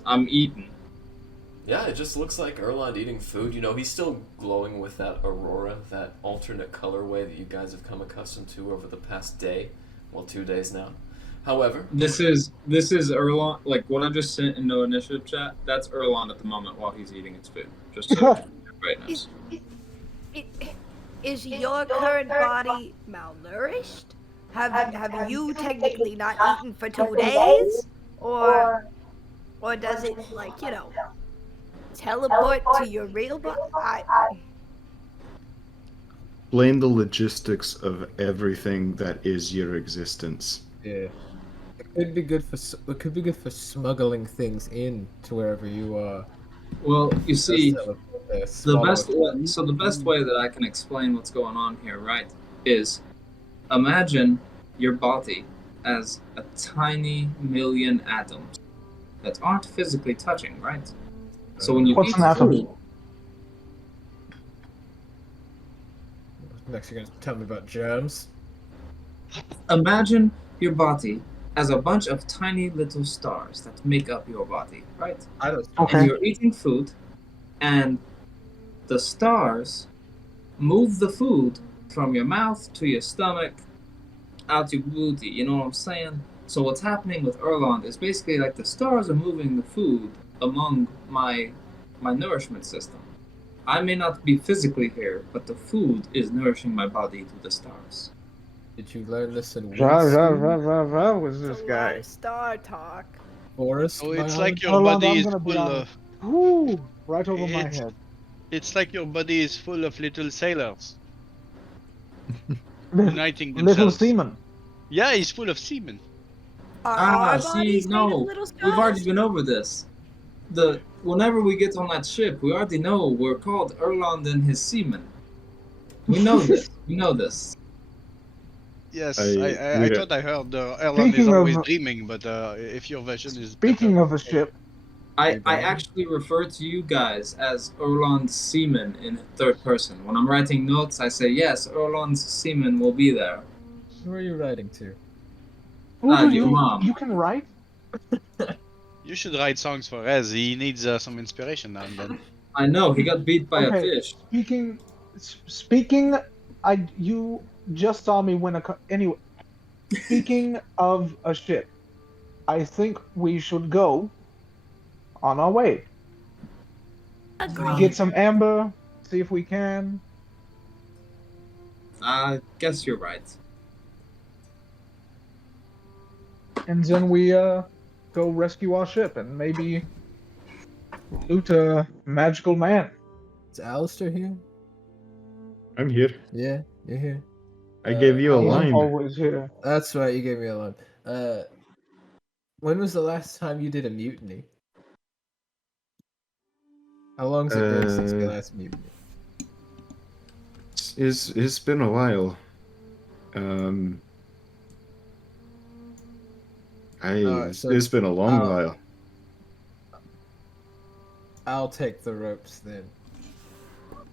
I'm eating. Yeah, it just looks like Erland eating food. You know, he's still glowing with that aurora, that alternate colorway that you guys have come accustomed to over the past day. Well, 2 days now. However, This is Erland. Like what I just sent in no initiative chat. That's Erland at the moment while he's eating his food. Just so everybody knows. Is your current body malnourished? Have you technically not eaten for 2 days? Or does it, like, you know, teleport to your real body? Blame the logistics of everything that is your existence. Yeah. It could be good for smuggling things in to wherever you are. Well, you see, The the best way that I can explain what's going on here, right, is imagine your body as a tiny million atoms that aren't physically touching, right? So when you What's eat an atom? food, Next, you're gonna tell me about germs. imagine your body as a bunch of tiny little stars that make up your body, right? I don't. Okay. And you're eating food, and the stars move the food from your mouth to your stomach, out your booty. You know what I'm saying? So what's happening with Erlond is basically like the stars are moving the food among my nourishment system. I may not be physically here, but the food is nourishing my body to the stars. Did you learn this in Rah, weed rah, school? rah, rah, rah, was It's this a lot guy? of star talk. Forest So it's biology? like your Erland, body I'm is gonna be full honest. of. Whoo, right over my It's head. it's like your body is full of little sailors Little, uniting little themselves. seaman. Yeah, he's full of semen. Are Ah, our see, bodies made of no, little we've already stars? been over this. Whenever we get on that ship, we already know we're called Erland and his seamen. We know this. We know this. Yes, we I don't- thought I heard Erland is Speaking always of- dreaming, but if your version is Speaking better. of a ship, I Rebound. actually refer to you guys as Erland's seamen in third person. When I'm writing notes, I say, yes, Erland's seamen will be there. Who are you writing to? who do your you mom. you can write? You should write songs for Rez. He needs some inspiration now and then. I know, he got beat by a Okay. fish. Speaking, you just saw me win anyway. Speaking of a ship, I think we should go on our way. Agreed. Get some amber, see if we can. I guess you're right. And then we go rescue our ship and maybe loot a magical man. Is Alistair here? I'm here. Yeah, you're here. I gave you a He's line. always here. That's right, you gave me a line. When was the last time you did a mutiny? How long's it been since your last mutiny? It's been a while. Alright, so it's been a long I'll- while. I'll take the ropes then.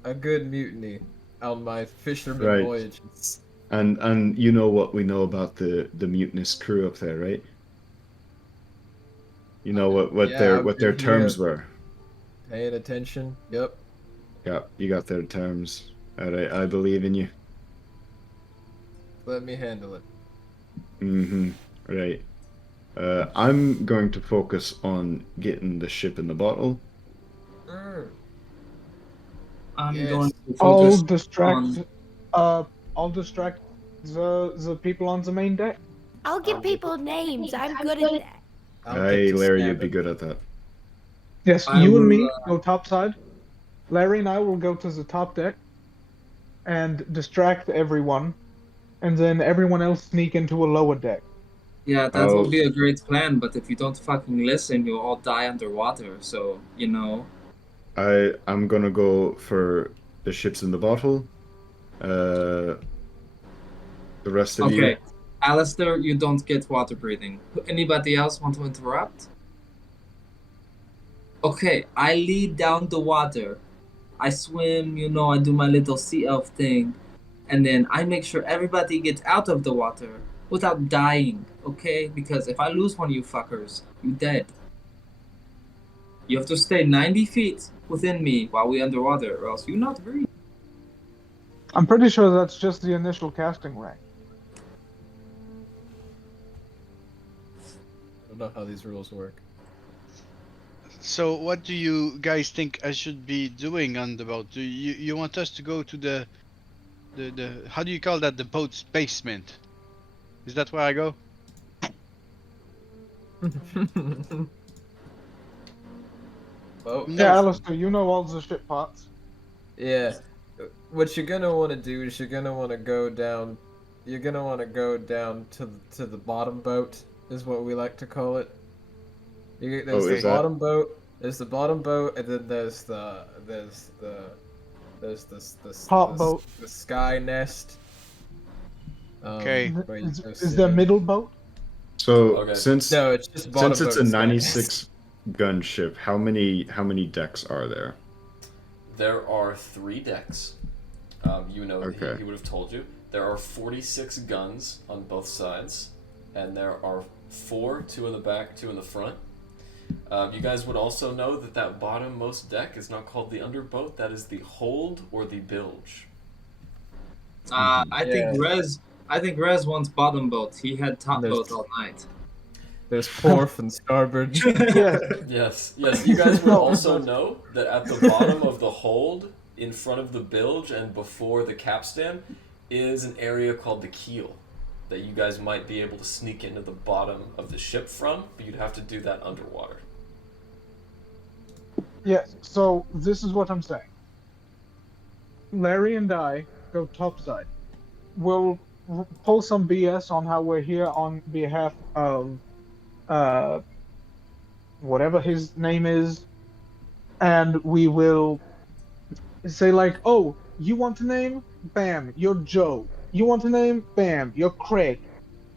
A good mutiny on my fisherman Right. voyages. And you know what we know about the mutinous crew up there, right? You know what Yeah, their I've what their been terms here. were. Paying attention. Yep. Yeah, you got their terms. Alright, I believe in you. Let me handle it. Mm-hmm. Right. I'm going to focus on getting the ship in the bottle. I'm Yes. going to I'll focus distract. on... I'll distract the people on the main deck. I'll give people names. I'm good at that. I'll Hey, get to Larry, you'd stabbing. be good at that. Yes, I you and will, me go topside. Larry and I will go to the top deck and distract everyone, and then everyone else sneak into a lower deck. Yeah, that Oh. will be a great plan, but if you don't fucking listen, you'll all die underwater, so, you know... I'm gonna go for the ships in the bottle. The rest of you. Okay, Alistair, you don't get water breathing. Anybody else want to interrupt? Okay, I lead down the water. I swim, you know, I do my little sea elf thing. And then I make sure everybody gets out of the water without dying, okay? Because if I lose one of you fuckers, you dead. You have to stay 90 feet within me while we underwater, or else you not breathe. I'm pretty sure that's just the initial casting rank. I don't know how these rules work. So what do you guys think I should be doing on the boat? Do you want us to go to the how do you call that, the boat's basement? Is that where I go? Oh, Yeah, Alistair, you know all the ship parts. yeah. What you're gonna want to do is you're gonna want to go down. You're gonna want to go down to the bottom boat, is what we like to call it. There's Oh, the is that- bottom boat. There's the bottom boat, and then there's the Top the, boat. the sky nest. Okay. where you Is, go is sit there in. middle boat? So Okay. since No, it's just bottom it's boat a and sky 96 gun ship, how many decks are there? There are 3 decks. You know, Okay. he would have told you. There are 46 guns on both sides, and there are 4, 2 in the back, 2 in the front. You guys would also know that that bottommost deck is not called the underboat. That is the hold or the bilge. I think Yeah. Rez wants bottom boat. He had top There's- boat all night. There's Porf and Starboard. Yes. Yes, yes. You guys would No, also but- know that at the bottom of the hold, in front of the bilge and before the capstan, is an area called the keel that you guys might be able to sneak into the bottom of the ship from, but you'd have to do that underwater. Yes, so this is what I'm saying. Larry and I go topside. We'll pull some BS on how we're here on behalf of whatever his name is, and we will say like, oh, you want a name? Bam, you're Joe. You want a name? Bam, you're Craig.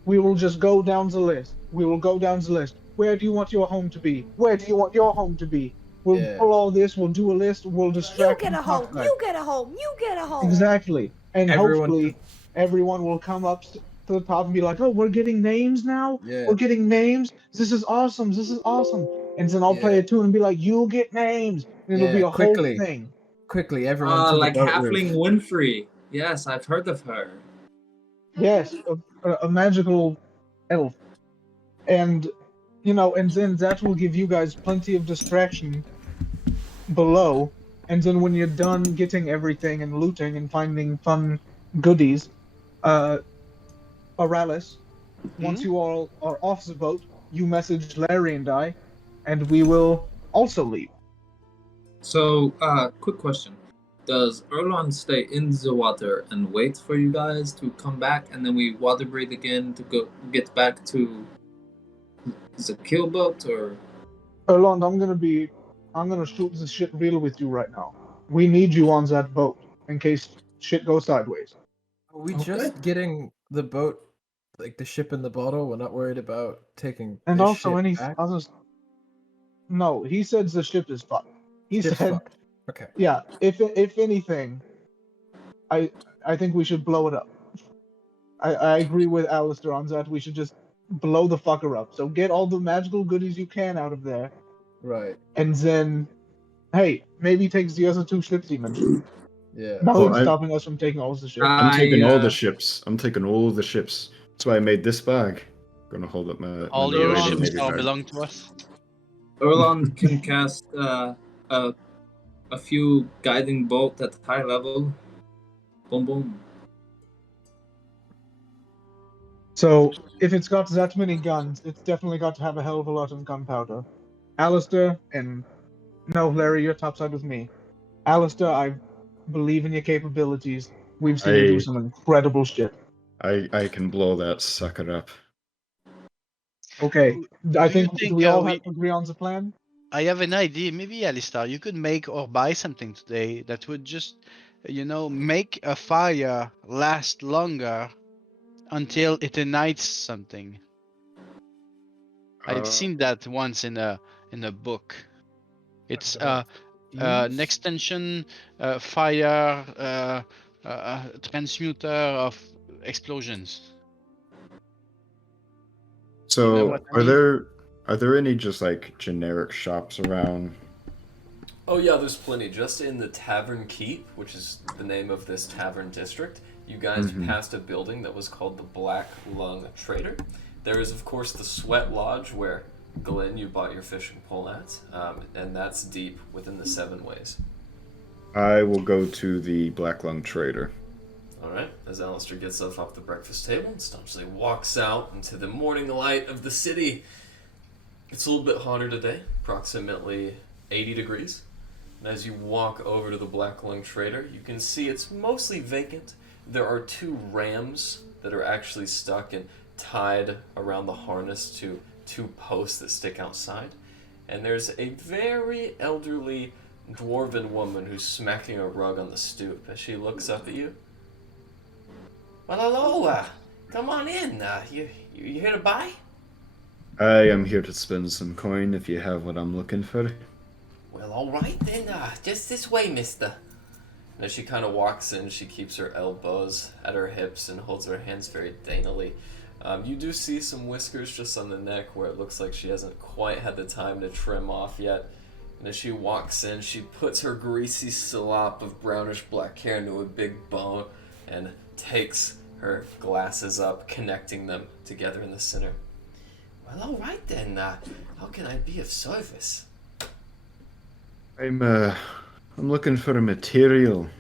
We will just go down the list. We will go down the list. Where do you want your home to be? Where do you want your home to be? We'll Yeah. pull all this. We'll do a list. We'll You distract. get a them home. topside. You get a home. You get a home. Exactly. And Everyone- hopefully everyone will come up to the top and be like, oh, we're getting names now? Yeah. We're getting names? This is awesome. This is awesome. And then I'll play Yeah. a tune and be like, you'll get names. And it'll be Yeah, a quickly. whole thing. Quickly, everyone to the Like boat Halfling roof. Winfrey. Yes, I've heard of her. Yes, a magical elf. And, and then that will give you guys plenty of distraction below. And then when you're done getting everything and looting and finding fun goodies, Aralis, once you all are off the boat, you message Larry and I, and we will also leave. So, quick question. Does Erlon stay in the water and wait for you guys to come back, and then we water breathe again to go get back to the kill boat, or? Erland, I'm gonna shoot the shit real with you right now. We need you on that boat in case shit goes sideways. Are we Okay. just getting the boat, like the ship in the bottle? We're not worried about taking And this also shit any back? others. No, he said the ship is fucked. He Ship's said, fucked. Okay. yeah. If anything, I think we should blow it up. I agree with Alistair on that. We should just blow the fucker up. So get all the magical goodies you can out of there, Right. and then, hey, maybe take the other two ships he mentioned. Yeah. Nothing's I'm- stopping us from taking all the ships. I'm taking all the I, ships. I'm taking all the ships. That's why I made this bag. Gonna hold up my. All my your Navy ships bag. now belong to us. Erlon can cast a few guiding bolt at high level. Boom, boom. So if it's got that many guns, it's definitely got to have a hell of a lot of gunpowder. Alistair and no, Larry, you're topside with me. Alistair, I believe in your capabilities. We've seen you do some incredible shit. I can blow that sucker up. Okay, I Do you think think, do we all we- have to agree on the plan. I have an idea. Maybe, Alistair, you could make or buy something today that would just, make a fire last longer until it ignites something. I've seen that once in a book. It's an extension fire transmuter of explosions. You know So what I mean? are there any just like generic shops around? Oh yeah, there's plenty. Just in the Tavern Keep, which is the name of this tavern district, you guys passed a building that was called the Black Lung Trader. There is, of course, the Sweat Lodge, where, Glenn, you bought your fishing pole at, and that's deep within the 7 ways. I will go to the Black Lung Trader. Alright, as Alistair gets up off the breakfast table and staunchly walks out into the morning light of the city. It's a little bit hotter today, approximately 80 degrees. And as you walk over to the Black Lung Trader, you can see it's mostly vacant. There are 2 rams that are actually stuck and tied around the harness to 2 posts that stick outside. And there's a very elderly dwarven woman who's smacking a rug on the stoop as she looks up at you. Well, hello, come on in. You here to buy? I am here to spend some coin if you have what I'm looking for. Well, alright then, just this way, mister. And as she kind of walks in, she keeps her elbows at her hips and holds her hands very daintily. You do see some whiskers just on the neck where it looks like she hasn't quite had the time to trim off yet. And as she walks in, she puts her greasy slop of brownish black hair into a big bow and takes her glasses up, connecting them together in the center. Well, all right then. How can I be of service? I'm looking for a material.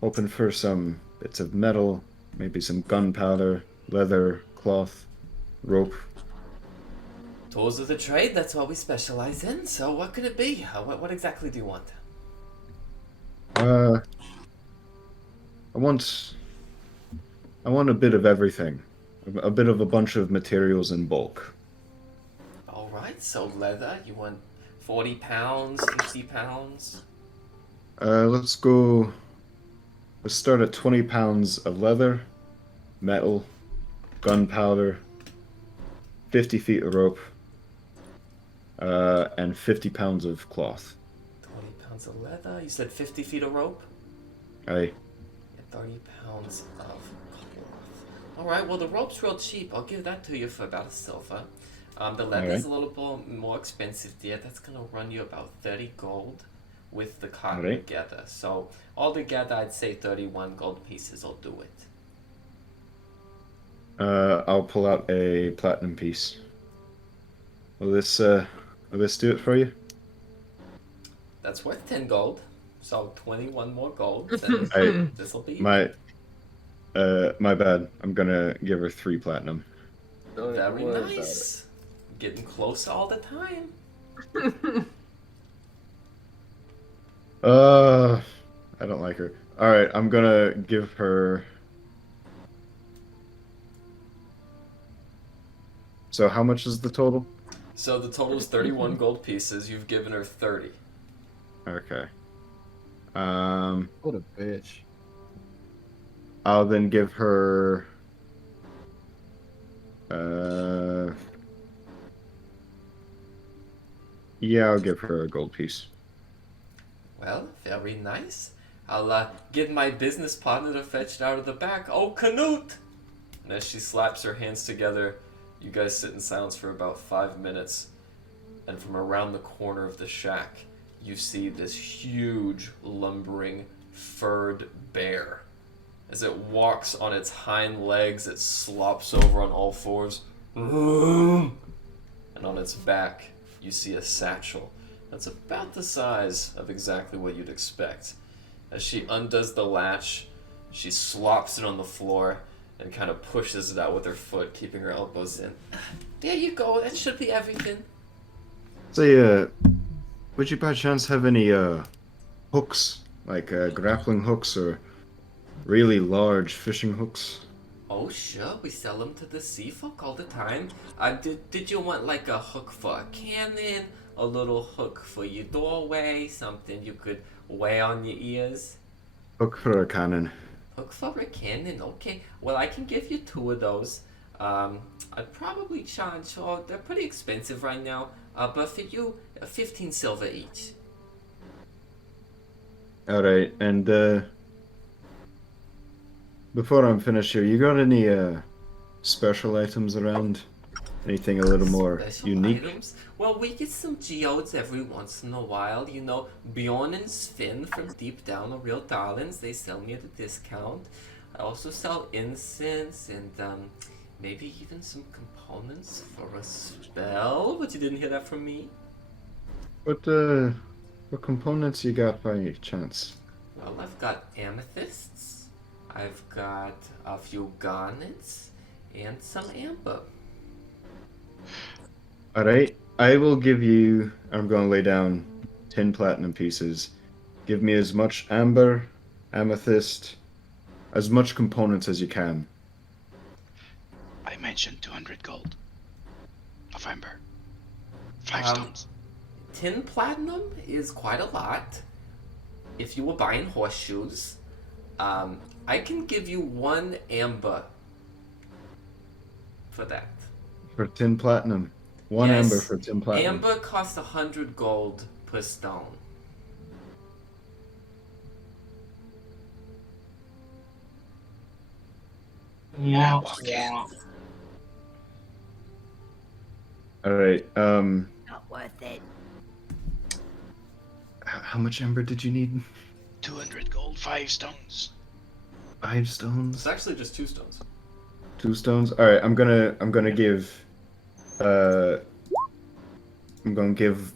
Hoping for some bits of metal, maybe some gunpowder, leather, cloth, rope. Tools of the trade, that's what we specialize in. So what could it be? What exactly do you want? I want a bit of everything. A bit of a bunch of materials in bulk. All right, so leather, you want 40 pounds, 50 pounds? Let's start at 20 pounds of leather, metal, gunpowder, 50 feet of rope, and 50 pounds of cloth. 20 pounds of leather, you said 50 feet of rope? Aye. And 30 pounds of cloth. All right, well, the rope's real cheap. I'll give that to you for about a silver. The leather's a little bit more expensive, dear. That's going to run you about 30 gold with the cotton together. So, altogether, I'd say 31 gold pieces will do it. I'll pull out a platinum piece. Will this do it for you? That's worth 10 gold. So 21 more gold. And this'll be my bad. I'm gonna give her 3 platinum. very nice. Getting closer all the time. I don't like her. All right, I'm gonna give her. So how much is the total? So the total is 31 gold pieces. You've given her 30. Okay. What a bitch. I'll then give her. Yeah, I'll give her a gold piece. Well, very nice. I'll get my business partner to fetch it out of the back. Oh, Canute! And as she slaps her hands together, you guys sit in silence for about 5 minutes. And from around the corner of the shack, you see this huge, lumbering, furred bear. As it walks on its hind legs, it slops over on all fours. And on its back, you see a satchel that's about the size of exactly what you'd expect. As she undoes the latch, she slops it on the floor and kind of pushes it out with her foot, keeping her elbows in. There you go, that should be everything. Say, would you by chance have any hooks, like grappling hooks or really large fishing hooks? Oh, sure, we sell them to the sea folk all the time. Did you want like a hook for a cannon, a little hook for your doorway, something you could wear on your ears? Hook for a cannon. Hook for a cannon, okay. Well, I can give you 2 of those. I'd probably charge, they're pretty expensive right now, but for you, 15 silver each. Alright, and before I'm finished here, you got any special items around? Anything a little more Special unique? items? Well, we get some geodes every once in a while. You know, Bjorn and Sven from deep down are real darlings. They sell me at a discount. I also sell incense and maybe even some components for a spell. But you didn't hear that from me. What components you got by chance? Well, I've got amethysts. I've got a few garnets and some amber. Alright, I will give you, I'm going to lay down 10 platinum pieces. Give me as much amber, amethyst, as much components as you can. I mentioned 200 gold of amber. 5 stones. 10 platinum is quite a lot. If you were buying horseshoes, I can give you 1 amber for that. For 10 platinum. 1 Yes, amber for 10 platinum. Amber costs 100 gold per stone. Yeah. Alright, Not worth it. how much amber did you need? 200 gold, 5 stones. 5 stones. It's actually just 2 stones. 2 stones. All right, I'm gonna give. I'm gonna give.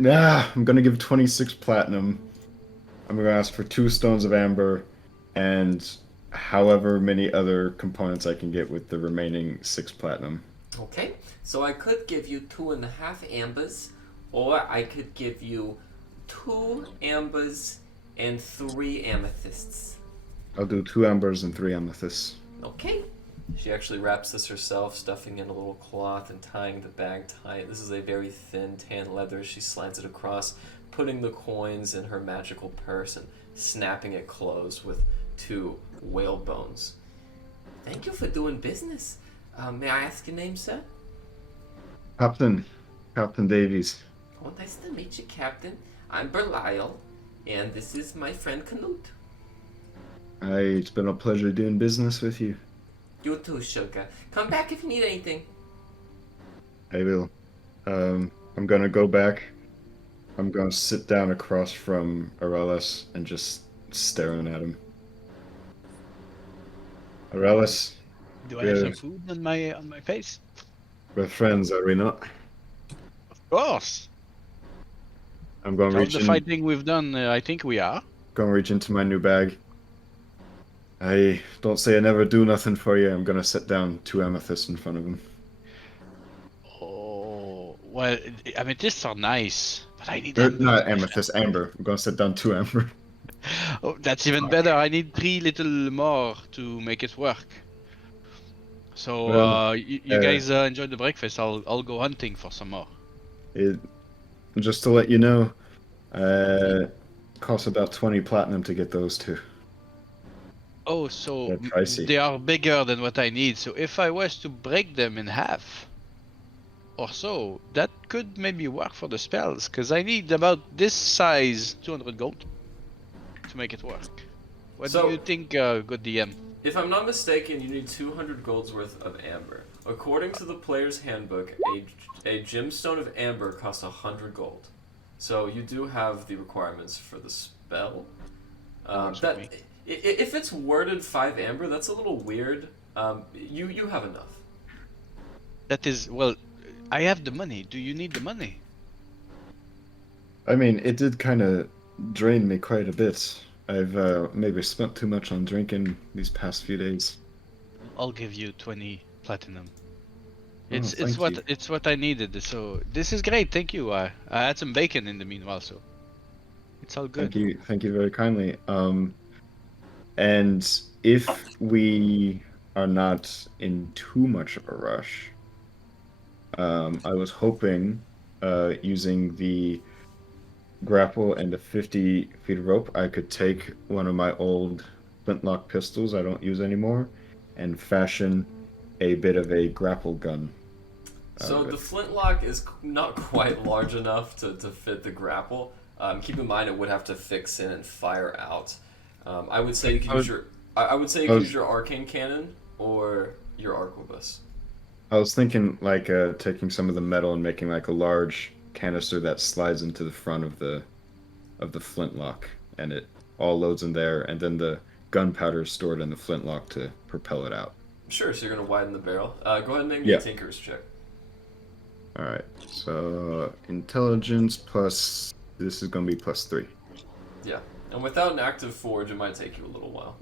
I'm gonna give 26 platinum. I'm gonna ask for 2 stones of amber, and however many other components I can get with the remaining 6 platinum. Okay, so I could give you 2.5 ambers, or I could give you 2 ambers and 3 amethysts. I'll do 2 ambers and 3 amethysts. Okay. She actually wraps this herself, stuffing in a little cloth and tying the bag tight. This is a very thin tan leather. She slides it across, putting the coins in her magical purse and snapping it closed with 2 whale bones. Thank you for doing business. May I ask your name, sir? Captain Davies. Oh, nice to meet you, Captain. I'm Berlyle, and this is my friend Canute. It's been a pleasure doing business with you. You too, Sugar. Come back if you need anything. I will. I'm gonna go back. I'm gonna sit down across from Arelis and just staring at him. Arelis, Do I have some food on my face? we're friends, are we not? Of course. I'm gonna All reach the in. fighting we've done, I think we are. Gonna reach into my new bag. I don't say I never do nothing for you. I'm gonna set down 2 amethysts in front of him. Oh, well, amethysts are nice, but I need Or, amber. not amethyst, amber. I'm gonna set down 2 amber. Oh, that's even better. I need 3 little more to make it work. So, Well, you guys enjoy the breakfast. I'll go hunting for some more. Just to let you know, costs about 20 platinum to get those 2. Oh, so They're pricey. they are bigger than what I need. So if I was to break them in half or so, that could maybe work for the spells. Because I need about this size 200 gold to make it work. What So- do you think, good DM? If I'm not mistaken, you need 200 gold's worth of amber. According to the player's handbook, a gemstone of amber costs 100 gold. So you do have the requirements for the spell. Works with me. If it's worded 5 amber, that's a little weird. You have enough. That is, well, I have the money. Do you need the money? I mean, it did kind of drain me quite a bit. I've maybe spent too much on drinking these past few days. I'll give you 20 platinum. Oh, It's thank you. it's what I needed. So this is great. Thank you. I had some bacon in the meanwhile, so it's all good. Thank you very kindly. And if we are not in too much of a rush, I was hoping, using the grapple and the 50 feet of rope, I could take one of my old flintlock pistols I don't use anymore and fashion a bit of a grapple gun. So the flintlock is not quite large enough to fit the grapple. Keep in mind it would have to fix in and fire out. I would say you can use your. I would say you can use your arcane cannon or your arquebus. I was thinking like taking some of the metal and making like a large canister that slides into the front of the flintlock, and it all loads in there, and then the gunpowder is stored in the flintlock to propel it out. Sure. So you're gonna widen the barrel. Go ahead and make me Yeah. a tinker's check. All right. So intelligence plus this is gonna be +3. Yeah. And without an active forge, it might take you a little while.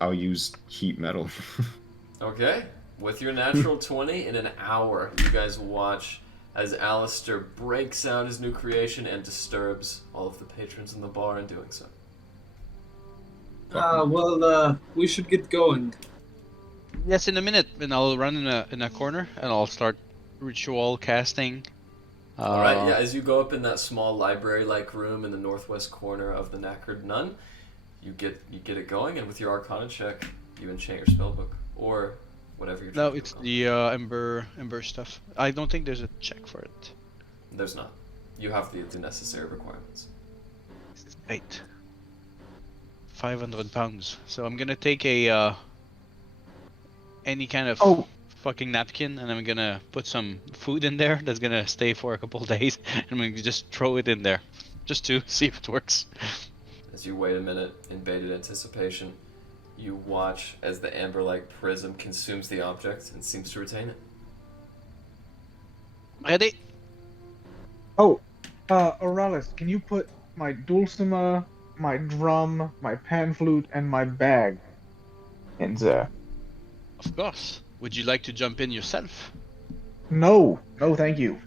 I'll use heat metal. Okay. With your natural 20, in an hour, you guys watch as Alistair breaks out his new creation and disturbs all of the patrons in the bar in doing so. We should get going. Yes, in a minute, and I'll run in a corner, and I'll start ritual casting. All right. Yeah. As you go up in that small library-like room in the northwest corner of the Knackered Nun, you get it going, and with your Arcana check, you enchant your spellbook or whatever you're. No, trying to it's work on. the ember stuff. I don't think there's a check for it. There's not. You have the necessary requirements. This is great. 500 pounds. So I'm gonna take a any kind of Oh. fucking napkin, and I'm gonna put some food in there that's gonna stay for a couple of days, and I'm gonna just throw it in there, just to see if it works. As you wait a minute in bated anticipation, you watch as the amber-like prism consumes the object and seems to retain it. Ready? Oh, Oralis, can you put my dulcimer, my drum, my pan flute, and my bag in there? Of course. Would you like to jump in yourself? No, thank you.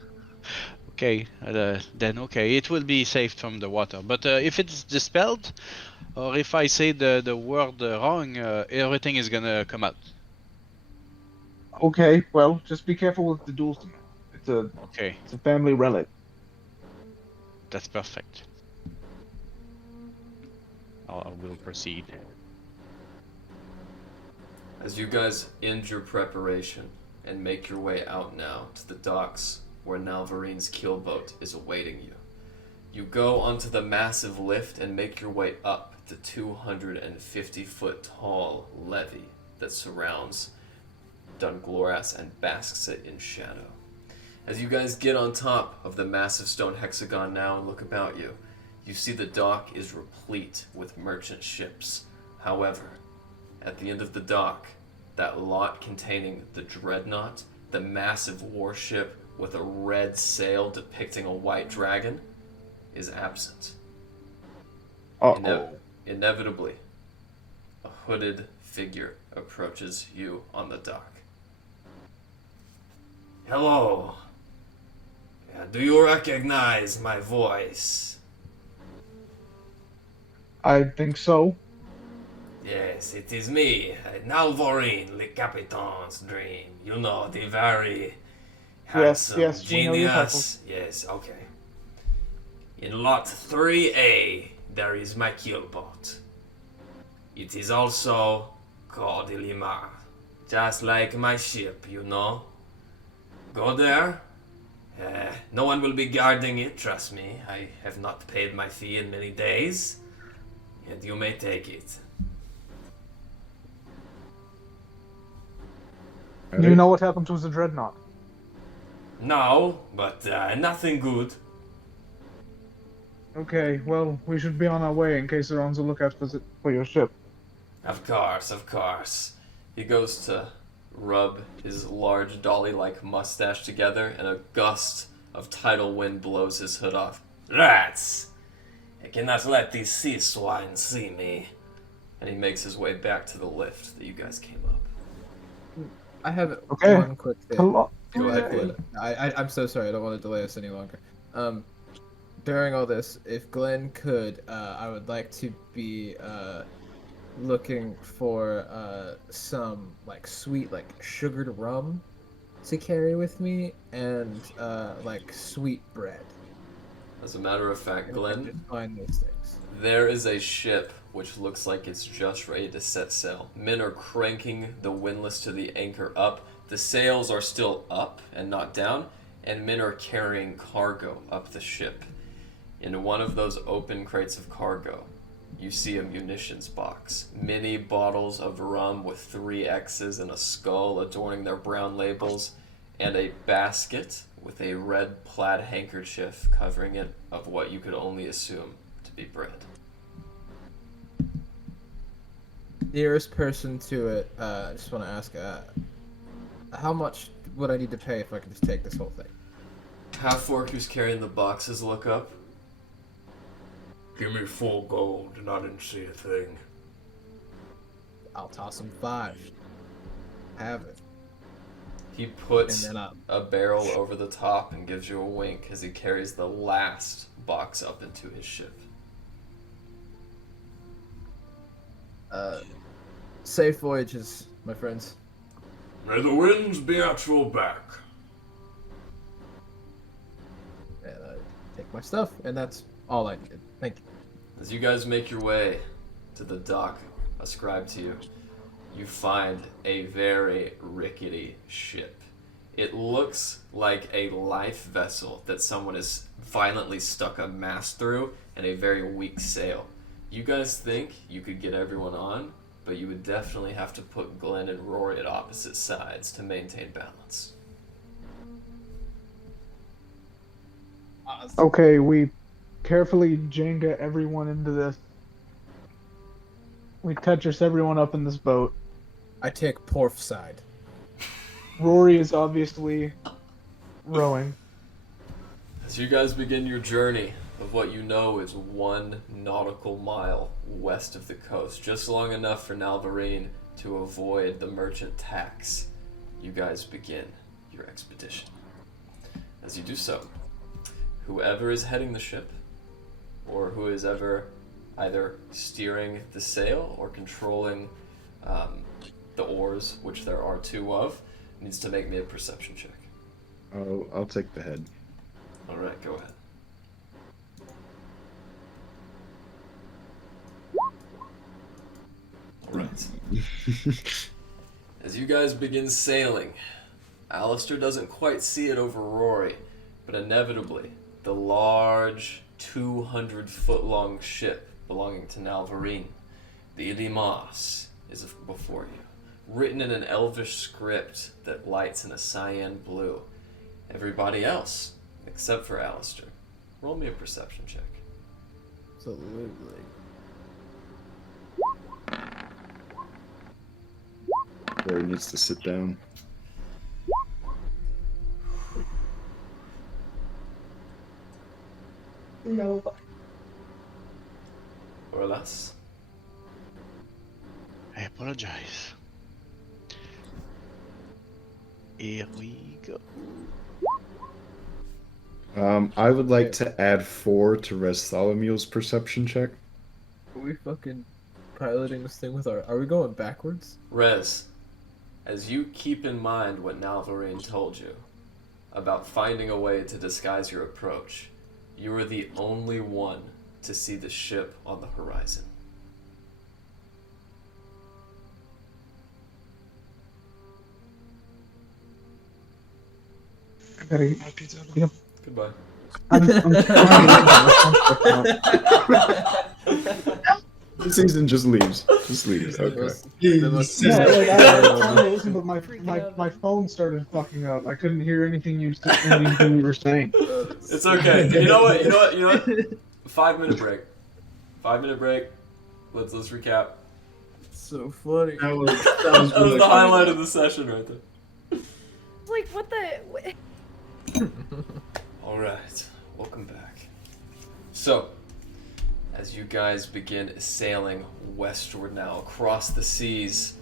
Okay, then okay, it will be saved from the water. But if it's dispelled, or if I say the word wrong, everything is gonna come out. Okay, well, just be careful with the dulcimer. Okay, It's a family relic. that's perfect. I will proceed. As you guys end your preparation and make your way out now to the docks where Nalvorin's keelboat is awaiting you, you go onto the massive lift and make your way up the 250-foot tall levee that surrounds Dungloras and basks it in shadow. As you guys get on top of the massive stone hexagon now and look about you, you see the dock is replete with merchant ships. However, at the end of the dock, that lot containing the dreadnought, the massive warship with a red sail depicting a white dragon, is absent. Inevitably, a hooded figure approaches you on the dock. Hello. Do you recognize my voice? I think so. Yes, it is me, Nalvorin, le Capitan's dream. You know, the very handsome yes, we know your genius. Yes, okay. In lot 3A, there is my keelboat. It is also called Ilimar, just like my ship, you know. Go there. No one will be guarding it, trust me. I have not paid my fee in many days, and you may take it. Do you know what happened to the dreadnought? No, but nothing good. Okay, well, we should be on our way in case they're on the lookout for your ship. Of course, of course. He goes to rub his large dolly-like mustache together, and a gust of tidal wind blows his hood off. Rats! I cannot let these sea swine see me. And he makes his way back to the lift that you guys came up. I have Okay. one quick thing. Hello. Go ahead, Glenn. I'm so sorry. I don't want to delay us any longer. During all this, if Glenn could, I would like to be looking for some like sweet, like sugared rum to carry with me, and like sweet bread. As a matter of fact, If I Glenn, could find those things. there is a ship which looks like it's just ready to set sail. Men are cranking the windlass to the anchor up. The sails are still up and not down, and men are carrying cargo up the ship. In one of those open crates of cargo, you see a munitions box. Many bottles of rum with 3 X's and a skull adorning their brown labels, and a basket with a red plaid handkerchief covering it of what you could only assume to be bread. Nearest person to it, I just want to ask, how much would I need to pay if I could just take this whole thing? Half-orc who's carrying the boxes look up. Give me 4 gold and I didn't see a thing. I'll toss him 5. Have it. He puts And then a barrel over the top and gives you a wink as he carries the last box up into his ship. Safe voyages, my friends. May the winds be at your back. And I take my stuff, and that's all I did. Thank you. As you guys make your way to the dock ascribed to you, you find a very rickety ship. It looks like a life vessel that someone has violently stuck a mast through and a very weak sail. You guys think you could get everyone on, but you would definitely have to put Glenn and Rory at opposite sides to maintain balance. Okay, we carefully Jenga everyone into this We Tetris everyone up in this boat. I take Porf's side. Rory is obviously rowing. As you guys begin your journey of what you know is 1 nautical mile west of the coast, just long enough for Nalvorin to avoid the merchant tax, you guys begin your expedition. As you do so, whoever is heading the ship, or who is ever either steering the sail or controlling the oars, which there are 2 of, needs to make me a perception check. Oh, I'll take the head. Alright, go ahead. Alright. As you guys begin sailing, Alistair doesn't quite see it over Rory, but inevitably, the large 200-foot-long ship belonging to Nalvorin, the Ilimas, is before you, written in an elvish script that lights in a cyan blue. Everybody else, except for Alistair, roll me a perception check. Absolutely. Rory needs to sit down. No. Or less. I apologize. Here we go. I would like to add 4 to Bartholomew's perception check. Are we fucking piloting this thing with our... Are we going backwards? Rez, as you keep in mind what Nalvorin told you about finding a way to disguise your approach, you are the only one to see the ship on the horizon. Yep. Goodbye. The season just leaves. Just leaves. Okay. Yeah, like, I was trying to listen, but my phone started fucking up. I couldn't hear anything you were saying. It's okay. You know what? 5-minute break. 5-minute break. Let's recap. So funny. That was That was really the funny. highlight of the session right there. Like, what the... Alright, welcome back. So, as you guys begin sailing westward now across the seas,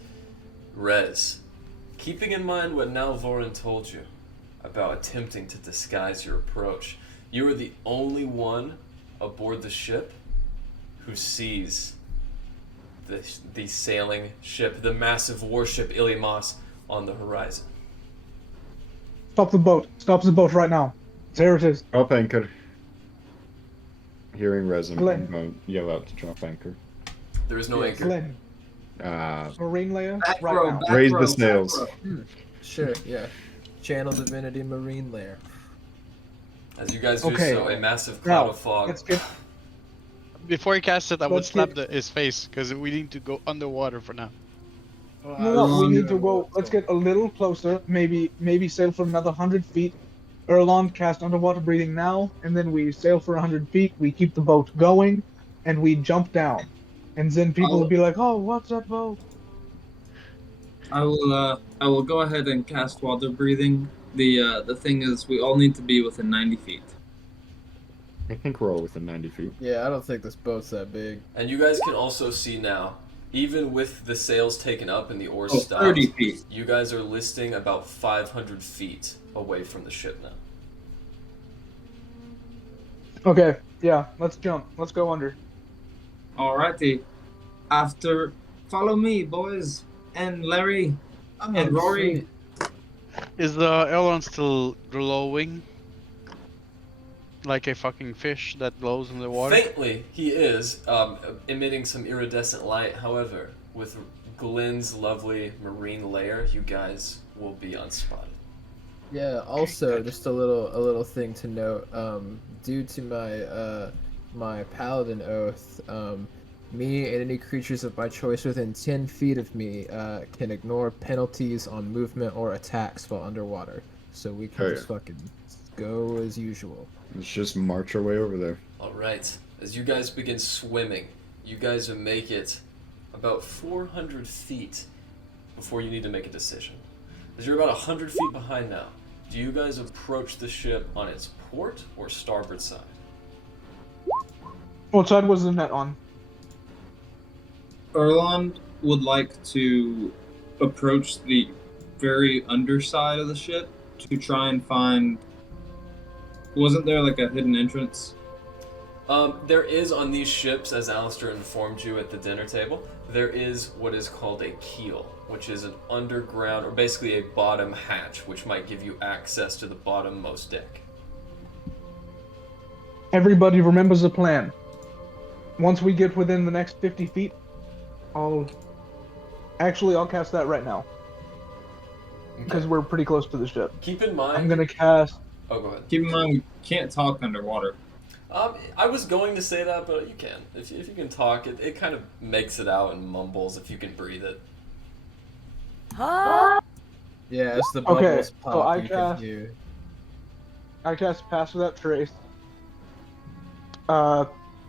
Rez, keeping in mind what Nalvorin told you about attempting to disguise your approach, you are the only one aboard the ship who sees the sailing ship, the massive warship Ilimas on the horizon. Stop the boat. Stop the boat right now. There it is. Drop anchor. Hearing Rez, I'm Glenn. going to yell out to drop anchor. There is no anchor. Glenn, marine layer, Back right row, now. back Raise row, the back sails. row. Sure, yeah. Channel Divinity Marine Layer. As you guys do Okay. so, a massive cloud Now, of fog. let's get Before he casts it, I would Let's slap get- his face because we need to go underwater for now. No, we need to go. Let's get a little closer. Maybe sail for another 100 feet. Erlon cast underwater breathing now, and then we sail for 100 feet. We keep the boat going, and we jump down. And then people will be like, "Oh, what's that boat?" I will go ahead and cast water breathing. The thing is, we all need to be within 90 feet. I think we're all within 90 feet. Yeah, I don't think this boat's that big. And you guys can also see now, even with the sails taken up and the oars Oh, stopped, 30 feet. you guys are listing about 500 feet away from the ship now. Okay, yeah, let's jump. Let's go under. Alrighty. After, follow me, boys, and Larry, and Rory. Is the Elrond still glowing? Like a fucking fish that glows in the water? Faintly, he is emitting some iridescent light. However, with Glenn's lovely marine layer, you guys will be unspotted. Yeah. Also, just a little thing to note. Due to my my paladin oath, me and any creatures of my choice within 10 feet of me can ignore penalties on movement or attacks while underwater. So we can Oh, just fucking go as usual. Let's just march our way over there. Alright, as you guys begin swimming, you guys will make it about 400 feet before you need to make a decision. As you're about 100 feet behind now, do you guys approach the ship on its port or starboard side? What side was the net on? Erland would like to approach the very underside of the ship to try and find. Wasn't there like a hidden entrance? There is on these ships, as Alistair informed you at the dinner table, there is what is called a keel, which is an underground, or basically a bottom hatch, which might give you access to the bottommost deck. Everybody remembers the plan. Once we get within the next 50 feet, I'll cast that right now. Because we're pretty close to the ship. Keep in mind... I'm gonna cast... Oh, go ahead. Keep in mind we can't talk underwater. I was going to say that, but you can. If you can talk, it kind of makes it out and mumbles if you can breathe it. Huh? Yeah, as the Okay, bubbles so pop, I you can cast- hear. I cast Pass Without Trace.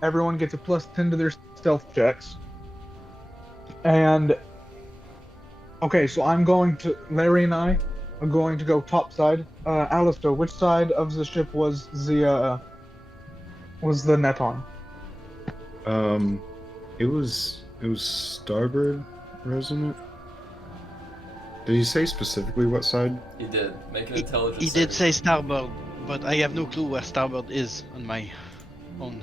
Everyone gets a +10 to their stealth checks. And... Okay, so Larry and I are going to go top side. Alistair, which side of the ship was the net on? It was starboard, wasn't it? Did he say specifically what side? He did. Make an intelligence He did say saving. starboard, but I have no clue where starboard is on my own.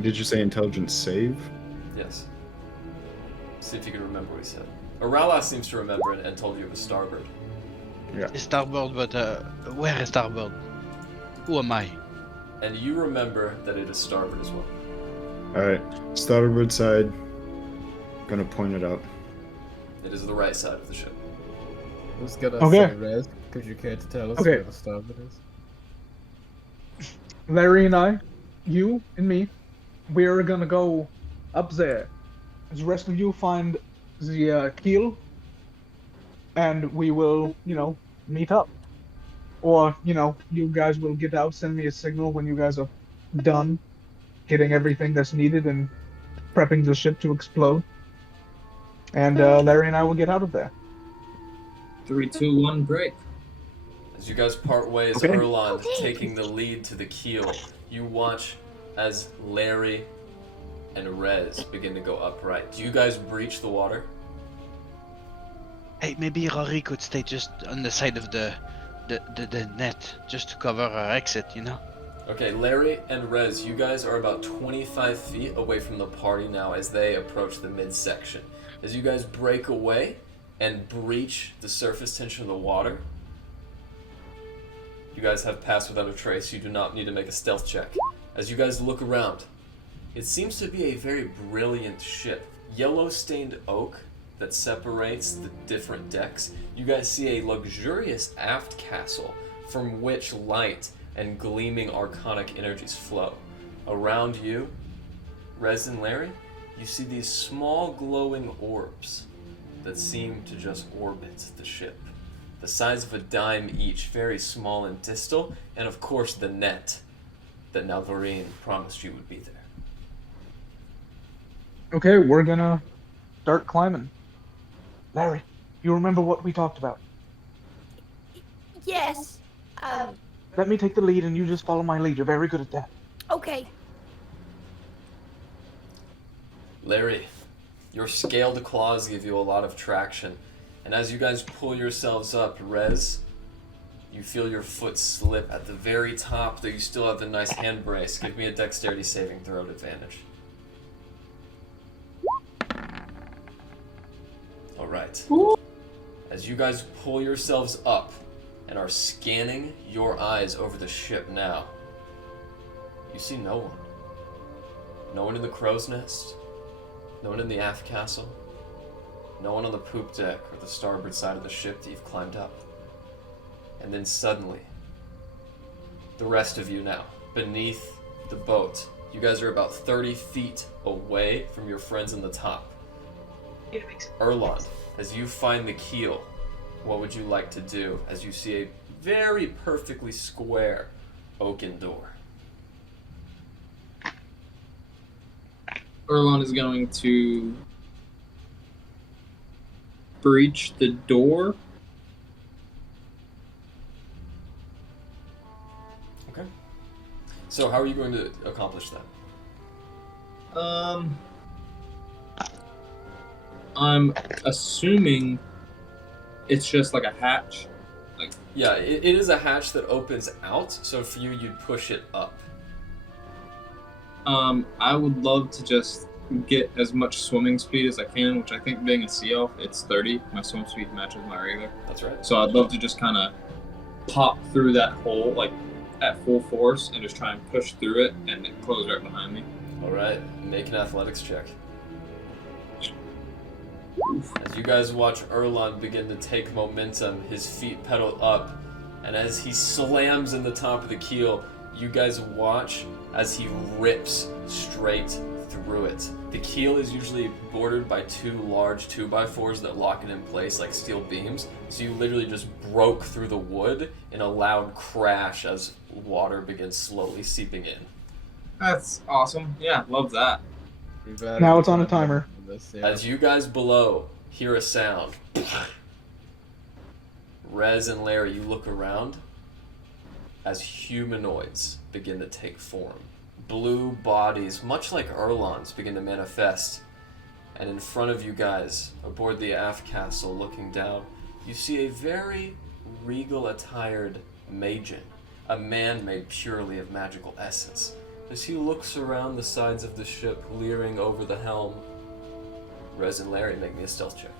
Did you say intelligence save? Yes. See if you can remember what he said. Aralas seems to remember and told you it was starboard. It's starboard, but where is starboard? Who am I? And you remember that it is starboard as well. Alright, starboard side. Gonna point it out. It is the right side of the ship. Who's gonna Okay. say Rez? Could you care to tell us Okay. where the starboard is? Larry and I, you and me, we're gonna go up there. As the rest of you find the keel, and we will, meet up. Or, you guys will get out, send me a signal when you guys are done getting everything that's needed and prepping the ship to explode. And Larry and I will get out of there. 3, 2, 1, break. As you guys part ways, Okay. Erland taking the lead to the keel, you watch as Larry and Rez begin to go upright. Do you guys breach the water? Hey, maybe Rory could stay just on the side of the net, just to cover our exit, Okay, Larry and Rez, you guys are about 25 feet away from the party now as they approach the midsection. As you guys break away and breach the surface tension of the water, you guys have passed without a trace. You do not need to make a stealth check. As you guys look around, it seems to be a very brilliant ship. Yellow-stained oak that separates the different decks. You guys see a luxurious aft castle from which light and gleaming arcanic energies flow. Around you, Rez and Larry, you see these small glowing orbs that seem to just orbit the ship. The size of a dime each, very small and distal, and of course the net that Nalvorin promised you would be there. Okay, we're gonna start climbing. Larry, you remember what we talked about? Yes. Let me take the lead and you just follow my lead. You're very good at that. Okay. Larry, your scaled claws give you a lot of traction, and as you guys pull yourselves up, Rez, you feel your foot slip at the very top, though you still have the nice hand brace. Give me a dexterity saving throw at advantage. Alright. As you guys pull yourselves up and are scanning your eyes over the ship now, you see no one. No one in the crow's nest. No one in the aft castle. No one on the poop deck or the starboard side of the ship that you've climbed up. And then suddenly, the rest of you now, beneath the boat, you guys are about 30 feet away from your friends in the top. Erland, as you find the keel, what would you like to do as you see a very perfectly square oaken door? Erlon is going to breach the door. Okay. So how are you going to accomplish that? I'm assuming it's just like a hatch. Yeah, it is a hatch that opens out, so for you, you'd push it up. I would love to just get as much swimming speed as I can, which I think being a sea elf, it's 30. My swim speed matches my regular. That's right. So I'd love to just kind of pop through that hole, like at full force, and just try and push through it, and it close right behind me. All right, make an athletics check. As you guys watch Erlon begin to take momentum, his feet pedal up, and as he slams in the top of the keel, you guys watch as he rips straight through it. The keel is usually bordered by two large 2x4s that lock it in place like steel beams, so you literally just broke through the wood in a loud crash as water begins slowly seeping in. That's awesome. Yeah, love that. Now it's on a timer. As you guys below hear a sound, Rez and Larry, you look around as humanoids begin to take form. Blue bodies, much like Erlon's, begin to manifest. And in front of you guys, aboard the aft castle, looking down, you see a very regal attired Majin, a man made purely of magical essence. As he looks around the sides of the ship, leering over the helm, Rez and Larry, make me a stealth check.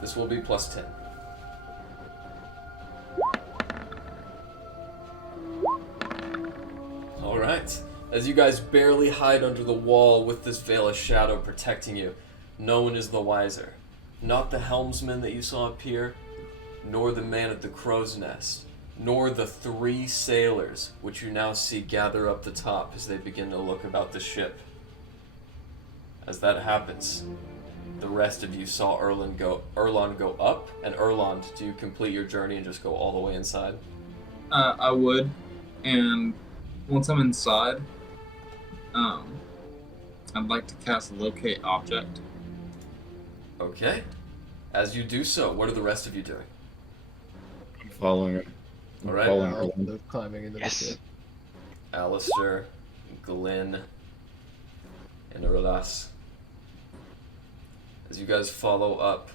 This will be plus 10. Alright. As you guys barely hide under the wall with this veil of shadow protecting you, no one is the wiser. Not the helmsman that you saw appear, nor the man at the crow's nest, nor the 3 sailors, which you now see gather up the top as they begin to look about the ship. As that happens, the rest of you saw Erlon go up, and Erlon, do you complete your journey and just go all the way inside? I would, and once I'm inside, I'd like to cast Locate Object. Okay. As you do so, what are the rest of you doing? I'm following it. I'm Alright. following Erlon. They're climbing into the ship. Alistair, Glenn, and Rodas. As you guys follow up,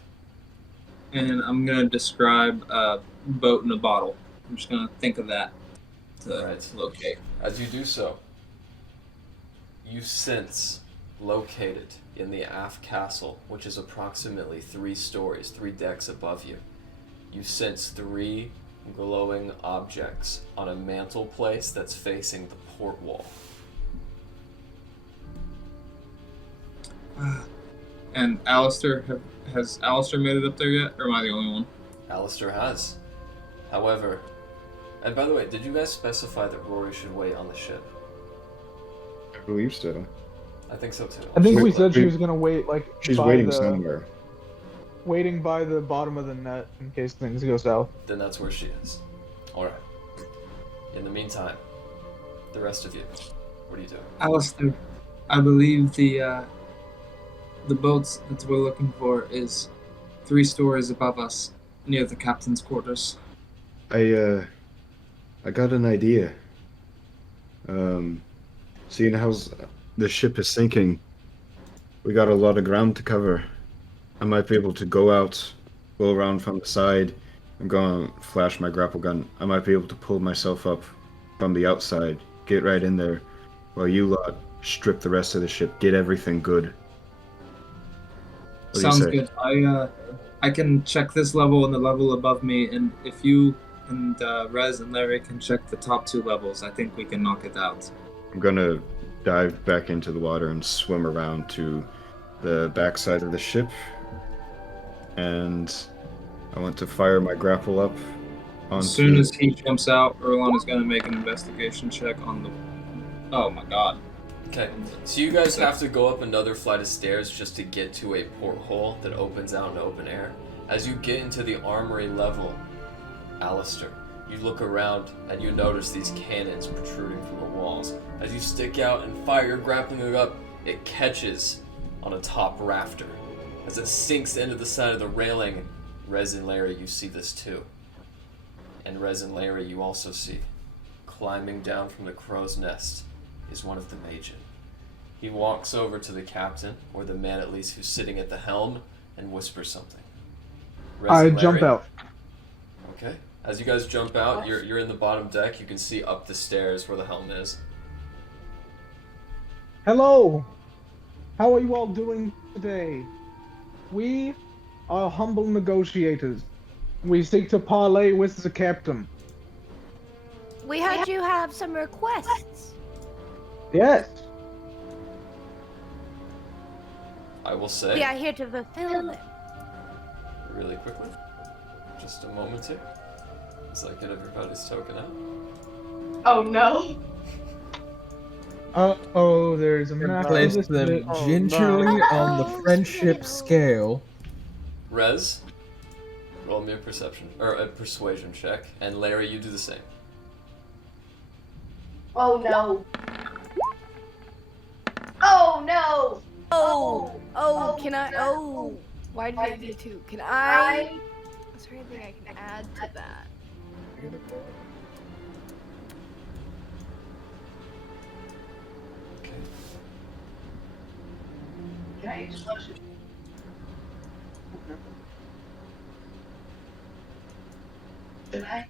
And I'm going to describe a boat in a bottle. I'm just going to think of that to Right. locate. as you do so, you sense located in the aft castle, which is approximately 3 stories, 3 decks above you, you sense 3 glowing objects on a mantle place that's facing the port wall. And Alistair, has Alistair made it up there yet, or am I the only one? Alistair has. However, and by the way, did you guys specify that Rory should wait on the ship? I believe so. I think so too. I think Wait, we said she wait. was gonna wait, like, She's by waiting the, somewhere. waiting by the bottom of the net in case things go south. Then that's where she is. Alright. In the meantime, the rest of you, what are you doing? Alistair, I believe the boats that we're looking for is 3 stories above us, near the captain's quarters. I got an idea. Seeing how the ship is sinking, we got a lot of ground to cover. I might be able to go around from the side. I'm going to flash my grapple gun. I might be able to pull myself up from the outside, get right in there, while you lot strip the rest of the ship, get everything good. What do you Sounds say? good. I can check this level and the level above me, and if you and Rez and Larry can check the top 2 levels, I think we can knock it out. I'm gonna dive back into the water and swim around to the backside of the ship, and I want to fire my grapple up onto... As soon as he jumps out, Erlon is going to make an investigation check on the... Oh my god. Okay, so you guys have to go up another flight of stairs just to get to a porthole that opens out into open air. As you get into the armory level, Alistair, you look around and you notice these cannons protruding from the walls. As you stick out and fire your grappling hook up, it catches on a top rafter. As it sinks into the side of the railing, Rez and Larry, you see this too. And Rez and Larry, you also see, climbing down from the crow's nest, is one of the Majin. He walks over to the captain, or the man at least who's sitting at the helm, and whispers something. Rez I and jump Larry- out. Okay. As you guys jump out, you're in the bottom deck. You can see up the stairs where the helm is. Hello! How are you all doing today? We are humble negotiators. We seek to parley with the captain. We heard you have some requests. Yes. I will say, We are here to fulfill them. really quickly, just a moment here, as I get everybody's token out. Oh no. Uh-oh, there's a And map. place of this them bit. Oh, gingerly no. on the friendship scale. Rez, roll me a perception, or a persuasion check, and Larry, you do the same. Oh no. Oh no. Oh, can I? Oh, why did I do 2? Can I? Is there anything I can add to that? Okay.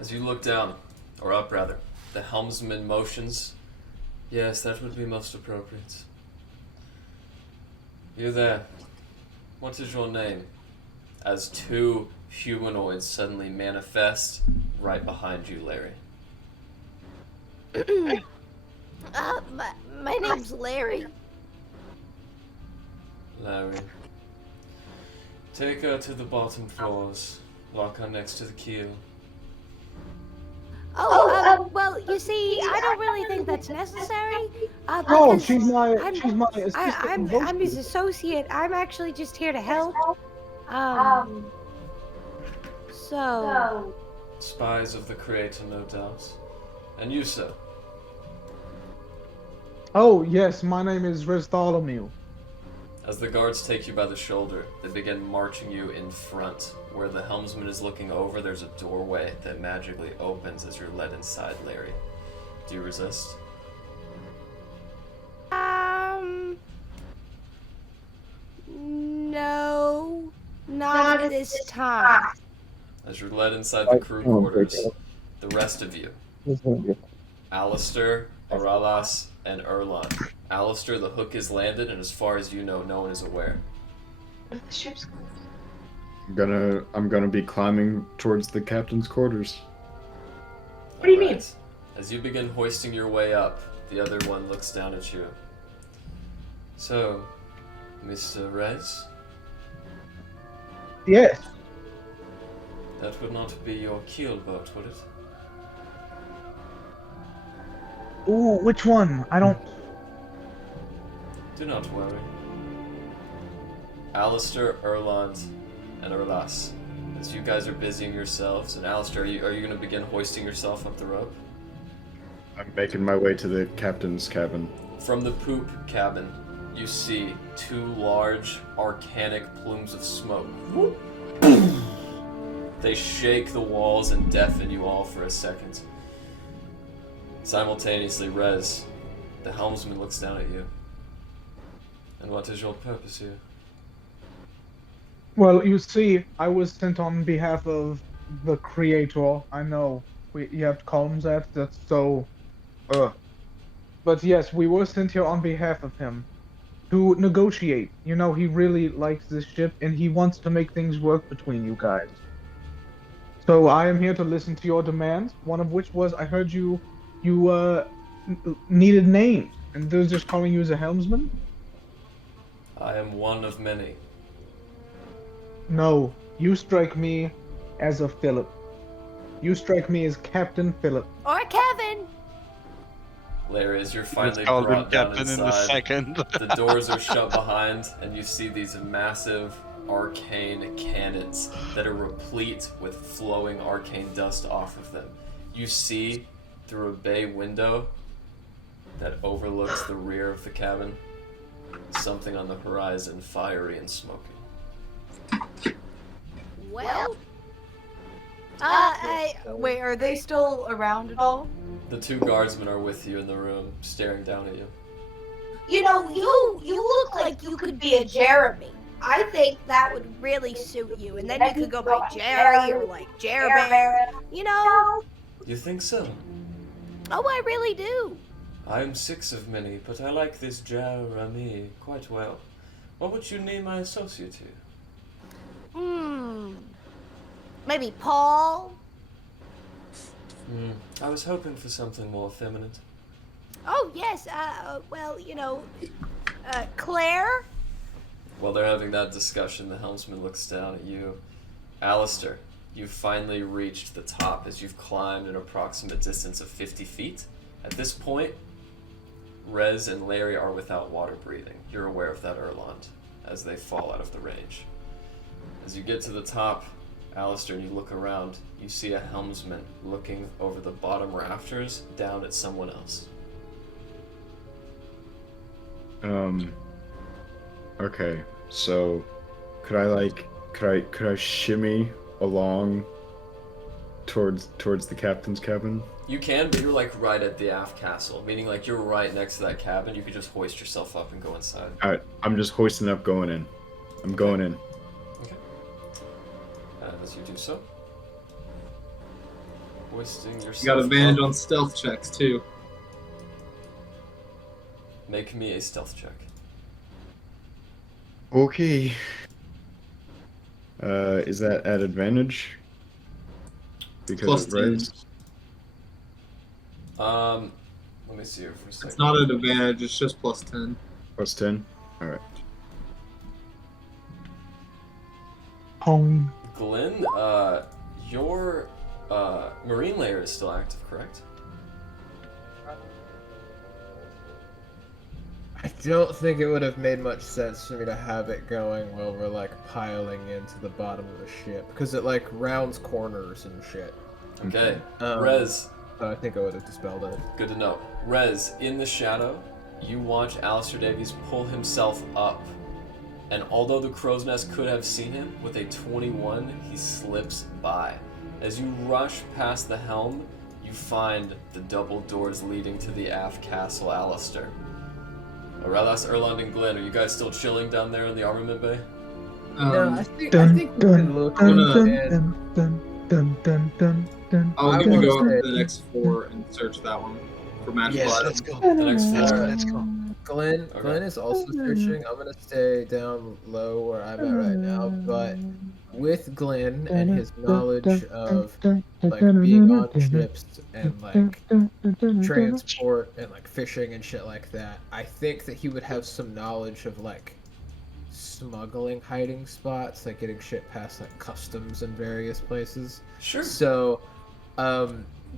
As you look down, or up rather, the helmsman motions. Yes, that would be most appropriate. You there. What is your name? As 2 humanoids suddenly manifest right behind you, Larry. My name's Larry. Larry. Take her to the bottom floors. Lock her next to the keel. Well, you see, I don't really think that's necessary. Oh, because she's my assistant. I'm his associate. I'm actually just here to help. So. Spies of the Creator, no doubt. And you, sir? Oh, yes, my name is Bartholomew. As the guards take you by the shoulder, they begin marching you in front. Where the helmsman is looking over, there's a doorway that magically opens as you're led inside, Larry. Do you resist? No, not at this time. As you're led inside the crew quarters, the rest of you, Alistair, Aralas, and Erlon. Alistair, the hook is landed, and as far as you know, no one is aware. I'm gonna be climbing towards the captain's quarters. What do you mean? Alright. As you begin hoisting your way up, the other one looks down at you. So, Mr. Rez, Yes. that would not be your keel boat, would it? Ooh, which one? I don't. Do not worry. Alistair, Erland, and Erlas. As you guys are busying yourselves, and Alistair, are you going to begin hoisting yourself up the rope? I'm making my way to the captain's cabin. From the poop cabin, you see 2 large, arcanic plumes of smoke. They shake the walls and deafen you all for a second. Simultaneously, Rez, the helmsman, looks down at you. And what is your purpose here? Well, you see, I was sent on behalf of the Creator. I know you have to call him that. That's so. But yes, we were sent here on behalf of him to negotiate. You know, he really likes this ship, and he wants to make things work between you guys. So I am here to listen to your demands. One of which was I heard you needed names, and they're just calling you as a helmsman. I am one of many. No, you strike me as a Philip. You strike me as Captain Philip. Or Kevin. Larry, as you're Let's finally call him brought down Captain in a inside, second. the doors are shut behind, and you see these massive arcane cannons that are replete with flowing arcane dust off of them. You see, through a bay window, that overlooks the rear of the cabin. Something on the horizon, fiery and smoking. Well, wait, are they still around at all? The two guardsmen are with you in the room, staring down at you. You know, you look like you could be a Jeremy. I think that would really suit you, and then you could go by Jerry or like Jerbear. You know? You think so? Oh, I really do. I am 6 of many, but I like this Jeremy quite well. What would you name my associate here? Maybe Paul? I was hoping for something more effeminate. Oh, yes, well, Claire? While they're having that discussion, the helmsman looks down at you. Alistair, you've finally reached the top as you've climbed an approximate distance of 50 feet. At this point, Rez and Larry are without water breathing. You're aware of that, Erland, as they fall out of the range. As you get to the top, Alistair, and you look around, you see a helmsman looking over the bottom rafters down at someone else. Okay, so could I shimmy along towards the captain's cabin? You can, but you're like right at the aft castle, meaning like you're right next to that cabin. You could just hoist yourself up and go inside. Alright, I'm just hoisting up, going in. I'm going in. Okay. As you do so, hoisting yourself. You got advantage up. on stealth checks too. Make me a stealth check. Okay. Is that at advantage? Because Plus 10. Let me see here for a second. It's not an advantage, it's just plus 10. Plus 10? Alright. Home. Glenn, your marine layer is still active, correct? I don't think it would have made much sense for me to have it going while we're like piling into the bottom of the ship because it like rounds corners and shit. Okay. Rez. So I think I would have dispelled it. Good to know. Rez, in the shadow, you watch Alistair Davies pull himself up. And although the crow's nest could have seen him, with a 21, he slips by. As you rush past the helm, you find the double doors leading to the aft castle, Alistair. Ralas, Erland, and Glenn, are you guys still chilling down there in the armament bay? No, I think we can look I'm I gonna would go up say- to the next floor and search that one for magical Yes, items. let's go. The next Let's go. floor. Let's go. Glenn Okay. is also searching. I'm gonna stay down low where I'm at right now, but with Glenn and his knowledge of like being on ships and like transport and like fishing and shit like that, I think that he would have some knowledge of like smuggling hiding spots, like getting shit past like customs in various places. Sure. So,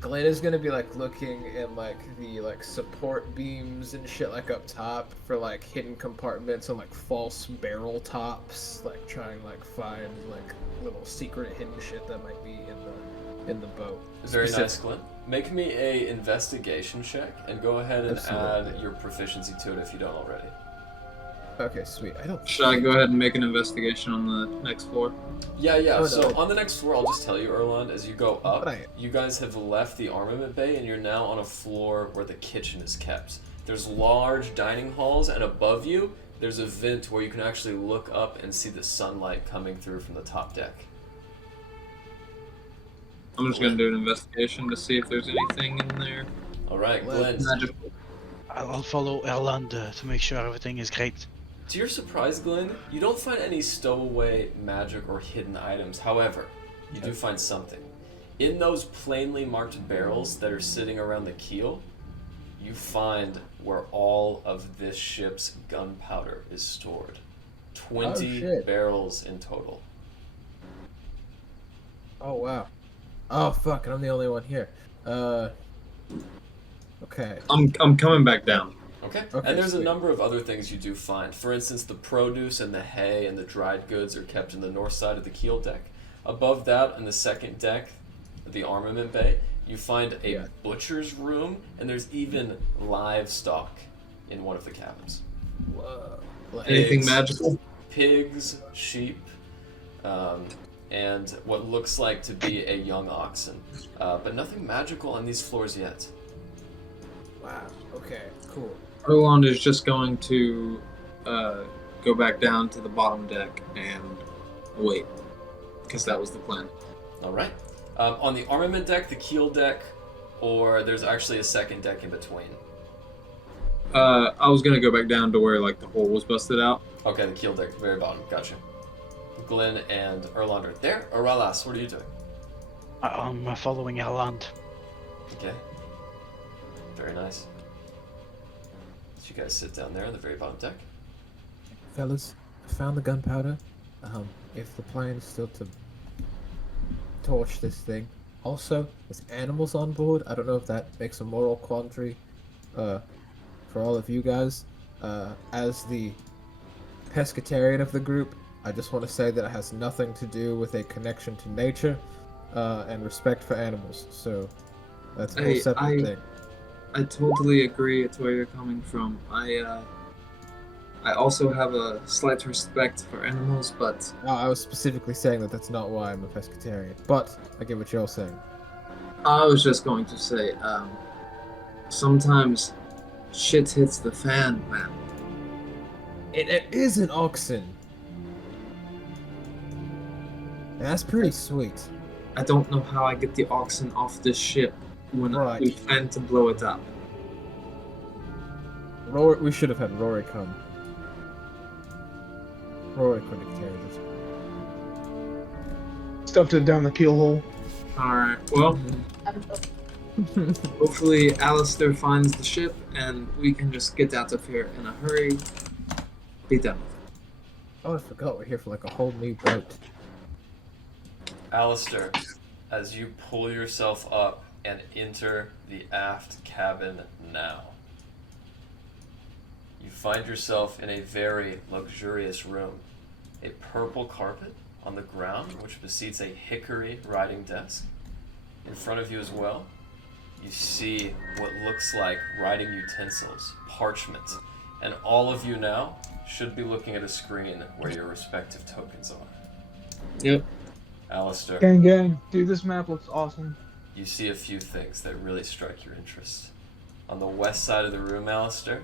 Glenn is gonna be like looking in like the like support beams and shit like up top for like hidden compartments and like false barrel tops, like trying like find like little secret hidden shit that might be in the boat. Very nice, Glenn. Make me a investigation check and go ahead and Absolutely. add your proficiency to it if you don't already. Okay, sweet. I don't. Should I go ahead and make an investigation on the next floor? Yeah. Oh, So no. on the next floor, I'll just tell you, Erland, as you go up, Right. you guys have left the armament bay and you're now on a floor where the kitchen is kept. There's large dining halls, and above you, there's a vent where you can actually look up and see the sunlight coming through from the top deck. I'm just gonna do an investigation to see if there's anything in there. All right, Glenn. Magical. I'll follow Erland to make sure everything is great. To your surprise, Glenn, you don't find any stowaway magic or hidden items. However, you do find something. In those plainly marked barrels that are sitting around the keel, you find where all of this ship's gunpowder is stored. 20 shit. barrels in total. Oh wow. Oh fuck, and I'm the only one here. Okay. I'm coming back down. Okay. Okay, And there's a sweet. number of other things you do find. For instance, the produce and the hay and the dried goods are kept in the north side of the keel deck. Above that, on the second deck, the armament bay, You find a Yeah. butcher's room, and there's even livestock in one of the cabins. Whoa. Like, Anything Pigs. magical? Pigs, sheep, and what looks like to be a young oxen. But nothing magical on these floors yet. wow. Okay. Cool. Erlond is just going to go back down to the bottom deck and wait, because that was the plan. All right. On the armament deck, the keel deck, or there's actually a second deck in between. I was gonna go back down to where like the hole was busted out. Okay, the keel deck, very bottom. Gotcha. Glenn and Erland are there. Aralas, what are you doing? I'm following Erland. Okay. Very nice. So you guys sit down there on the very bottom deck. Fellas, I found the gunpowder. If the plan is still to torch this thing. Also, there's animals on board. I don't know if that makes a moral quandary for all of you guys. As the pescatarian of the group, I just want to say that it has nothing to do with a connection to nature and respect for animals. So that's a whole Hey, separate thing. I totally agree with where you're coming from. I also have a slight respect for animals, but No, I was specifically saying that that's not why I'm a pescatarian. But I get what you're saying. I was just going to say, sometimes shit hits the fan, man. It is an oxen. That's pretty sweet. I don't know how I get the oxen off this ship when Right. we plan to blow it up. Rory, we should have had Rory come. Rory couldn't have carried it. Stuffed it down the keel hole. Alright, well, hopefully Alistair finds the ship and we can just get out of here in a hurry. Be done with it. Oh, I forgot we're here for like a whole new boat. Alistair, as you pull yourself up and enter the aft cabin now, you find yourself in a very luxurious room. A purple carpet on the ground, which precedes a hickory writing desk. In front of you as well, you see what looks like writing utensils, parchment, and all of you now should be looking at a screen where your respective tokens are. Yep. Alistair, Gang, dude, this map looks awesome. you see a few things that really strike your interest. On the west side of the room, Alistair,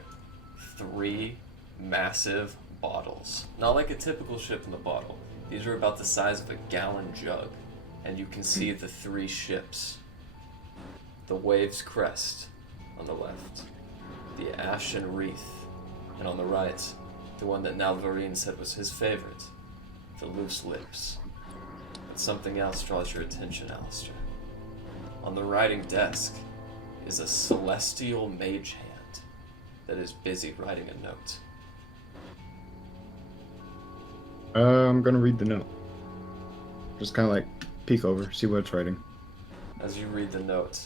3 massive bottles. Not like a typical ship in the bottle. These are about the size of a gallon jug. And you can see the 3 ships. The Wave's Crest on the left. The Ashen Wreath. And on the right, the one that Nalvorin said was his favorite. The Loose Lips. But something else draws your attention, Alistair. On the writing desk is a celestial mage hand that is busy writing a note. I'm gonna read the note. Just kind of like peek over, see what it's writing. As you read the note,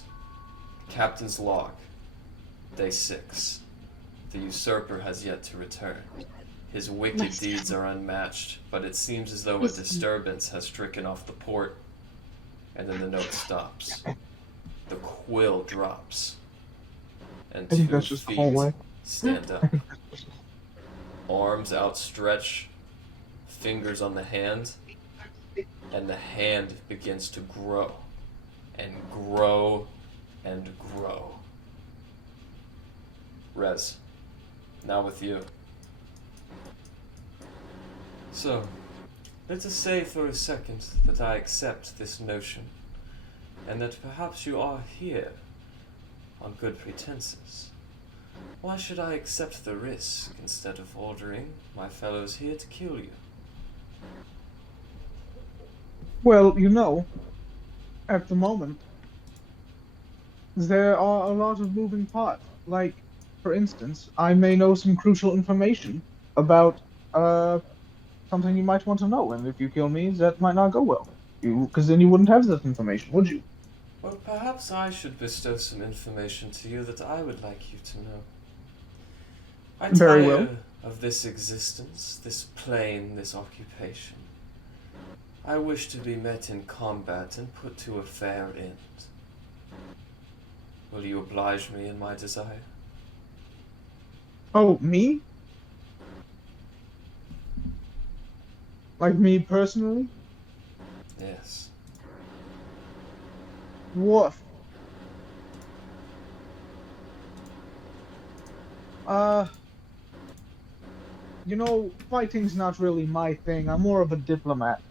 Captain's log, day 6. The usurper has yet to return. His wicked deeds are unmatched, but it seems as though a disturbance has stricken off the port. And then the note stops. The quill drops. And I think 2 that's just the feet whole way. stand up. Arms outstretched, fingers on the hand, and the hand begins to grow and grow and grow. Rez, now with you. So, let us say for a second that I accept this notion, and that perhaps you are here on good pretenses. Why should I accept the risk instead of ordering my fellows here to kill you? Well, you know, at the moment, there are a lot of moving parts. Like, for instance, I may know some crucial information about something you might want to know, and if you kill me, that might not go well. Because then you wouldn't have that information, would you? Well, perhaps I should bestow some information to you that I would like you to know. I Very tire well. of this existence, this plane, this occupation. I wish to be met in combat and put to a fair end. Will you oblige me in my desire? Oh, me? Like me personally? Yes. Woof. You know, fighting's not really my thing. I'm more of a diplomat.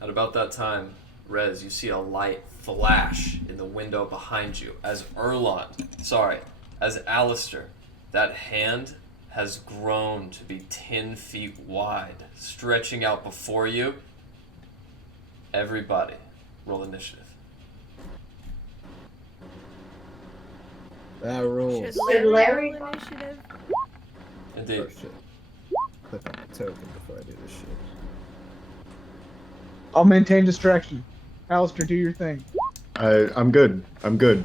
At about that time, Rez, you see a light flash in the window behind you as as Alistair, that hand has grown to be 10 feet wide, stretching out before you. Everybody, roll initiative. That rules. Should Larry roll initiative? Indeed. Oh shit. Click on the token before I do this shit. I'll maintain distraction. Alistair, do your thing. I'm good. I'm good.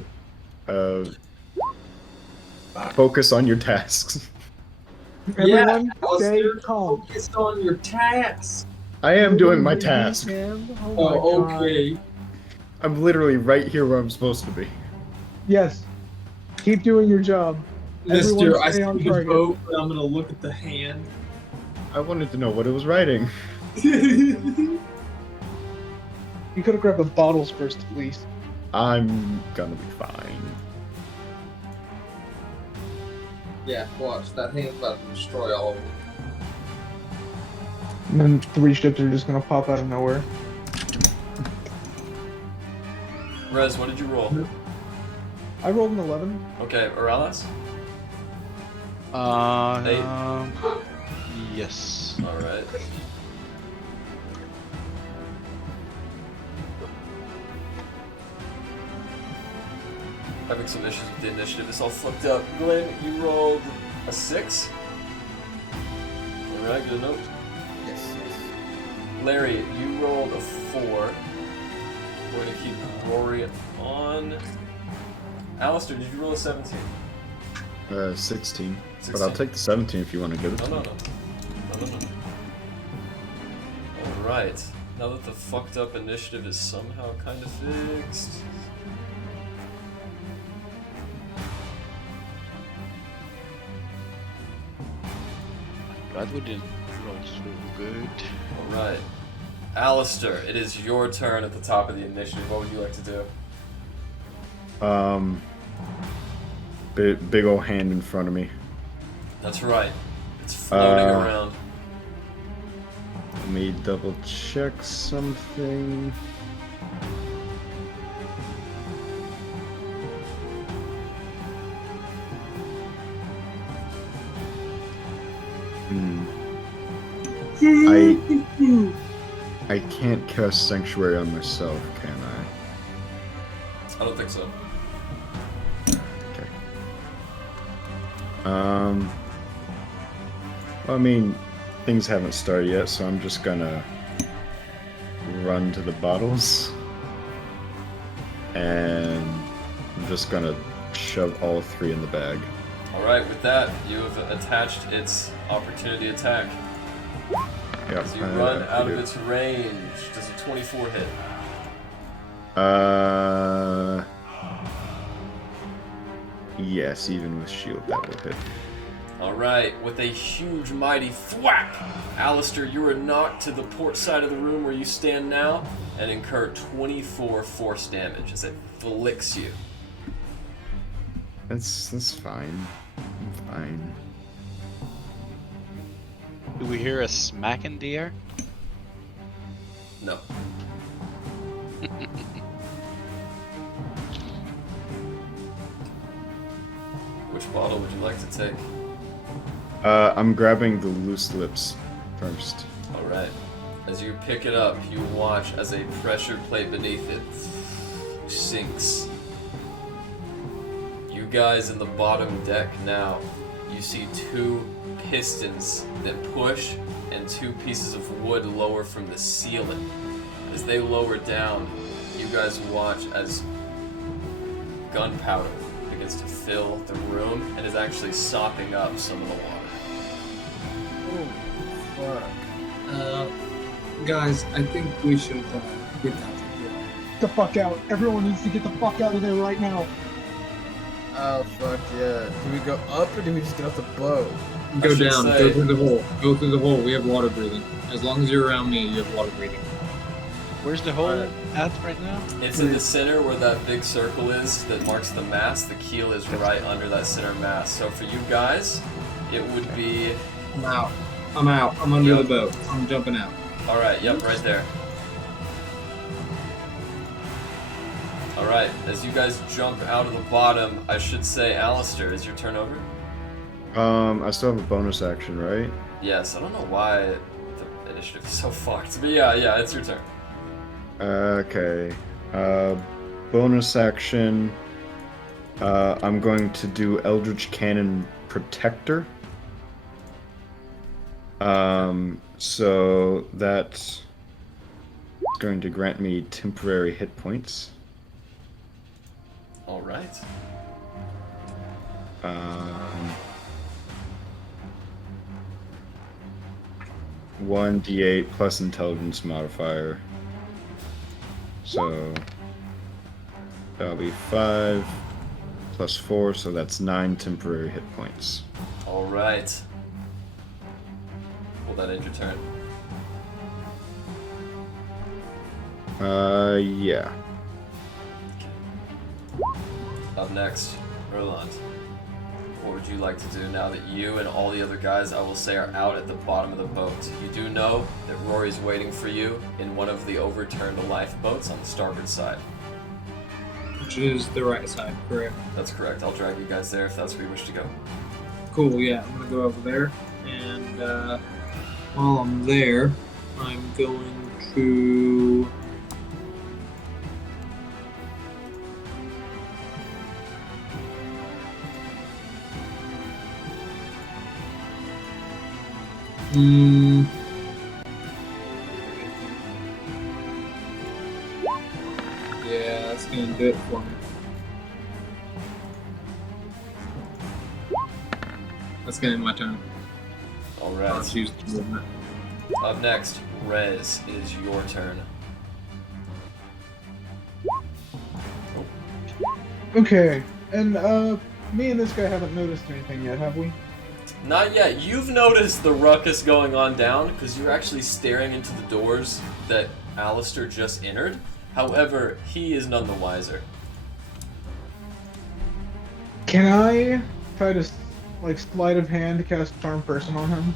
Focus on your tasks. Everyone, stay Alistair, calm. focus on your task. I am doing my task. Oh, my Okay. God. I'm literally right here where I'm supposed to be. Yes. Keep doing your job. Everyone Mister, I stay see on the target. boat, but I'm gonna look at the hand. I wanted to know what it was writing. You could have grabbed the bottles first, at least. I'm gonna be fine. Yeah, watch. That hand's about to destroy all of them. And then 3 ships are just gonna pop out of nowhere. Rez, what did you roll? I rolled an 11. Okay, Oralis? Yes. Alright. Having some issues with the initiative. It's all fucked up. Glenn, you rolled a 6? Alright, good enough. Yes. Larry, you rolled a 4. We're going to keep Rory on. Alistair, did you roll a 17? 16. But 16. I'll take the 17 if you want to give it to No. me. Alright. Now that the fucked up initiative is somehow kind of fixed. Glad we didn't roll so good. Alright. Alistair, it is your turn at the top of the initiative. What would you like to do? Big old hand in front of me. That's right. It's floating Uh, around. Let me double check something. I can't cast Sanctuary on myself, can I? I don't think so. Okay. Well, I mean, things haven't started yet, so I'm just gonna run to the bottles. And I'm just gonna shove all 3 in the bag. Alright, with that, you have attached its opportunity attack. Yeah, As you run out of its range, does a 24 hit? Yes, even with shield that will hit. Alright, with a huge mighty thwack, Alistair, you are knocked to the port side of the room where you stand now and incur 24 force damage as it flicks you. That's fine. I'm fine. Do we hear a smack in the air? No. Which bottle would you like to take? I'm grabbing the loose lips first. Alright. As you pick it up, you watch as a pressure plate beneath it sinks. You guys in the bottom deck now, you see 2 pistons that push and 2 pieces of wood lower from the ceiling. As they lower down, you guys watch as gunpowder begins to fill the room and is actually sopping up some of the water. Oh, fuck. Guys, I think we should get out of here. Get the fuck out. Everyone needs to get the fuck out of there right now. Oh fuck yeah! Do we go up or do we just get off the boat? Go should down. say- Go through the hole. Go through the hole. We have water breathing. As long as you're around me, you have water breathing. Where's the hole at right now? It's in the center where that big circle is that marks the mast. The keel is right under that center mast. So for you guys, it would be... I'm out. I'm out. I'm under Yep. the boat. I'm jumping out. Alright, yep, right there. Alright, as you guys jump out of the bottom, I should say, Alistair, is your turn over? I still have a bonus action, right? Yes, I don't know why the initiative is so fucked, but yeah, it's your turn. Okay. Bonus action. I'm going to do Eldritch Cannon Protector. So that's going to grant me temporary hit points. Alright. 1d8 plus intelligence modifier. So that'll be 5 plus 4, so that's 9 temporary hit points. Alright. Will that end your turn? Yeah. Up next, Erland. What would you like to do now that you and all the other guys, I will say, are out at the bottom of the boat? You do know that Rory's waiting for you in one of the overturned lifeboats on the starboard side. Which is the right side, correct? That's correct. I'll drag you guys there if that's where you wish to go. Cool, yeah. I'm gonna go over there. And while I'm there, I'm going to... Yeah, that's gonna do it for me. That's gonna end my turn. I'll Alright. choose the movement. Up next, Rez, it is your turn. Okay, and me and this guy haven't noticed anything yet, have we? Not yet. You've noticed the ruckus going on down because you're actually staring into the doors that Alistair just entered. However, he is none the wiser. Can I try to, like, sleight of hand cast Charm Person on him?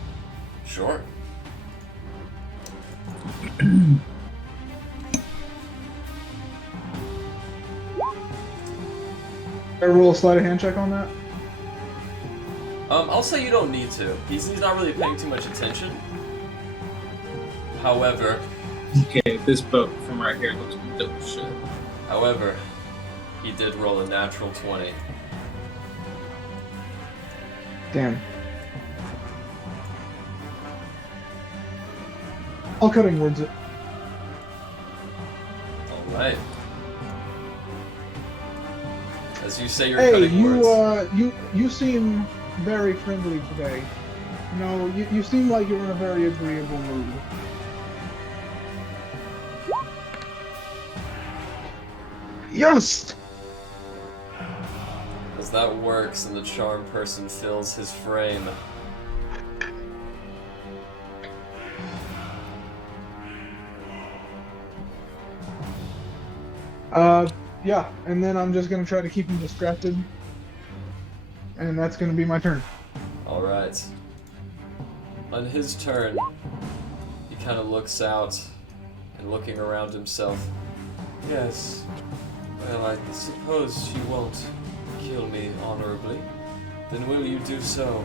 Sure. I roll a sleight of hand check on that? I'll say you don't need to. He's not really paying too much attention. However, Okay, this boat from right here looks dope as shit. however, he did roll a natural 20. Damn. I'll cutting words it. Alright. As you say your Hey, cutting words. you seem very friendly today. No, you seem like you're in a very agreeable mood. Yes! As that works and the charm person fills his frame. Yeah, and then I'm just gonna try to keep him distracted. And that's gonna be my turn. Alright. On his turn, he kind of looks out and looking around himself. Yes. Well, I suppose you won't kill me honorably. Then will you do so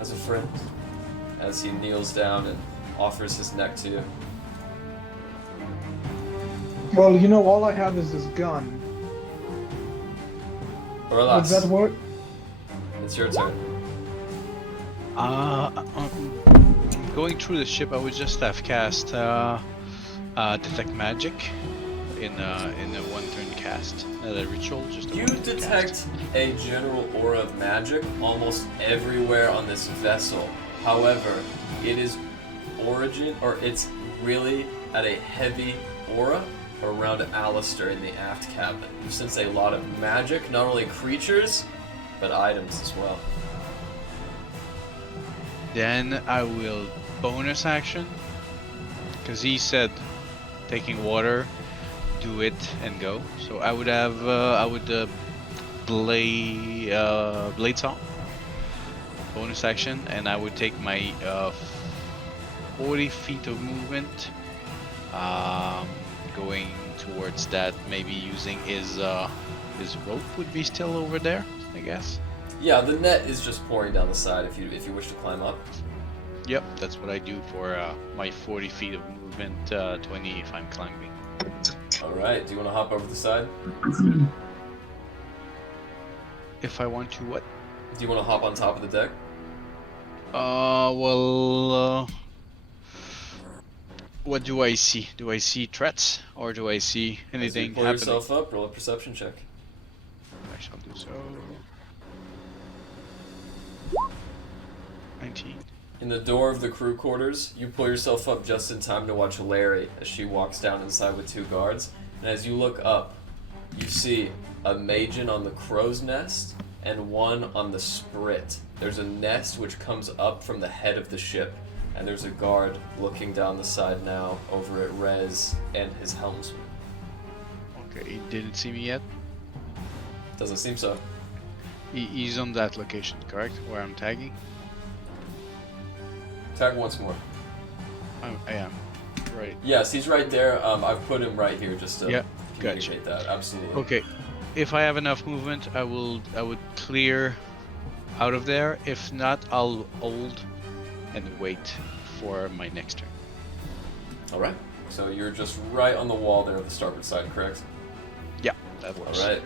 as a friend? As he kneels down and offers his neck to you. Well, you know, all I have is this gun. Or alas, Does that work? it's your turn. Going through the ship, I would just have cast detect magic in a one-turn cast, not a ritual, just a You one-turn detect cast. a general aura of magic almost everywhere on this vessel. However, it is it's really at a heavy aura, around Alistair in the aft cabin. You sense a lot of magic, not only creatures, but items as well. Then I will bonus action, because he said taking water, do it and go. So I would have blade song, bonus action, and I would take my 40 feet of movement, going towards that. Maybe using his rope would be still over there, I guess. Yeah, the net is just pouring down the side if you wish to climb up. Yep, that's what I do for my 40 feet of movement, 20 if I'm climbing. Alright, do you want to hop over the side? If I want to what? Do you want to hop on top of the deck? What do I see? Do I see threats? Or do I see anything As you pull happening? yourself up, roll a perception check. I shall do so. 19. In the door of the crew quarters, you pull yourself up just in time to watch Larry as she walks down inside with 2 guards. And as you look up, you see a Magen on the crow's nest and one on the sprit. There's a nest which comes up from the head of the ship, and there's a guard looking down the side now over at Rez and his helmsman. Okay, he didn't see me yet. Doesn't seem so. He's on that location, correct? Where I'm tagging? Tag once more. I am. Right. Yes, he's right there. I've put him right here just to Yeah, communicate that. Absolutely. Okay. If I have enough movement, I would clear out of there. If not, I'll hold and wait for my next turn. Alright. So you're just right on the wall there of the starboard side, correct? Yeah, that works. Alright.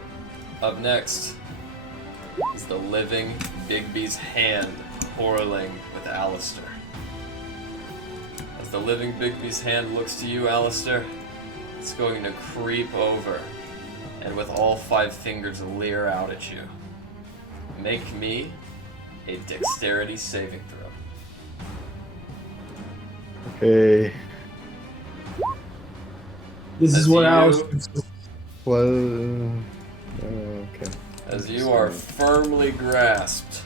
Up next is the living Bigby's hand quarreling with Alistair. As the living Bigby's hand looks to you, Alistair, it's going to creep over and with all 5 fingers leer out at you. Make me a dexterity saving throw. Okay. This As is what you- I was. Well. Okay. As you are firmly grasped,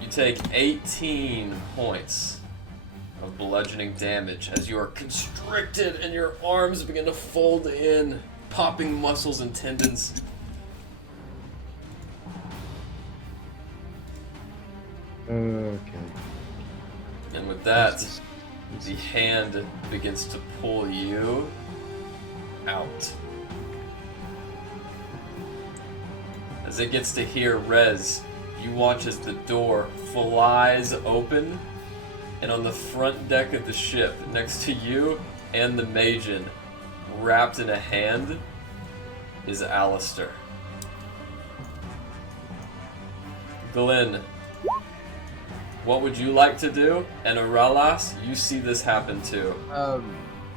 you take 18 points of bludgeoning damage as you are constricted and your arms begin to fold in, popping muscles and tendons. Okay. And with that, the hand begins to pull you out. As it gets to here, Rez, you watch as the door flies open, and on the front deck of the ship, next to you and the Magen, wrapped in a hand, is Alistair. Glenn, what would you like to do? And Aralas, you see this happen too.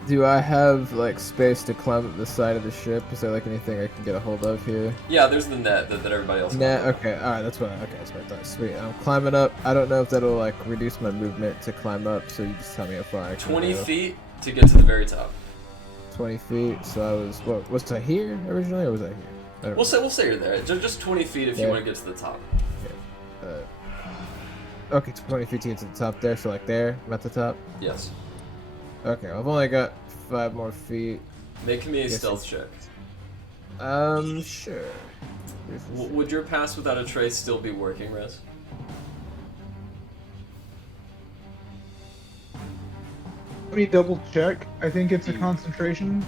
Do I have like space to climb up the side of the ship? Is there like anything I can get a hold of here? Yeah, there's the net that everybody else. Nah, okay, alright, that's what I thought. Sweet. I'm climbing up. I don't know if that'll like reduce my movement to climb up, so you just tell me how far I can 20 go. feet to get to the very top. 20 feet, so I was, what, was I here originally, or was I here? I don't We'll say you're there. Just 20 feet if you Yeah. want to get to the top. Okay, 20 feet to get to the top there, so like there, I'm at the top? Yes. Okay, I've only got 5 more feet. Make me a Yes, stealth check. Sure. Would your pass without a trace still be working, Rez? Let me double check. I think it's a concentration.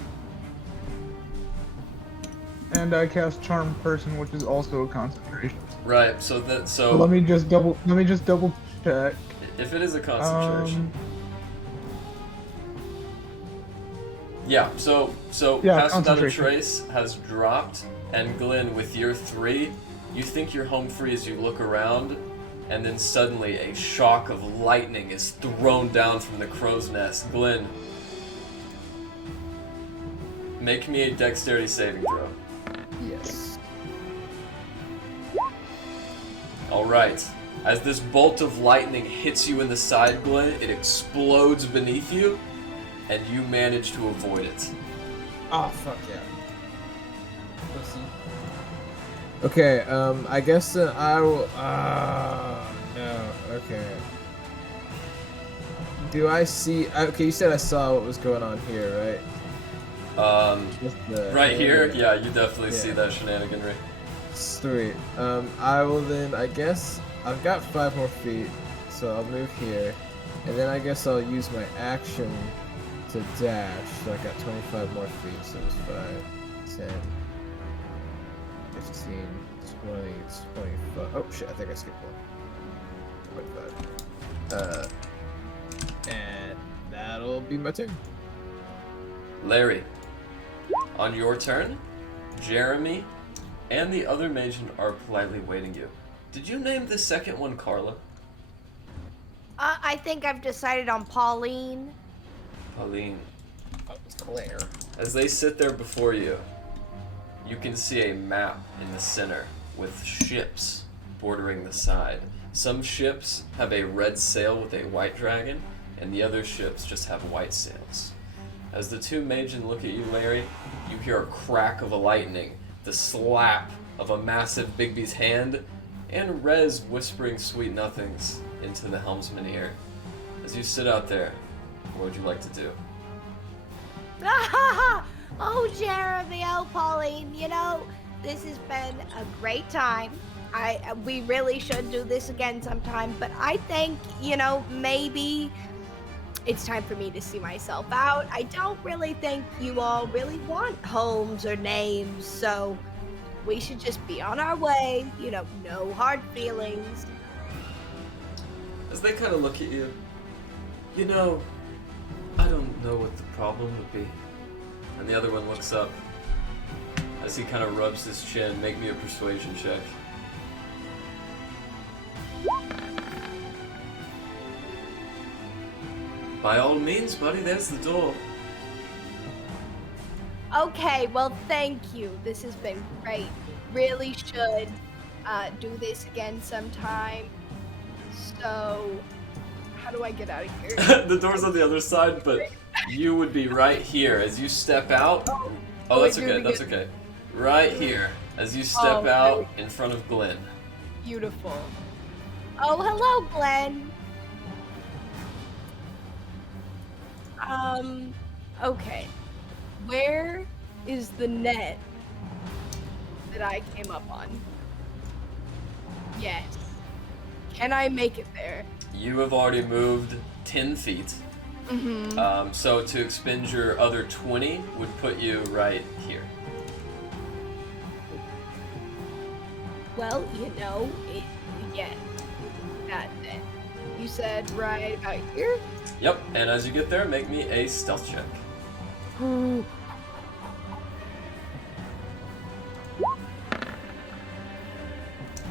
And I cast Charm Person, which is also a concentration. Right. So So let me just double check. if it is a concentration. Yeah. So Yeah, pass without a concentration. trace has dropped, and Glenn, with your 3, you think you're home free as you look around, and then suddenly a shock of lightning is thrown down from the crow's nest. Glenn, make me a dexterity saving throw. Yes. All right. As this bolt of lightning hits you in the side, Glenn, it explodes beneath you, and you manage to avoid it. Oh, fuck yeah. Pussy. Okay, I guess I will. No. Okay. Do I see? Okay, you said I saw what was going on here, right? Just the Right here, area. yeah, you definitely see Yeah. that shenaniganry. Sweet. I will then. I guess I've got 5 more feet, so I'll move here, and then I guess I'll use my action to dash. So I got 25 more feet. So it's 5, 10, 15, 20, 25. Oh shit! I think I skipped one. 25. And that'll be my turn. Larry, on your turn, Jeremy and the other Magian are politely waiting you. Did you name the second one Carla? I think I've decided on Pauline. Pauline. Oh, it's Claire. As they sit there before you, you can see a map in the center with ships bordering the side. Some ships have a red sail with a white dragon, and the other ships just have white sails. As the two Magian look at you, Larry, you hear a crack of a lightning, the slap of a massive Bigby's hand, and Rez whispering sweet nothings into the helmsman ear. As you sit out there, what would you like to do? Oh, Jeremy, oh, Pauline, you know, this has been a great time. We really should do this again sometime, but I think, you know, maybe it's time for me to see myself out. I don't really think you all really want homes or names, so we should just be on our way, you know, no hard feelings. As they kind of look at you, you know, I don't know what the problem would be. And the other one looks up. As he kind of rubs his chin, make me a persuasion check. By all means, buddy, there's the door. Okay, well, thank you. This has been great. Really should do this again sometime. So, how do I get out of here? The door's on the other side, but you would be right here as you step out. Oh, that's okay, that's okay. Right here as you step out in front of Glenn. Beautiful. Oh, hello, Glenn. Okay. Where is the net that I came up on? Yes. Can I make it there? You have already moved 10 feet. Mm-hmm. So to expend your other 20 would put you right here. Well, you know, that's it. You said right about here? Yep, and as you get there, make me a stealth check.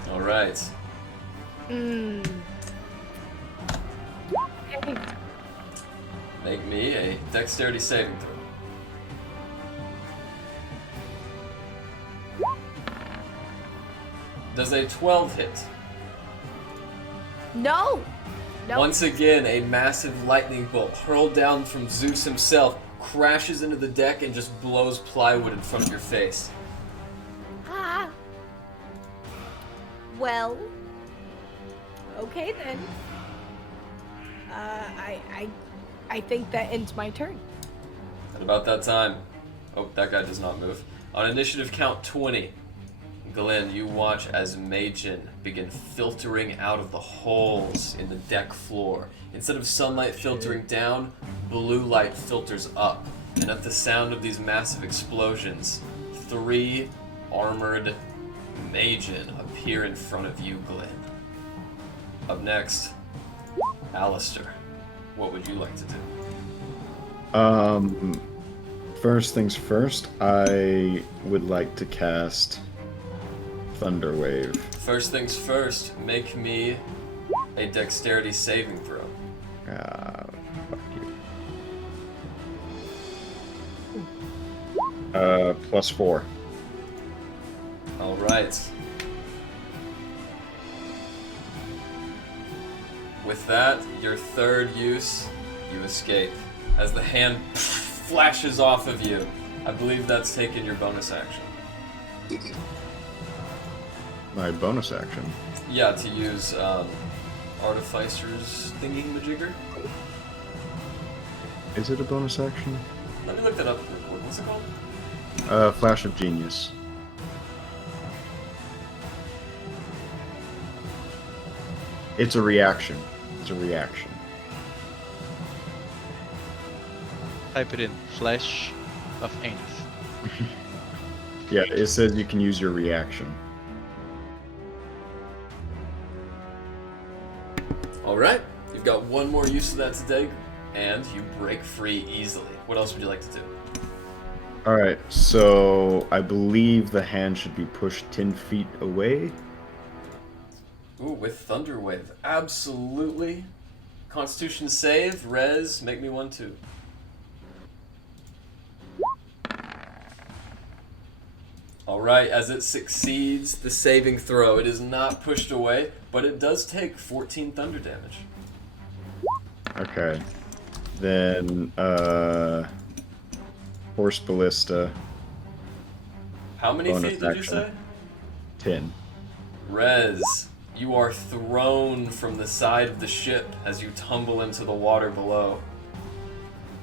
Alright. Okay. Make me a dexterity saving throw. Does a 12 hit? No! No. Once again, a massive lightning bolt hurled down from Zeus himself crashes into the deck and just blows plywood in front of your face. Ah. Well. Okay then. I think that ends my turn. At about that time, oh, that guy does not move. On initiative count 20, Glenn, you watch as Majin begin filtering out of the holes in the deck floor. Instead of sunlight filtering down, blue light filters up. And at the sound of these massive explosions, 3 armored Majin appear in front of you, Glenn. Up next, Alistair. What would you like to do? First things first, I would like to cast Thunder Wave. First things first, make me a dexterity saving throw. Fuck you. +4. Alright. With that, your third use, you escape. As the hand flashes off of you, I believe that's taken your bonus action. My bonus action. Yeah, to use Artificer's thingy-majigger. Is it a bonus action? Let me look that up real quick. What's it called? Flash of Genius. It's a reaction. It's a reaction. Type it in. Flesh of Ain't. Yeah, it says you can use your reaction. Alright, you've got one more use of that today, and you break free easily. What else would you like to do? Alright, so I believe the hand should be pushed 10 feet away. Ooh, with Thunder Wave. Absolutely. Constitution save, res, make me one too. Alright, as it succeeds the saving throw, it is not pushed away, but it does take 14 thunder damage. Okay. Then, Horse Ballista. How many Bonus feet did you action. say? 10. Res, you are thrown from the side of the ship as you tumble into the water below.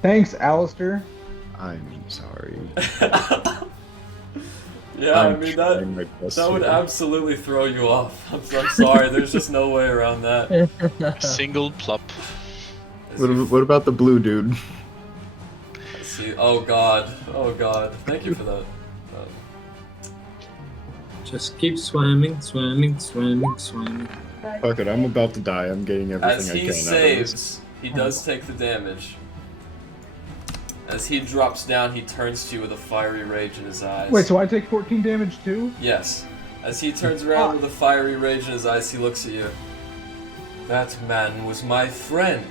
Thanks, Alistair. I'm sorry. Yeah, I'm I mean, trying my best that would here. absolutely throw you off. I'm sorry, there's just no way around that. A single plop. As you What about the blue dude? see, oh god, thank you for that. Just keep swimming, swimming, swimming, swimming. Fuck it, I'm about to die. I'm getting everything As I he can out of this. saves, he does take the damage. As he drops down, he turns to you with a fiery rage in his eyes. Wait, so I take 14 damage too? Yes. As he turns around with a fiery rage in his eyes, he looks at you. That man was my friend.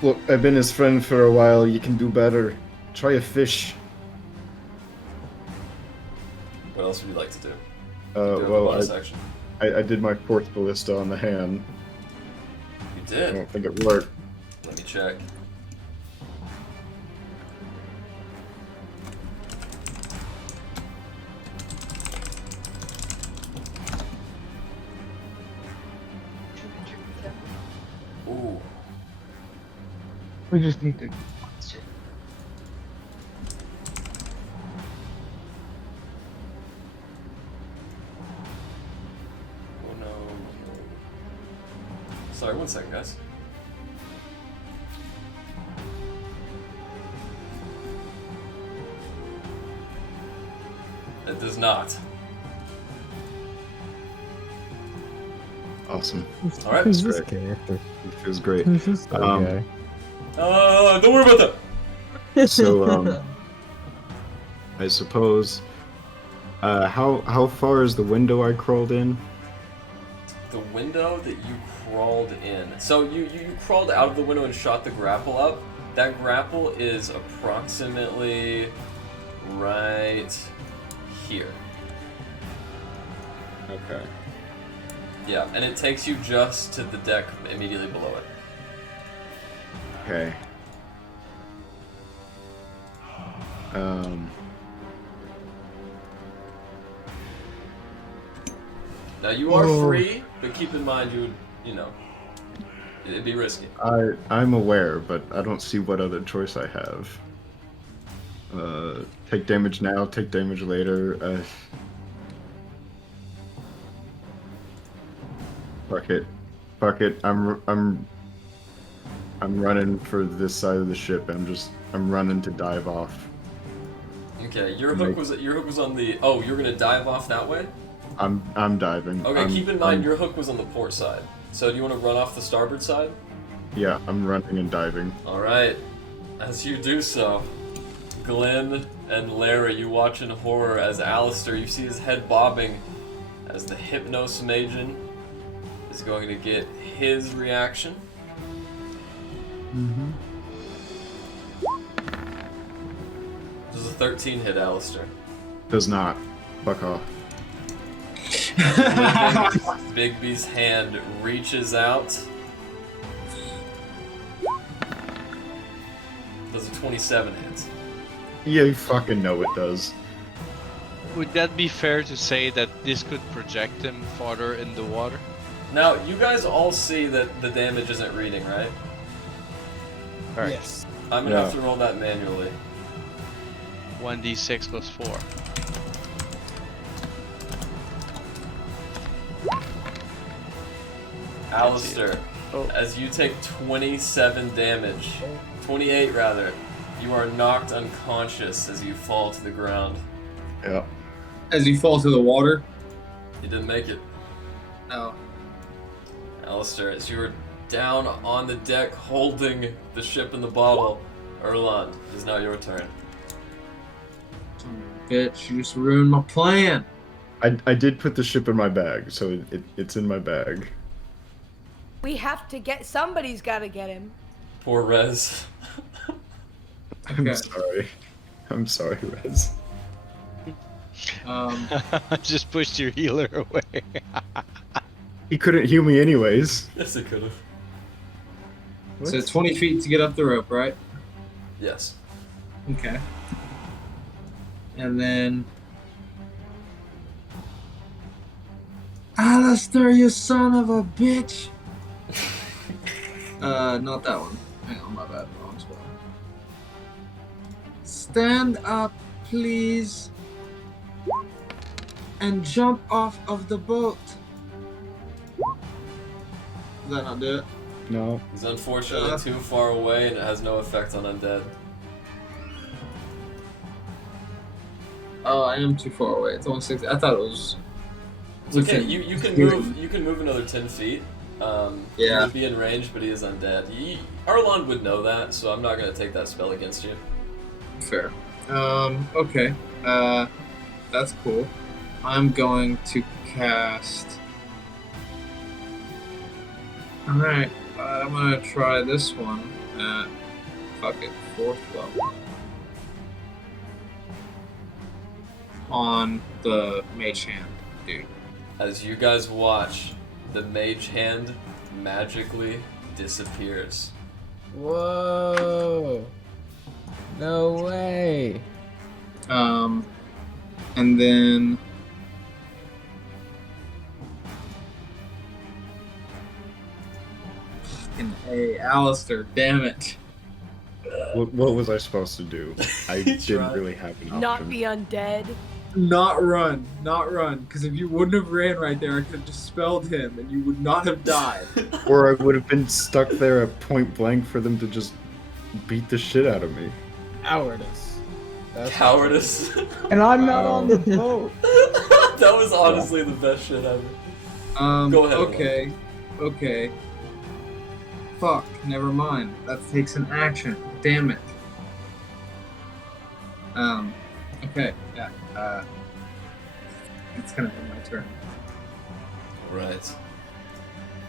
Look, I've been his friend for a while. You can do better. Try a fish. What else would you like to do? You do have a Well, bonus action. I did my fourth ballista on the hand. You I did. don't think it worked. Let me check. Ooh. We just need to. Oh no. Sorry, one second, guys. It does not. Awesome. Alright. Who's this Great. character? It feels great. Who's this guy? Don't worry about that. So, I suppose. How far is the window I crawled in? The window that you crawled in. So you crawled out of the window and shot the grapple up. That grapple is approximately right here. Okay. Yeah, and it takes you just to the deck immediately below it. Okay. Now you are Oh. free, but keep in mind it'd be risky. I'm aware, but I don't see what other choice I have. Take damage now, take damage later. Fuck it. I'm running for this side of the ship. I'm running to dive off. Okay, your hook was on the. Oh, you're gonna dive off that way. I'm diving. Okay, keep in mind I'm- your hook was on the port side. So do you want to run off the starboard side? Yeah, I'm running and diving. All right. As you do so, Glenn and Larry, you watch in horror as Alistair, you see his head bobbing as the Hypnos Magen is going to get his reaction. Mm-hmm. Does a 13 hit Alistair? Does not. Fuck off. Bigby's hand reaches out. Does a 27 hit? Yeah, you fucking know it does. Would that be fair to say that this could project him farther in the water? Now, you guys all see that the damage isn't reading, right? Alright. Yes. I'm gonna Yeah. have to roll that manually. 1d6 plus 4. Alistair, Oh. as you take 27 damage, 28 rather, you are knocked unconscious as you fall to the ground. Yeah. As you fall to the water. You didn't make it. Oh. Alistair, as you are down on the deck holding the ship in the bottle, Erland, it is now your turn. Bitch, you just ruined my plan. I did put the ship in my bag, so it's in my bag. We have to get. Somebody's got to get him. Poor Rez. I'm Okay. sorry. I'm sorry, Rez. Just pushed your healer away. He couldn't heal me anyways. Yes, it could have. So 20 feet to get up the rope, right? Yes. Okay. And then... Alistair, you son of a bitch! Not that one. Hang on, my bad. Wrong spell. Stand up, please. And jump off of the boat. Does that not do it? No. He's unfortunately too far away and it has no effect on undead. Oh, I am too far away. It's only 60. I thought it was... It's okay, you can move another 10 feet. Yeah. He would be in range, but he is undead. Arlon would know that, so I'm not gonna take that spell against you. Fair. Okay. That's cool. I'm going to cast... Alright, I'm gonna try this one at, fuck it, 4th level. On the mage hand, dude. As you guys watch, the mage hand magically disappears. Whoa! No way! And then... Fucking A, Alistair, damn it. What was I supposed to do? I didn't tried. really have an option. Not be undead. Not run, because if you wouldn't have ran right there, I could have dispelled him and you would not have died. Or I would have been stuck there at point blank for them to just beat the shit out of me. Cowardice. That's Cowardice. And I'm not on the boat. That was honestly the best shit ever. Go ahead. Okay. Fuck, never mind. That takes an action. Damn it. Okay, yeah. It's gonna be my turn. Right.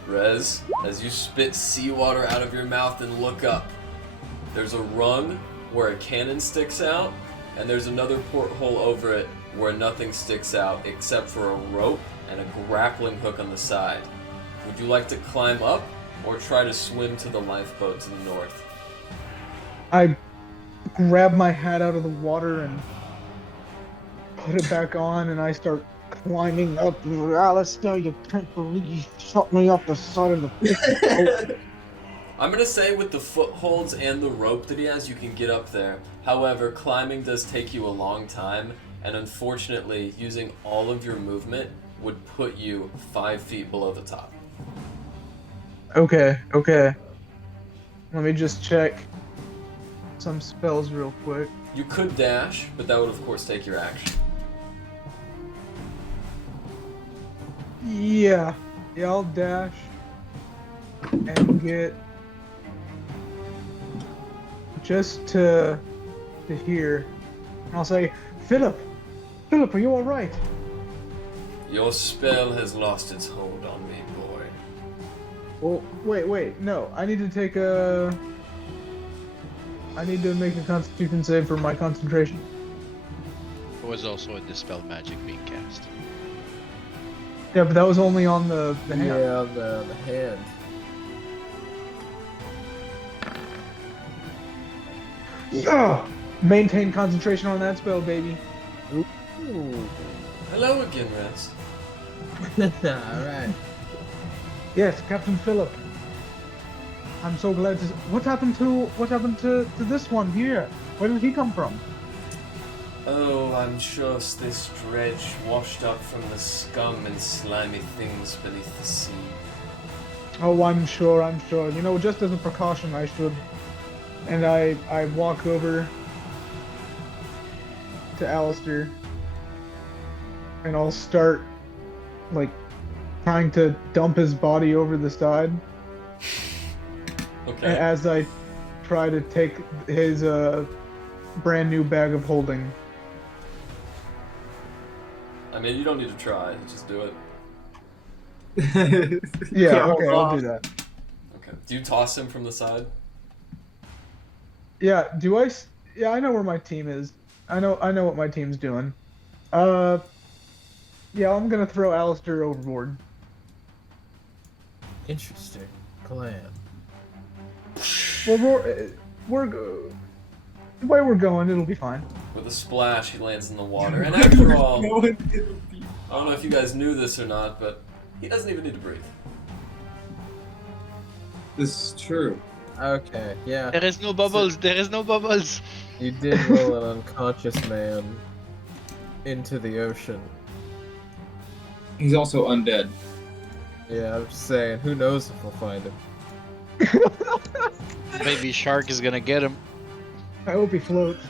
Rez, as you spit seawater out of your mouth and look up, there's a rung where a cannon sticks out, and there's another porthole over it where nothing sticks out except for a rope and a grappling hook on the side. Would you like to climb up or try to swim to the lifeboat to the north? I grab my hat out of the water and put it back on, and I start climbing up. Alistair, you can't believe you shot me off the side of the boat. I'm gonna say with the footholds and the rope that he has, you can get up there. However, climbing does take you a long time, and unfortunately, using all of your movement would put you 5 feet below the top. Okay. Let me just check some spells real quick. You could dash, but that would of course take your action. Yeah, I'll dash and get just to here. I'll say, Philip, are you all right? Your spell has lost its hold on me, boy. Well, wait, no. I need to make a Constitution save for my concentration. There was also a dispel magic being cast. Yeah, but that was only on the hand. Yeah, on the hand. Yeah. Maintain concentration on that spell, baby. Ooh. Hello again, Rest. Alright. Yes, Captain Philip. I'm so glad to. What happened to this one here? Where did he come from? Oh, I'm sure this dredge washed up from the scum and slimy things beneath the sea. Oh, I'm sure. You know, just as a precaution, I should. And I walk over to Alistair, and I'll start, like, trying to dump his body over the side. Okay. As I try to take his brand new bag of holding. I mean, you don't need to try. Just do it. Yeah, okay, I'll do that. Okay. Do you toss him from the side? Yeah, yeah, I know where my team is. I know what my team's doing. Yeah, I'm gonna throw Alistair overboard. Interesting. Plan. Well, we're the way we're going, it'll be fine. With a splash, he lands in the water. And after all, I don't know if you guys knew this or not, but he doesn't even need to breathe. This is true. Okay, yeah. There is no bubbles. There is no bubbles. You did roll an unconscious man into the ocean. He's also undead. Yeah, I'm just saying, who knows if we'll find him. Baby shark is gonna get him. I hope he floats.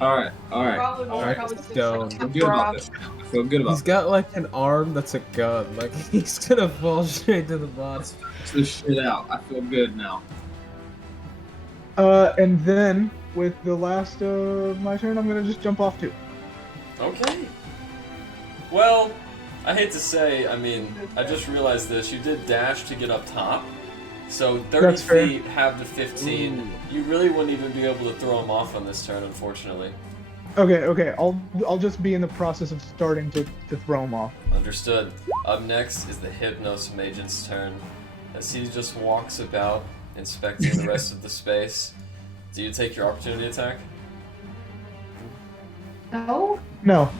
Alright. Probably won't. Alright, Probably it's sticks down. like I a feel good about rock. this. I feel good about He's got like an arm that's a gun. Like, he's gonna fall straight to the bottom. this. This shit out. I feel good now. And then with the last my turn, I'm gonna just jump off too. Okay. Well, I hate to say, I mean, I just realized this. You did dash to get up top. So 30 That's fair. feet, have the 15. Ooh. You really wouldn't even be able to throw him off on this turn, unfortunately. Okay, I'll just be in the process of starting to throw him off. Understood. Up next is the Hypnos Magent's turn. As he just walks about, inspecting the rest of the space. Do you take your opportunity attack? No. No,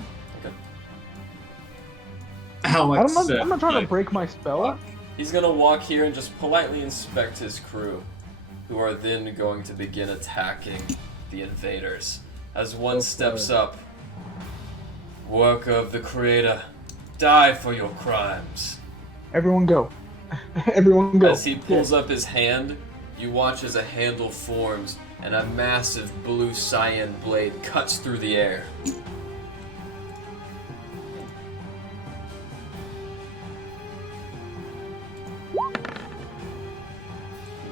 Alex said, I'm not trying to like, break my spell. He's gonna walk here and just politely inspect his crew, who are then going to begin attacking the invaders. As one steps up, worker of the Creator, die for your crimes. Everyone go. Everyone go. As he pulls up his hand, you watch as a handle forms and a massive blue cyan blade cuts through the air.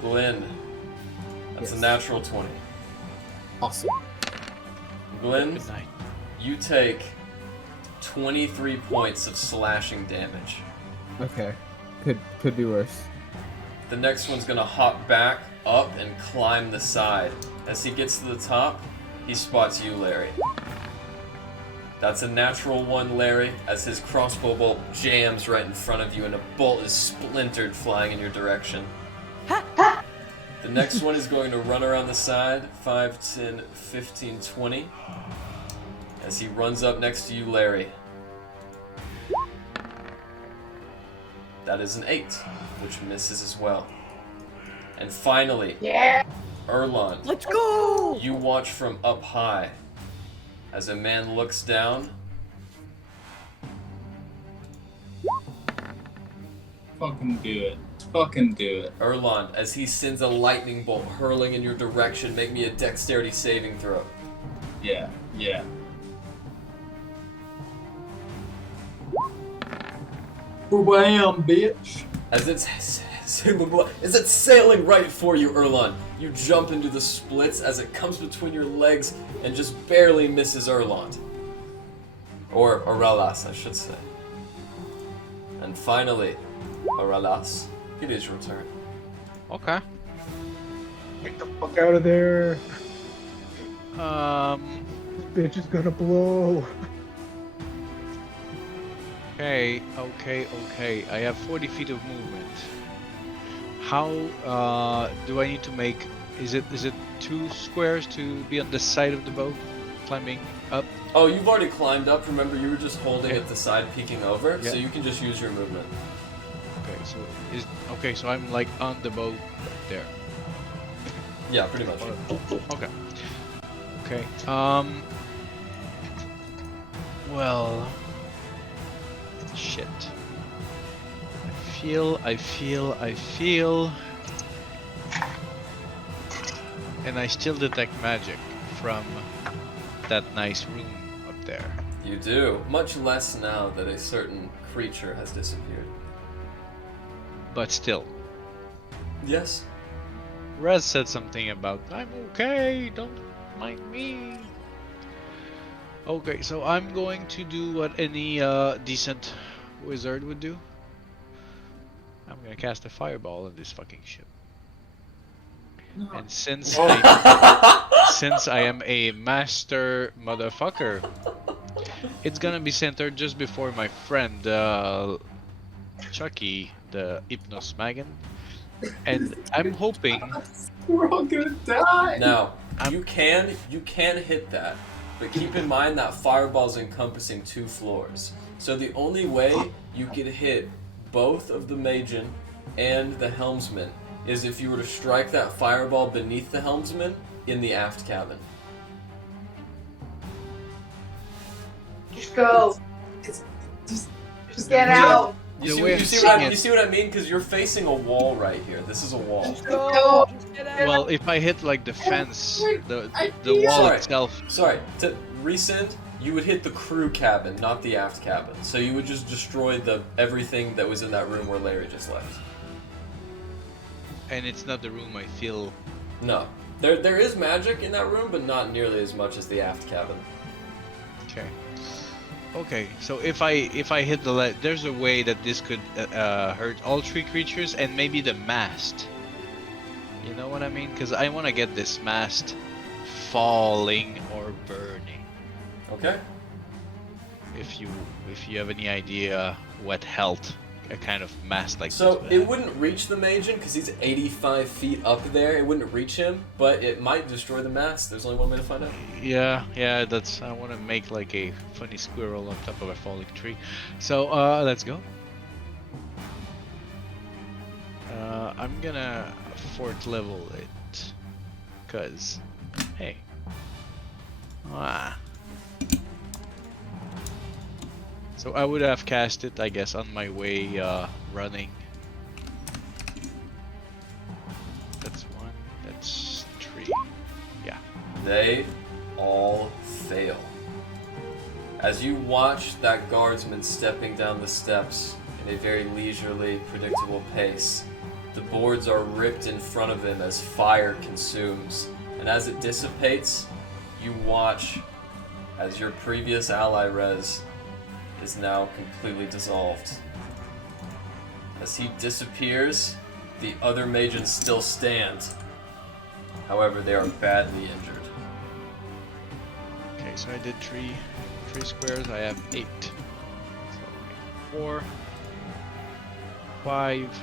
Glenn, that's a Yes. natural 20. Awesome. Glenn, Good night. you take 23 points of slashing damage. Okay. Could be worse. The next one's gonna hop back up and climb the side. As he gets to the top, he spots you, Larry. That's a natural 1, Larry, as his crossbow bolt jams right in front of you and a bolt is splintered flying in your direction. The next one is going to run around the side, 5, 10, 15, 20. As he runs up next to you, Larry. That is an 8, which misses as well. And finally, Erlon, Let's go! you watch from up high as a man looks down. fucking do it. Fucking do it. Erlon, as he sends a lightning bolt hurling in your direction, make me a dexterity saving throw. Yeah. Bam, bitch. As it's sailing right for you, Erlon, you jump into the splits as it comes between your legs and just barely misses Erlon. Or Aurelas, I should say. And finally, Aurelas, it is your turn. Okay. Get the fuck out of there. Um. This bitch is gonna blow. Okay. I have 40 feet of movement. How do I need to make? Is it 2 squares to be on the side of the boat, climbing up? Oh, you've already climbed up. Remember, you were just holding Okay. at the side, peeking over, Yeah. so you can just use your movement. Okay, so I'm like on the boat there. Yeah, pretty much. Okay. Okay. Well. Shit. I feel. And I still detect magic from that nice room up there. You do. Much less now that a certain creature has disappeared. But still. Yes. Rez said something about, I'm okay, don't mind me. Okay, so I'm going to do what any decent wizard would do. I'm gonna cast a fireball on this fucking ship. And since I am a master motherfucker, it's gonna be centered just before my friend Chucky, the Hypnos Magan. And I'm hoping We're all gonna die. Now, you can hit that, but keep in mind that fireball's encompassing 2 floors. So the only way you could hit both of the Magian and the helmsman is if you were to strike that fireball beneath the helmsman in the aft cabin. Just go. Just get out. You The see, way you I'm see seeing you it- see what I mean? Because you're facing a wall right here. This is a wall. Go. well, if I hit like the fence, the wall Sorry. itself. Sorry, to rescind, you would hit the crew cabin, not the aft cabin. So you would just destroy everything that was in that room where Larry just left. And it's not the room I feel. No. There is magic in that room, but not nearly as much as the aft cabin. Okay. Okay, so if I hit the there's a way that this could hurt all 3 creatures and maybe the mast. You know what I mean? Because I want to get this mast falling or burning. Okay. If you have any idea what health a kind of mast like So this would it have. wouldn't reach the Magian because he's 85 feet up there. It wouldn't reach him, but it might destroy the mast. There's only one way to find out. Yeah, that's I want to make like a funny squirrel on top of a falling tree. So let's go. I'm gonna 4th level it, cause hey, so I would have cast it, I guess, on my way running. That's 1. That's 3. Yeah. They all fail. As you watch that guardsman stepping down the steps in a very leisurely, predictable pace, the boards are ripped in front of him as fire consumes. And as it dissipates, you watch as your previous ally, Rez, is now completely dissolved. As he disappears, the other Magians still stand. However, they are badly injured. Okay, so I did 3 squares. I have 8. So 4, 5,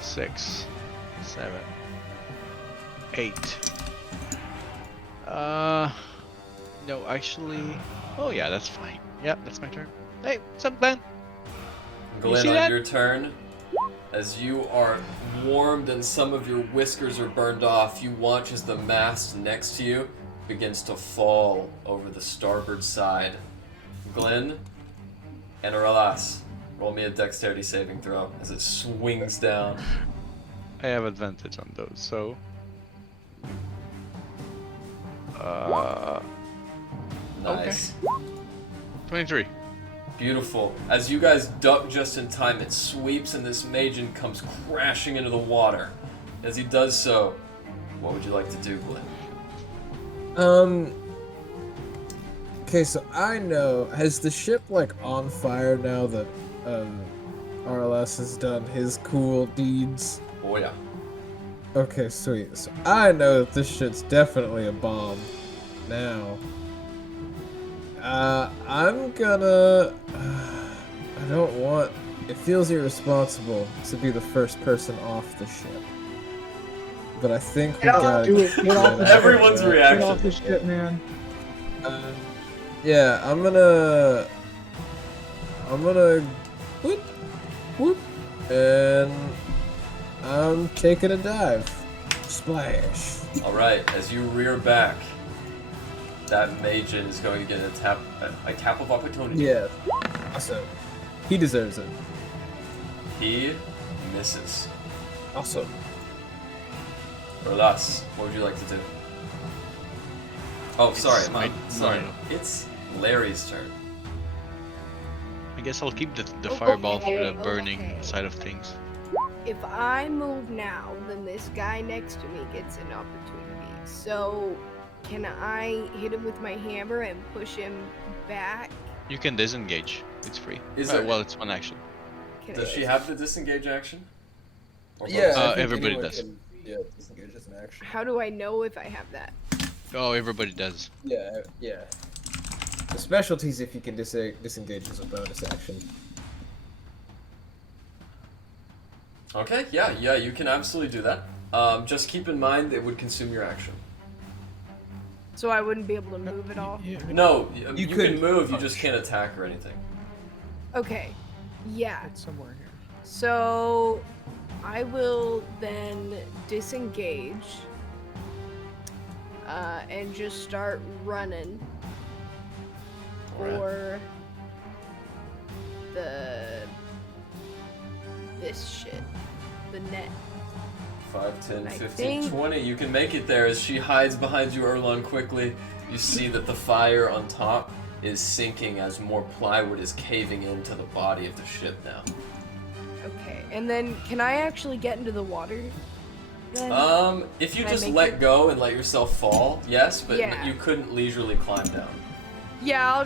6, 7, 8. No, actually. Oh yeah, that's fine. Yep, that's my turn. Hey, what's up, Ben? Glenn, see on that? your turn, as you are warmed and some of your whiskers are burned off, you watch as the mast next to you begins to fall over the starboard side. Glenn and Aralas, roll me a dexterity saving throw as it swings down. I have advantage on those, so. Nice. 23. Beautiful. As you guys duck just in time, it sweeps and this Magian comes crashing into the water. As he does so, what would you like to do, Glenn? Okay, so I know, has the ship like on fire now that RLS has done his cool deeds? Oh yeah. Okay, sweet. So I know that this shit's definitely a bomb now. I'm gonna I don't want. It feels irresponsible to be the first person off the ship. But I think we Get off- gotta Do it. Get off the ship. Everyone's Get reaction. off the ship, man. Yeah, I'm gonna whoop, whoop, and I'm taking a dive. Splash. All right, as you rear back, that Majin is going to get a tap of opportunity. Yeah. Awesome. He deserves it. He misses. Awesome. Rolas, what would you like to do? Oh, sorry, sorry. no. It's Larry's turn. I guess I'll keep the Oh, fireball for okay, the burning okay. side of things. If I move now, then this guy next to me gets an opportunity. So, can I hit him with my hammer and push him back? You can disengage. It's free. Is it- Well, it's one action. Can Does I- she have the disengage action? Or Yeah, both? I think everybody anyone does. can- yeah, disengage as an action. How do I know if I have that? Oh, everybody does. Yeah, yeah. The specialties if you can disengage as a bonus action. Okay, yeah, you can absolutely do that. Just keep in mind it would consume your action. So I wouldn't be able to move at all? No, you can could move, you just can't attack or anything. Okay. Yeah. It's somewhere here. So I will then disengage and just start running Alright. for this shit. The net. 5, 10, I 15, think- 20. You can make it there as she hides behind you, Erlon, quickly. You see that the fire on top is sinking as more plywood is caving into the body of the ship now. Okay. And then can I actually get into the water? Then? If you Can I just make let it- go and let yourself fall, yes, but Yeah. you couldn't leisurely climb down. Yeah, I'll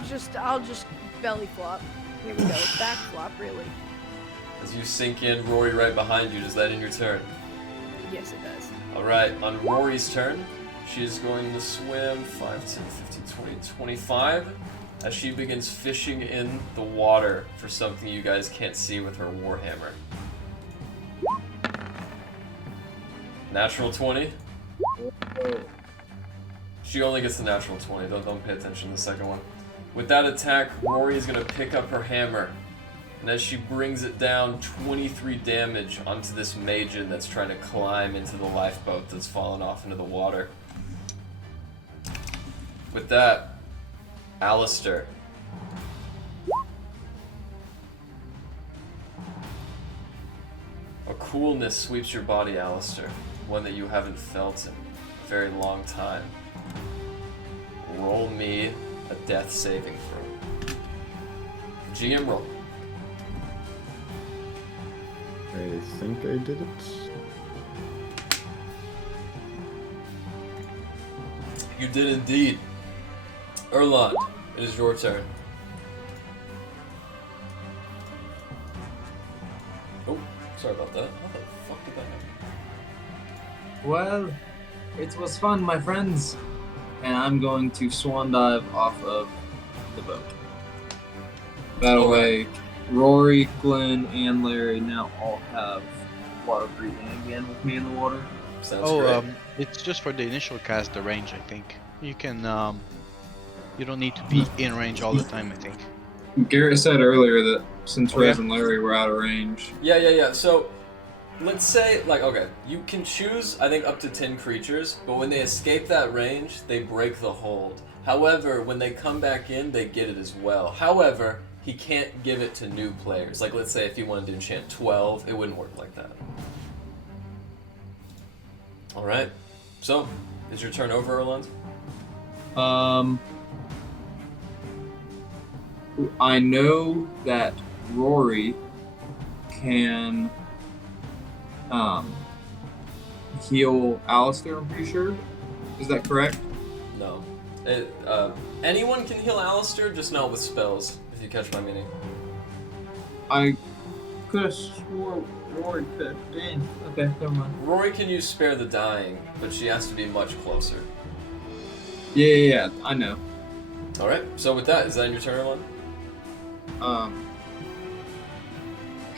just belly flop. Here we go. Back flop, really. As you sink in, Rory right behind you, does that end your turn? Yes, it does. Alright, on Rory's turn, she is going to swim 5, 10, 15, 20, 25 as she begins fishing in the water for something you guys can't see with her warhammer. Natural 20. She only gets the natural 20, don't pay attention to the second one. With that attack, Rory is going to pick up her hammer. And as she brings it down, 23 damage onto this Majin that's trying to climb into the lifeboat that's fallen off into the water. With that, Alistair. A coolness sweeps your body, Alistair. One that you haven't felt in a very long time. Roll me a death saving throw. GM roll. I think I did it. You did indeed. Erlon, it is your turn. Oh, sorry about that. How the fuck did that happen? Well, it was fun, my friends. And I'm going to swan dive off of the boat. That way, Rory, Glenn, and Larry now all have water breathing again with me in the water. Sounds great. It's just for the initial cast, the range, I think. You can, you don't need to be in range all the time, I think. Garrett said earlier that since Oh, Rez yeah? and Larry were out of range. Yeah. So, let's say, okay, you can choose, I think, up to 10 creatures, but when they escape that range, they break the hold. However, when they come back in, they get it as well. However, he can't give it to new players. Like, let's say if he wanted to enchant 12, it wouldn't work like that. Alright. So, is your turn over, Erland? I know that Rory can heal Alistair, I'm pretty sure. Is that correct? No. Anyone can heal Alistair, just not with spells, if you catch my meaning. I could have swore Rory could. Dang. Okay, never mind. Rory can use Spare the Dying, but she has to be much closer. Yeah, I know. Alright, so with that, is that your turn, Erland?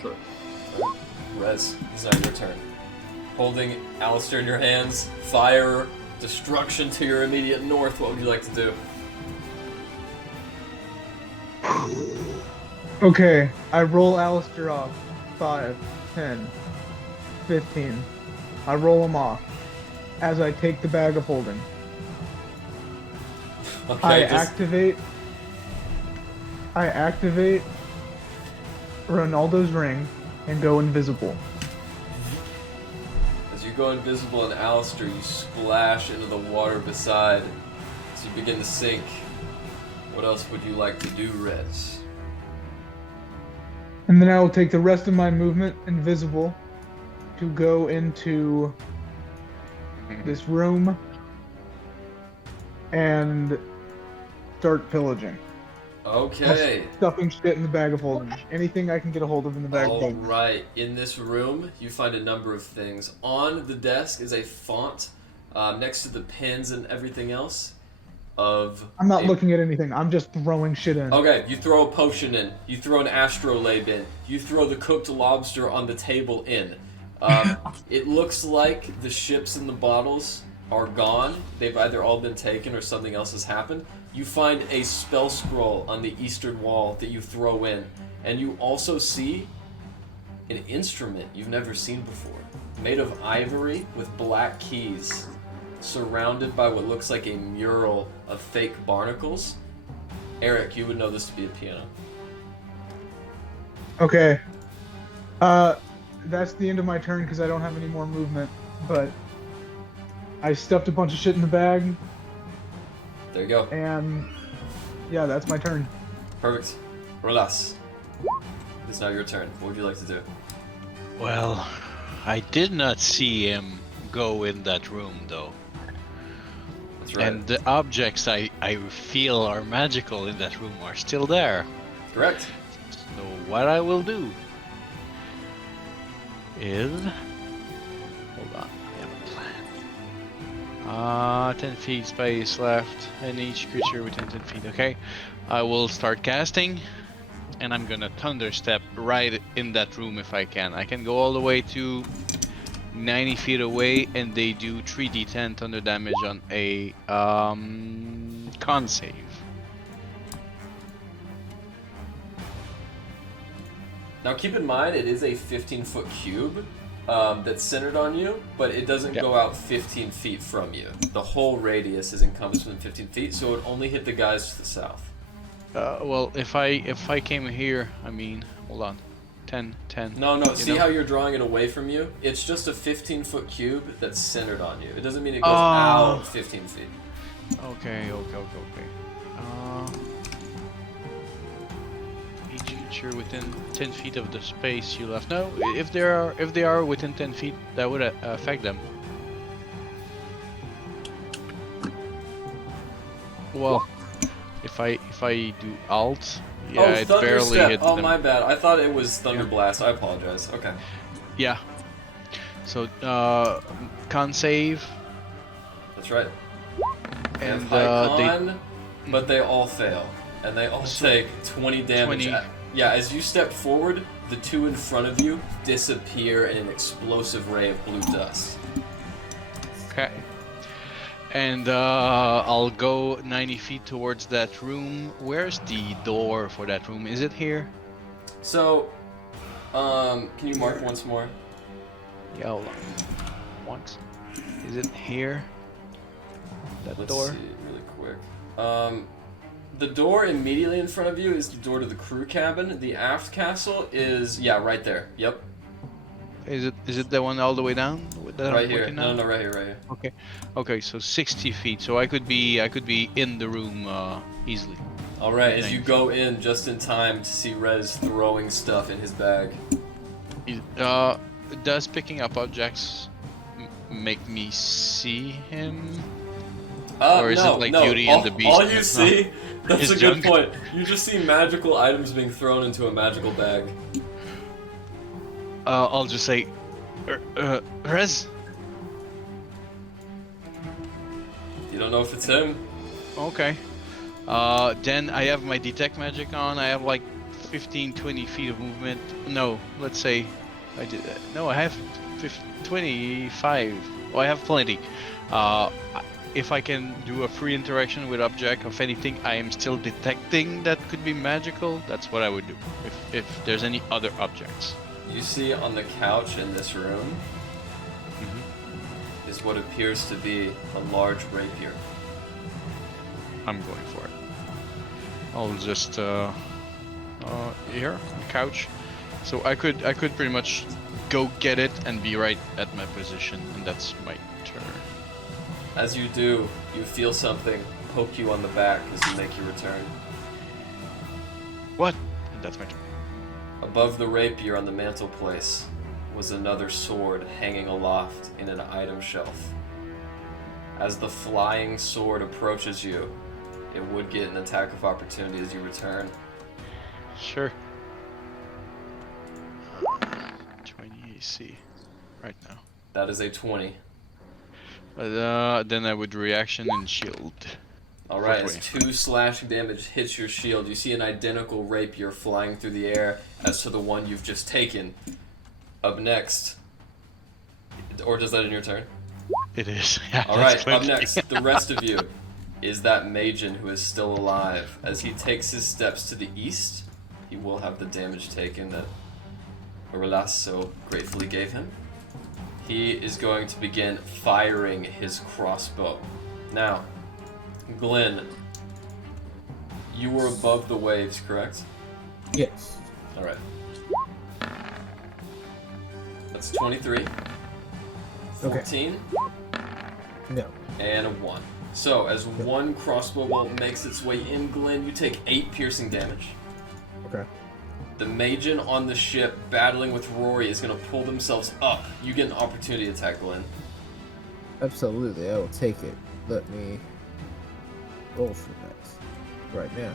Sure. Rez, it's now your turn. Holding Alistair in your hands, fire, destruction to your immediate north. What would you like to do? Okay, I roll Alistair off. 5, 10, 15. I roll him off as I take the bag of holding. Okay, I activate Ronaldo's ring and go invisible. As you go invisible in Alistair, you splash into the water beside. As you begin to sink, what else would you like to do, Rez? And then I will take the rest of my movement invisible to go into this room and start pillaging. Okay. Stuffing shit in the bag of holding. Anything I can get a hold of in the bag of holding. Alright, in this room, you find a number of things. On the desk is a font, next to the pens and everything else, of... I'm not looking at anything, I'm just throwing shit in. Okay, you throw a potion in, you throw an astrolabe in, you throw the cooked lobster on the table in. It looks like the ships and the bottles are gone. They've either all been taken or something else has happened. You find a spell scroll on the eastern wall that you throw in, and you also see an instrument you've never seen before, made of ivory with black keys, surrounded by what looks like a mural of fake barnacles. Eric, you would know this to be a piano. Okay. That's the end of my turn because I don't have any more movement, but I stuffed a bunch of shit in the bag. There you go. And yeah, that's my turn. Perfect. Rolas. It's now your turn. What would you like to do? Well, I did not see him go in that room though. That's right. And the objects I feel are magical in that room are still there. Correct. So what I will do is... Hold on, I have a plan. 10 feet space left, and each creature within 10 feet, okay. I will start casting, and I'm gonna thunder step right in that room if I can. I can go all the way to 90 feet away, and they do 3d10 thunder damage on a con save. Now keep in mind, it is a 15-foot cube that's centered on you, but it doesn't go out 15 feet from you. The whole radius is encompassed within 15 feet, so it would only hit the guys to the south. Well, if I came here, I mean, hold on, 10. No, see how you're drawing it away from you? It's just a 15-foot cube that's centered on you. It doesn't mean it goes out 15 feet. Okay. Each creature within 10 feet of the space you left. No, if they are within 10 feet, that would affect them. Well, if I do alt, yeah, it barely hit them. Oh, my bad. I thought it was Thunder Blast. I apologize. Okay. Yeah. So con save. That's right. And but they all fail, and they all take 20 damage. 20. Yeah, as you step forward, the two in front of you disappear in an explosive ray of blue dust. Okay. And I'll go 90 feet towards that room. Where's the door for that room? Is it here? So, can you mark once more? Yeah, hold on. Once. Is it here? That door? Let's see really quick. The door immediately in front of you is the door to the crew cabin. The aft castle is, right there. Yep. Is it the one all the way down? That Right I'm here. looking No, at? right here. Okay, so 60 feet. So I could be in the room easily. All right, as you go in just in time to see Rez throwing stuff in his bag. Does picking up objects make me see him? Or is it like Beauty and the Beast? All you see, that's a junk. good point. You just see magical items being thrown into a magical bag. I'll just say, Rez. You don't know if it's him. Okay. Then I have my detect magic on. I have like 15, 20 feet of movement. No, let's say I did. No, I have 25. Oh, I have plenty. If I can do a free interaction with object of anything I am still detecting that could be magical, that's what I would do. If there's any other objects. You see on the couch in this room is what appears to be a large rapier. I'm going for it. I'll just here on the couch. So I could pretty much go get it and be right at my position, and that's my turn. As you do, you feel something poke you on the back as you make your return. What? And that's my turn. Above the rapier on the mantelpiece was another sword hanging aloft in an item shelf. As the flying sword approaches you, it would get an attack of opportunity as you return. Sure. 20 AC right now. That is a 20. Then I would reaction and shield. Alright, as 2 slashing damage hits your shield, you see an identical rapier flying through the air as to the one you've just taken. Up next. Or does that in your turn? It is. Yeah, Alright, up next, the rest of you is that Magian who is still alive. As he takes his steps to the east, he will have the damage taken that Aurelas so gratefully gave him. He is going to begin firing his crossbow. Now, Glenn, you were above the waves, correct? Yes. Alright. That's 23. 14. No. And a 1. So, as one crossbow bolt makes its way in, Glenn, you take 8 piercing damage. Okay. The Magian on the ship battling with Rory is going to pull themselves up. You get an opportunity attack, Glenn. Absolutely, I will take it. Let me go for that right now.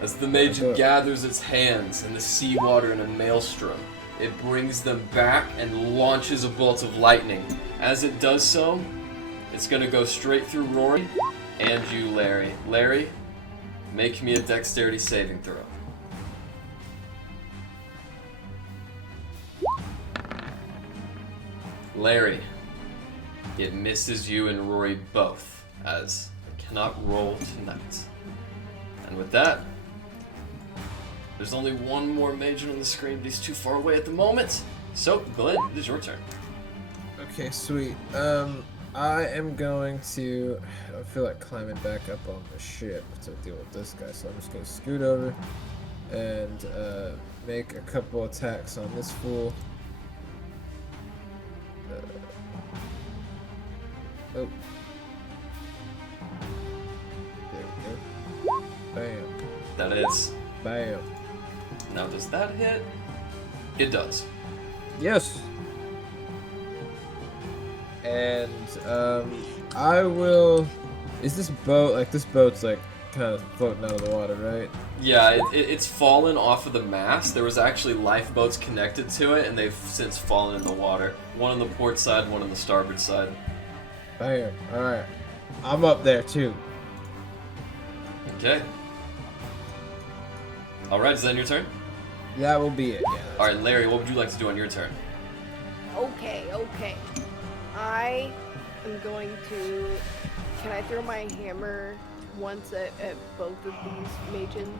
As the Magian gathers its hands in the seawater in a maelstrom, it brings them back and launches a bolt of lightning. As it does so, it's going to go straight through Rory and you, Larry. Larry, make me a dexterity saving throw. Larry, it misses you and Rory both, as I cannot roll tonight. And with that, there's only one more Magian on the screen, but he's too far away at the moment. So, Glenn, it is your turn. Okay, sweet. I am going to. I feel like climbing back up on the ship to deal with this guy, so I'm just gonna scoot over and make a couple attacks on this fool. Oh. There we go. Bam. That is. Bam. Now, does that hit? It does. Yes. And I will. Is this boat like this boat's like kind of floating out of the water, right? Yeah, it's fallen off of the mast. There was actually lifeboats connected to it, and they've since fallen in the water. One on the port side, one on the starboard side. Bam. All right. I'm up there too. Okay. All right, is that your turn? That will be it. Yeah. All right, Larry, what would you like to do on your turn? Okay. I am going to. Can I throw my hammer once at both of these Magian?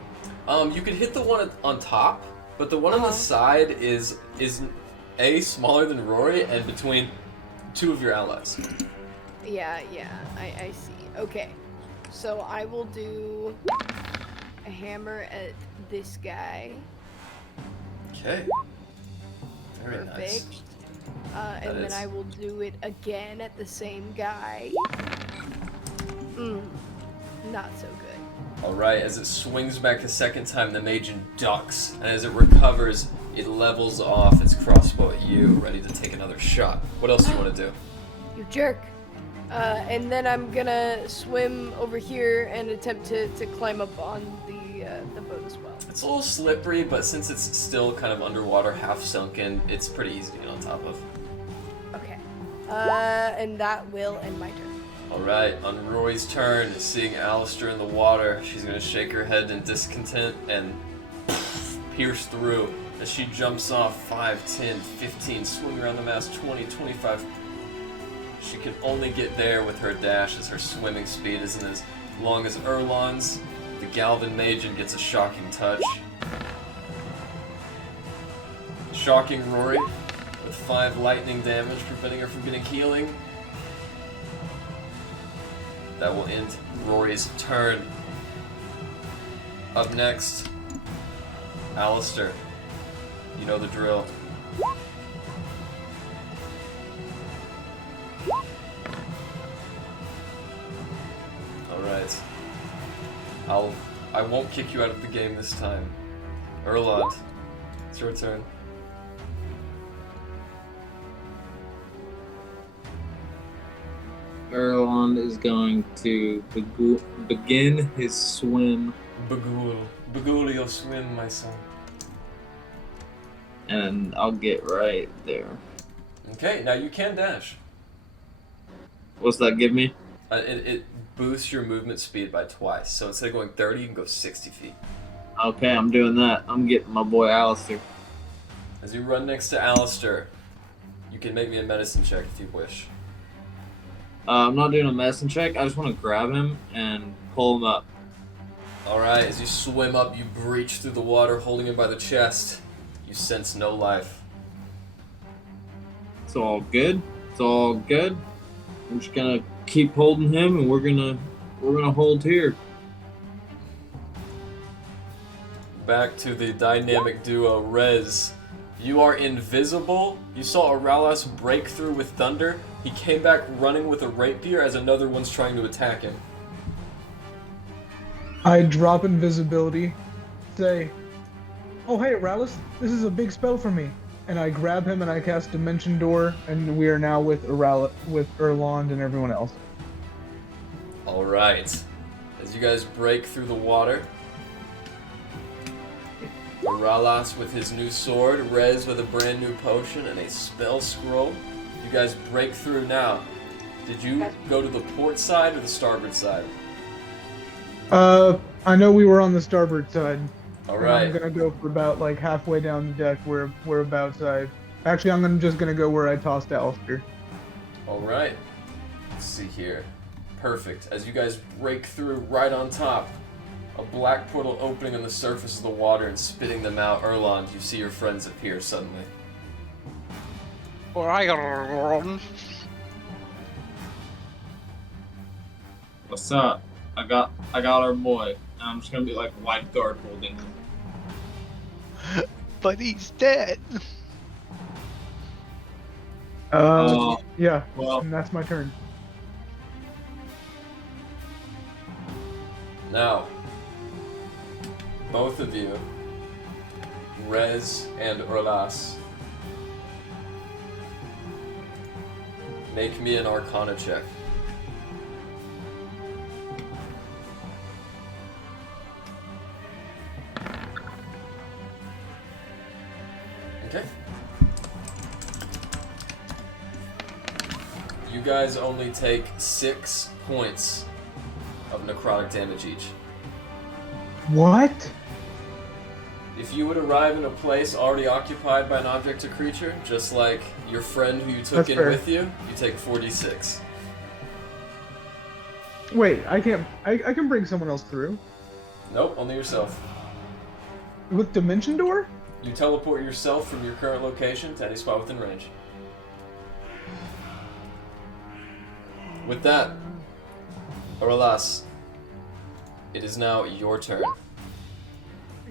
You could hit the one on top, but the one on the side is A, smaller than Rory, and between 2 of your allies. Yeah, I see. Okay, so I will do a hammer at this guy. Okay. Very Perfect. nice. And then I will do it again at the same guy. Not so good. Alright, as it swings back a second time, the Magian ducks, and as it recovers, it levels off its crossbow at you, ready to take another shot. What else do you want to do? You jerk. And then I'm gonna swim over here and attempt to climb up on the boat as well. It's a little slippery, but since it's still kind of underwater, half sunken, it's pretty easy to get on top of. Okay. And that will end my turn. Alright, on Rory's turn, seeing Alistair in the water, she's gonna shake her head in discontent and pierce through as she jumps off 5, 10, 15, swing around the mast 20, 25. She can only get there with her dash as her swimming speed isn't as long as Erlon's. The Galvin Magen gets a shocking touch. Shocking Rory with 5 lightning damage, preventing her from getting healing. That will end Rory's turn. Up next, Alistair. You know the drill. Alright. I won't kick you out of the game this time. Erlod, it's your turn. Erlon is going to begin his swim. Bagul your swim, my son. And I'll get right there. Okay, now you can dash. What's that give me? It boosts your movement speed by twice. So instead of going 30, you can go 60 feet. Okay, I'm doing that. I'm getting my boy Alistair. As you run next to Alistair, you can make me a medicine check if you wish. I'm not doing a medicine check. I just want to grab him and pull him up. Alright, as you swim up, you breach through the water, holding him by the chest. You sense no life. It's all good. It's all good. I'm just gonna keep holding him, and we're gonna hold here. Back to the dynamic duo, Rez. You are invisible. You saw Aralas break through with thunder. He came back running with a rapier as another one's trying to attack him. I drop invisibility, say, "Oh hey, Aralis, this is a big spell for me." And I grab him and I cast Dimension Door, and we are now with Erlond and everyone else. Alright. As you guys break through the water, Aralas with his new sword, Rez with a brand new potion, and a spell scroll. You guys break through now. Did you go to the port side or the starboard side? I know we were on the starboard side. Alright. I'm gonna go for about like halfway down the deck where abouts actually I'm just gonna go where I tossed Alistair. Alright. Let's see here. Perfect. As you guys break through right on top, a black portal opening on the surface of the water and spitting them out, Erlond, you see your friends appear suddenly. What's up? I got our boy. I'm just gonna be like lifeguard holding him. But he's dead. Yeah. Well, And that's my turn. Now, both of you, Rez and Erlas, make me an Arcana check. Okay. You guys only take 6 points of necrotic damage each. What? If you would arrive in a place already occupied by an object or creature, just like your friend who you took That's in fair. with you, you take 4d6. Wait, I can't. I can bring someone else through Nope, only yourself. with Dimension Door. You teleport yourself from your current location to any spot within range. With that, Aralas, it is now your turn.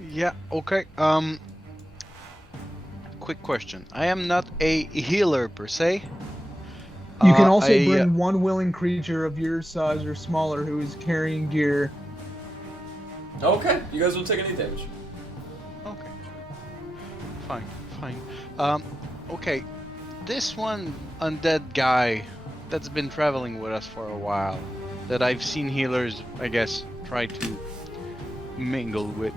Yeah, okay. Quick question. I am not a healer per se. You can also I, bring one willing creature of your size or smaller who is carrying gear. Okay, you guys won't take any damage. Okay. Fine. Okay. This one undead guy that's been traveling with us for a while, that I've seen healers, I guess, try to mingle with.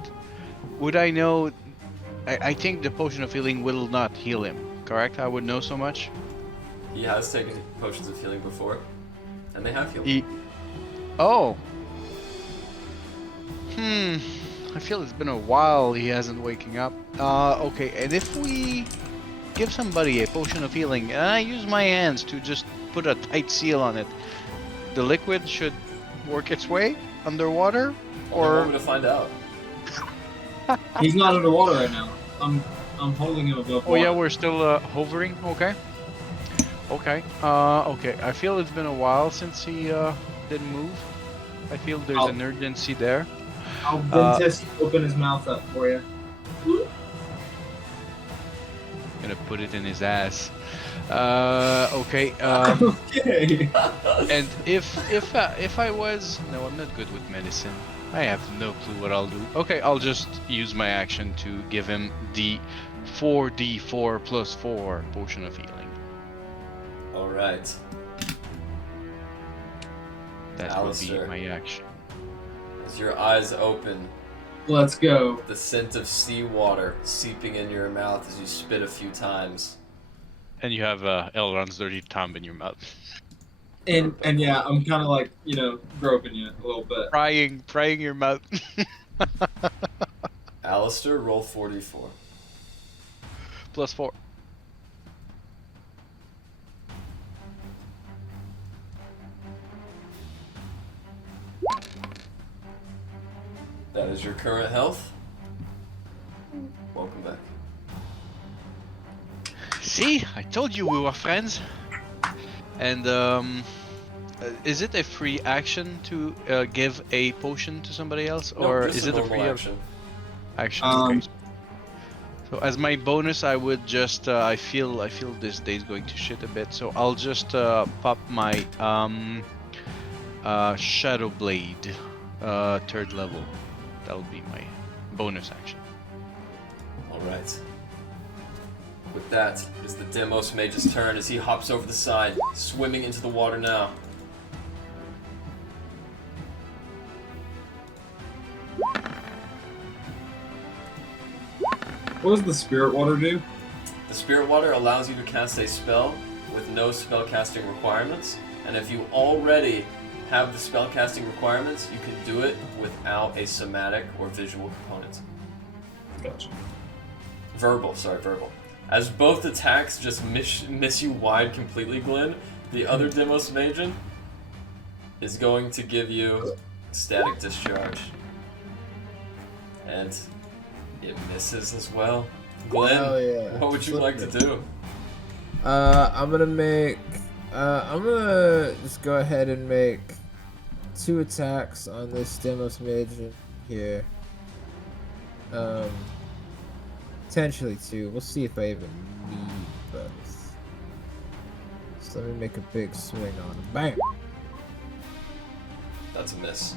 Would I know? I think the potion of healing will not heal him, correct? I would know so much. He has taken potions of healing before, and they have healed. Oh. I feel it's been a while he hasn't waking up. Okay, and if we give somebody a potion of healing, and I use my hands to just put a tight seal on it, the liquid should work its way underwater, Or or to find out. He's not underwater right now. I'm holding him above oh water. yeah, we're still hovering. Okay. Okay. Okay. I feel it's been a while since he didn't move. I feel there's an urgency there. I'll Ventus open his mouth up for you. Gonna put it in his ass. Okay. Okay. And if I was no, I'm not good with medicine. I have no clue what I'll do. Okay, I'll just use my action to give him the 4d4 plus 4 potion of healing. All right. That Alistair. will be my action. As your eyes open, Let's go. the scent of seawater seeping in your mouth as you spit a few times. And you have Elrond's dirty tongue in your mouth. And yeah, I'm kind of like, you know, groping you a little bit. Prying your mouth. Alistair, roll 44. Plus 4. That is your current health. Welcome back. See, I told you we were friends. And is it a free action to give a potion to somebody else, or just is it a free action? action? Okay. So as my bonus, I would just I feel this day's going to shit a bit, so I'll just pop my Shadow Blade, 3rd level. That'll be my bonus action. All right. With that, is the Demos Mage's turn as he hops over the side, swimming into the water now. What does the spirit water do? The Spirit Water allows you to cast a spell with no spellcasting requirements, and if you already have the spellcasting requirements, you can do it without a somatic or visual component. Gotcha. Verbal. As both attacks just miss you wide completely, Glenn, the other Demos Magen is going to give you Static Discharge. And it misses as well. Glenn, Hell yeah. what would you like to do? I'm gonna just go ahead and make 2 attacks on this Demos Magen here. Potentially 2. We'll see if I even need both. So let me make a big swing on him. Bam! That's a miss.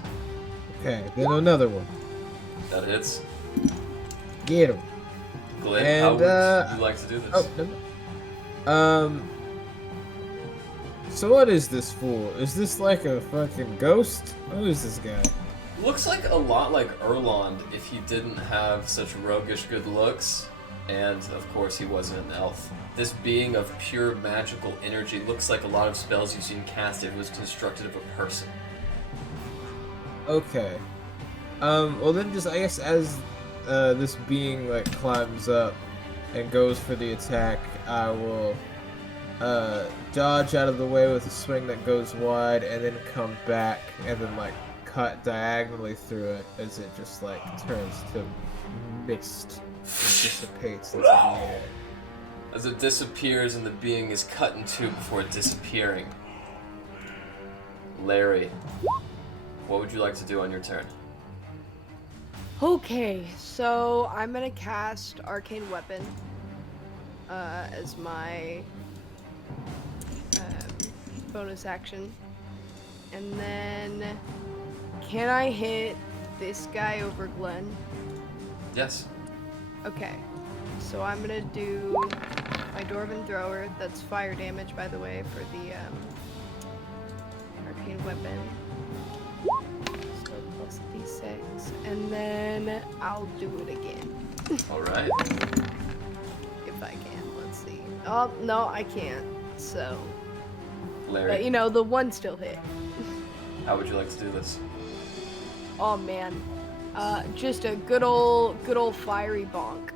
Okay, then another one. That hits. Get him. Glenn, And, how would you like to do this? Oh, no. So what is this fool? Is this like a fucking ghost? Who is this guy? Looks like a lot like Erlond if he didn't have such roguish good looks, and of course he wasn't an elf. This being of pure magical energy looks like a lot of spells you've seen cast if it was constructed of a person. Okay. Well then just, I guess as this being like climbs up and goes for the attack, I will dodge out of the way with a swing that goes wide and then come back and then like cut diagonally through it as it just like turns to mist and dissipates into the air. As it disappears and the being is cut in two before disappearing. Larry, what would you like to do on your turn? Okay, so I'm gonna cast Arcane Weapon as my bonus action. And then, can I hit this guy over Glenn? Yes. Okay, so I'm gonna do my Dwarven Thrower. That's fire damage, by the way, for the Arcane Weapon. So plus d6, and then I'll do it again. Alright. If I can, let's see. Oh, no, I can't, so... Larry, But, you know, the one still hit. how would you like to do this? Oh, man. Just a good old fiery bonk.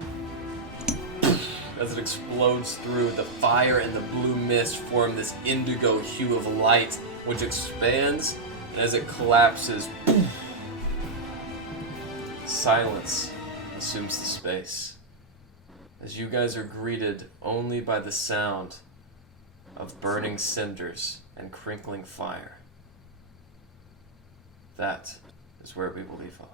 As it explodes through, the fire and the blue mist form this indigo hue of light, which expands, and as it collapses, silence assumes the space. As you guys are greeted only by the sound of burning cinders and crinkling fire. That is where we will leave off.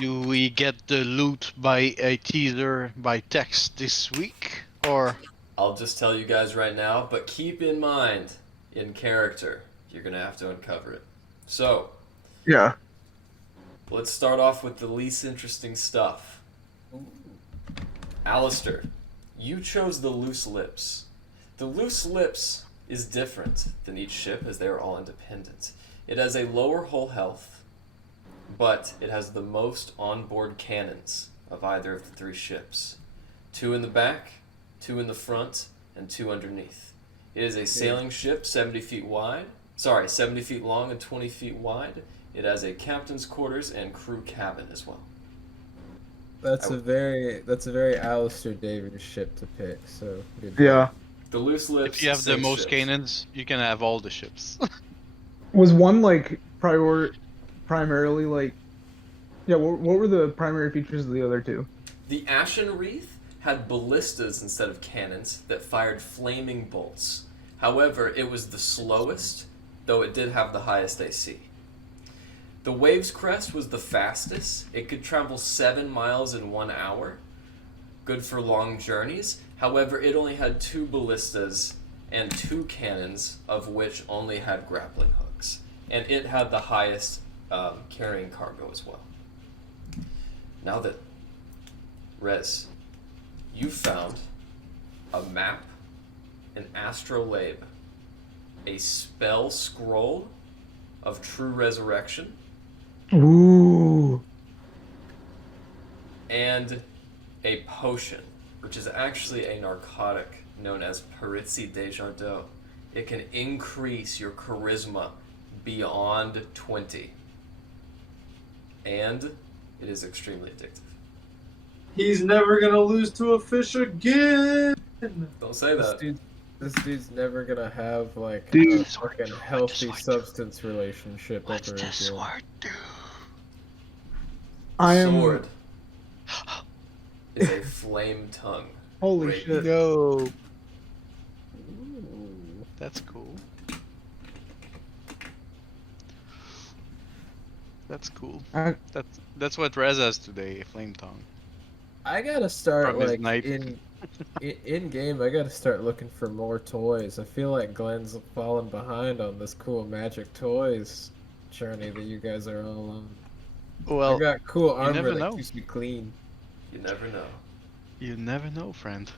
Do we get the loot by a teaser by text this week, or? I'll just tell you guys right now, but keep in mind, in character, you're gonna have to uncover it. So, Yeah. let's start off with the least interesting stuff. Alistair, you chose the loose lips. The loose lips is different than each ship, as they are all independent. It has a lower hull health, but it has the most onboard cannons of either of the 3 ships. 2 in the back, 2 in the front, and 2 underneath. It is a sailing ship, 70 feet long and 20 feet wide. It has a captain's quarters and crew cabin as well. That's a very Alistair Davies ship to pick. So good. Yeah. The loose lips. If you have the 6 most ships. cannons, you can have all the ships. Was one like primarily like? Yeah. What were the primary features of the other 2? The Ashen Wreath had ballistas instead of cannons that fired flaming bolts. However, it was the slowest, though it did have the highest AC. The Waves Crest was the fastest. It could travel 7 miles in 1 hour. Good for long journeys. However, it only had 2 ballistas and 2 cannons, of which only had grappling hooks. And it had the highest carrying cargo as well. Now that, Rez, you found a map, an astrolabe, a spell scroll of true resurrection, Ooh. and a potion, which is actually a narcotic known as Perizzi Desjardins. It can increase your charisma beyond 20. And it is extremely addictive. He's never gonna lose to a fish again. Don't say that. This dude's never gonna have like Dude. a fucking healthy substance relationship ever again. I am. Sword is a flame tongue. Holy Great. shit. No. That's cool. That's cool. That's what Rez has today, a flame tongue. I gotta start From his like knife. in game. I gotta start looking for more toys. I feel like Glenn's fallen behind on this cool magic toys journey that you guys are all on. Well, I got cool armor never that know. keeps me clean. You never know. You never know, friend.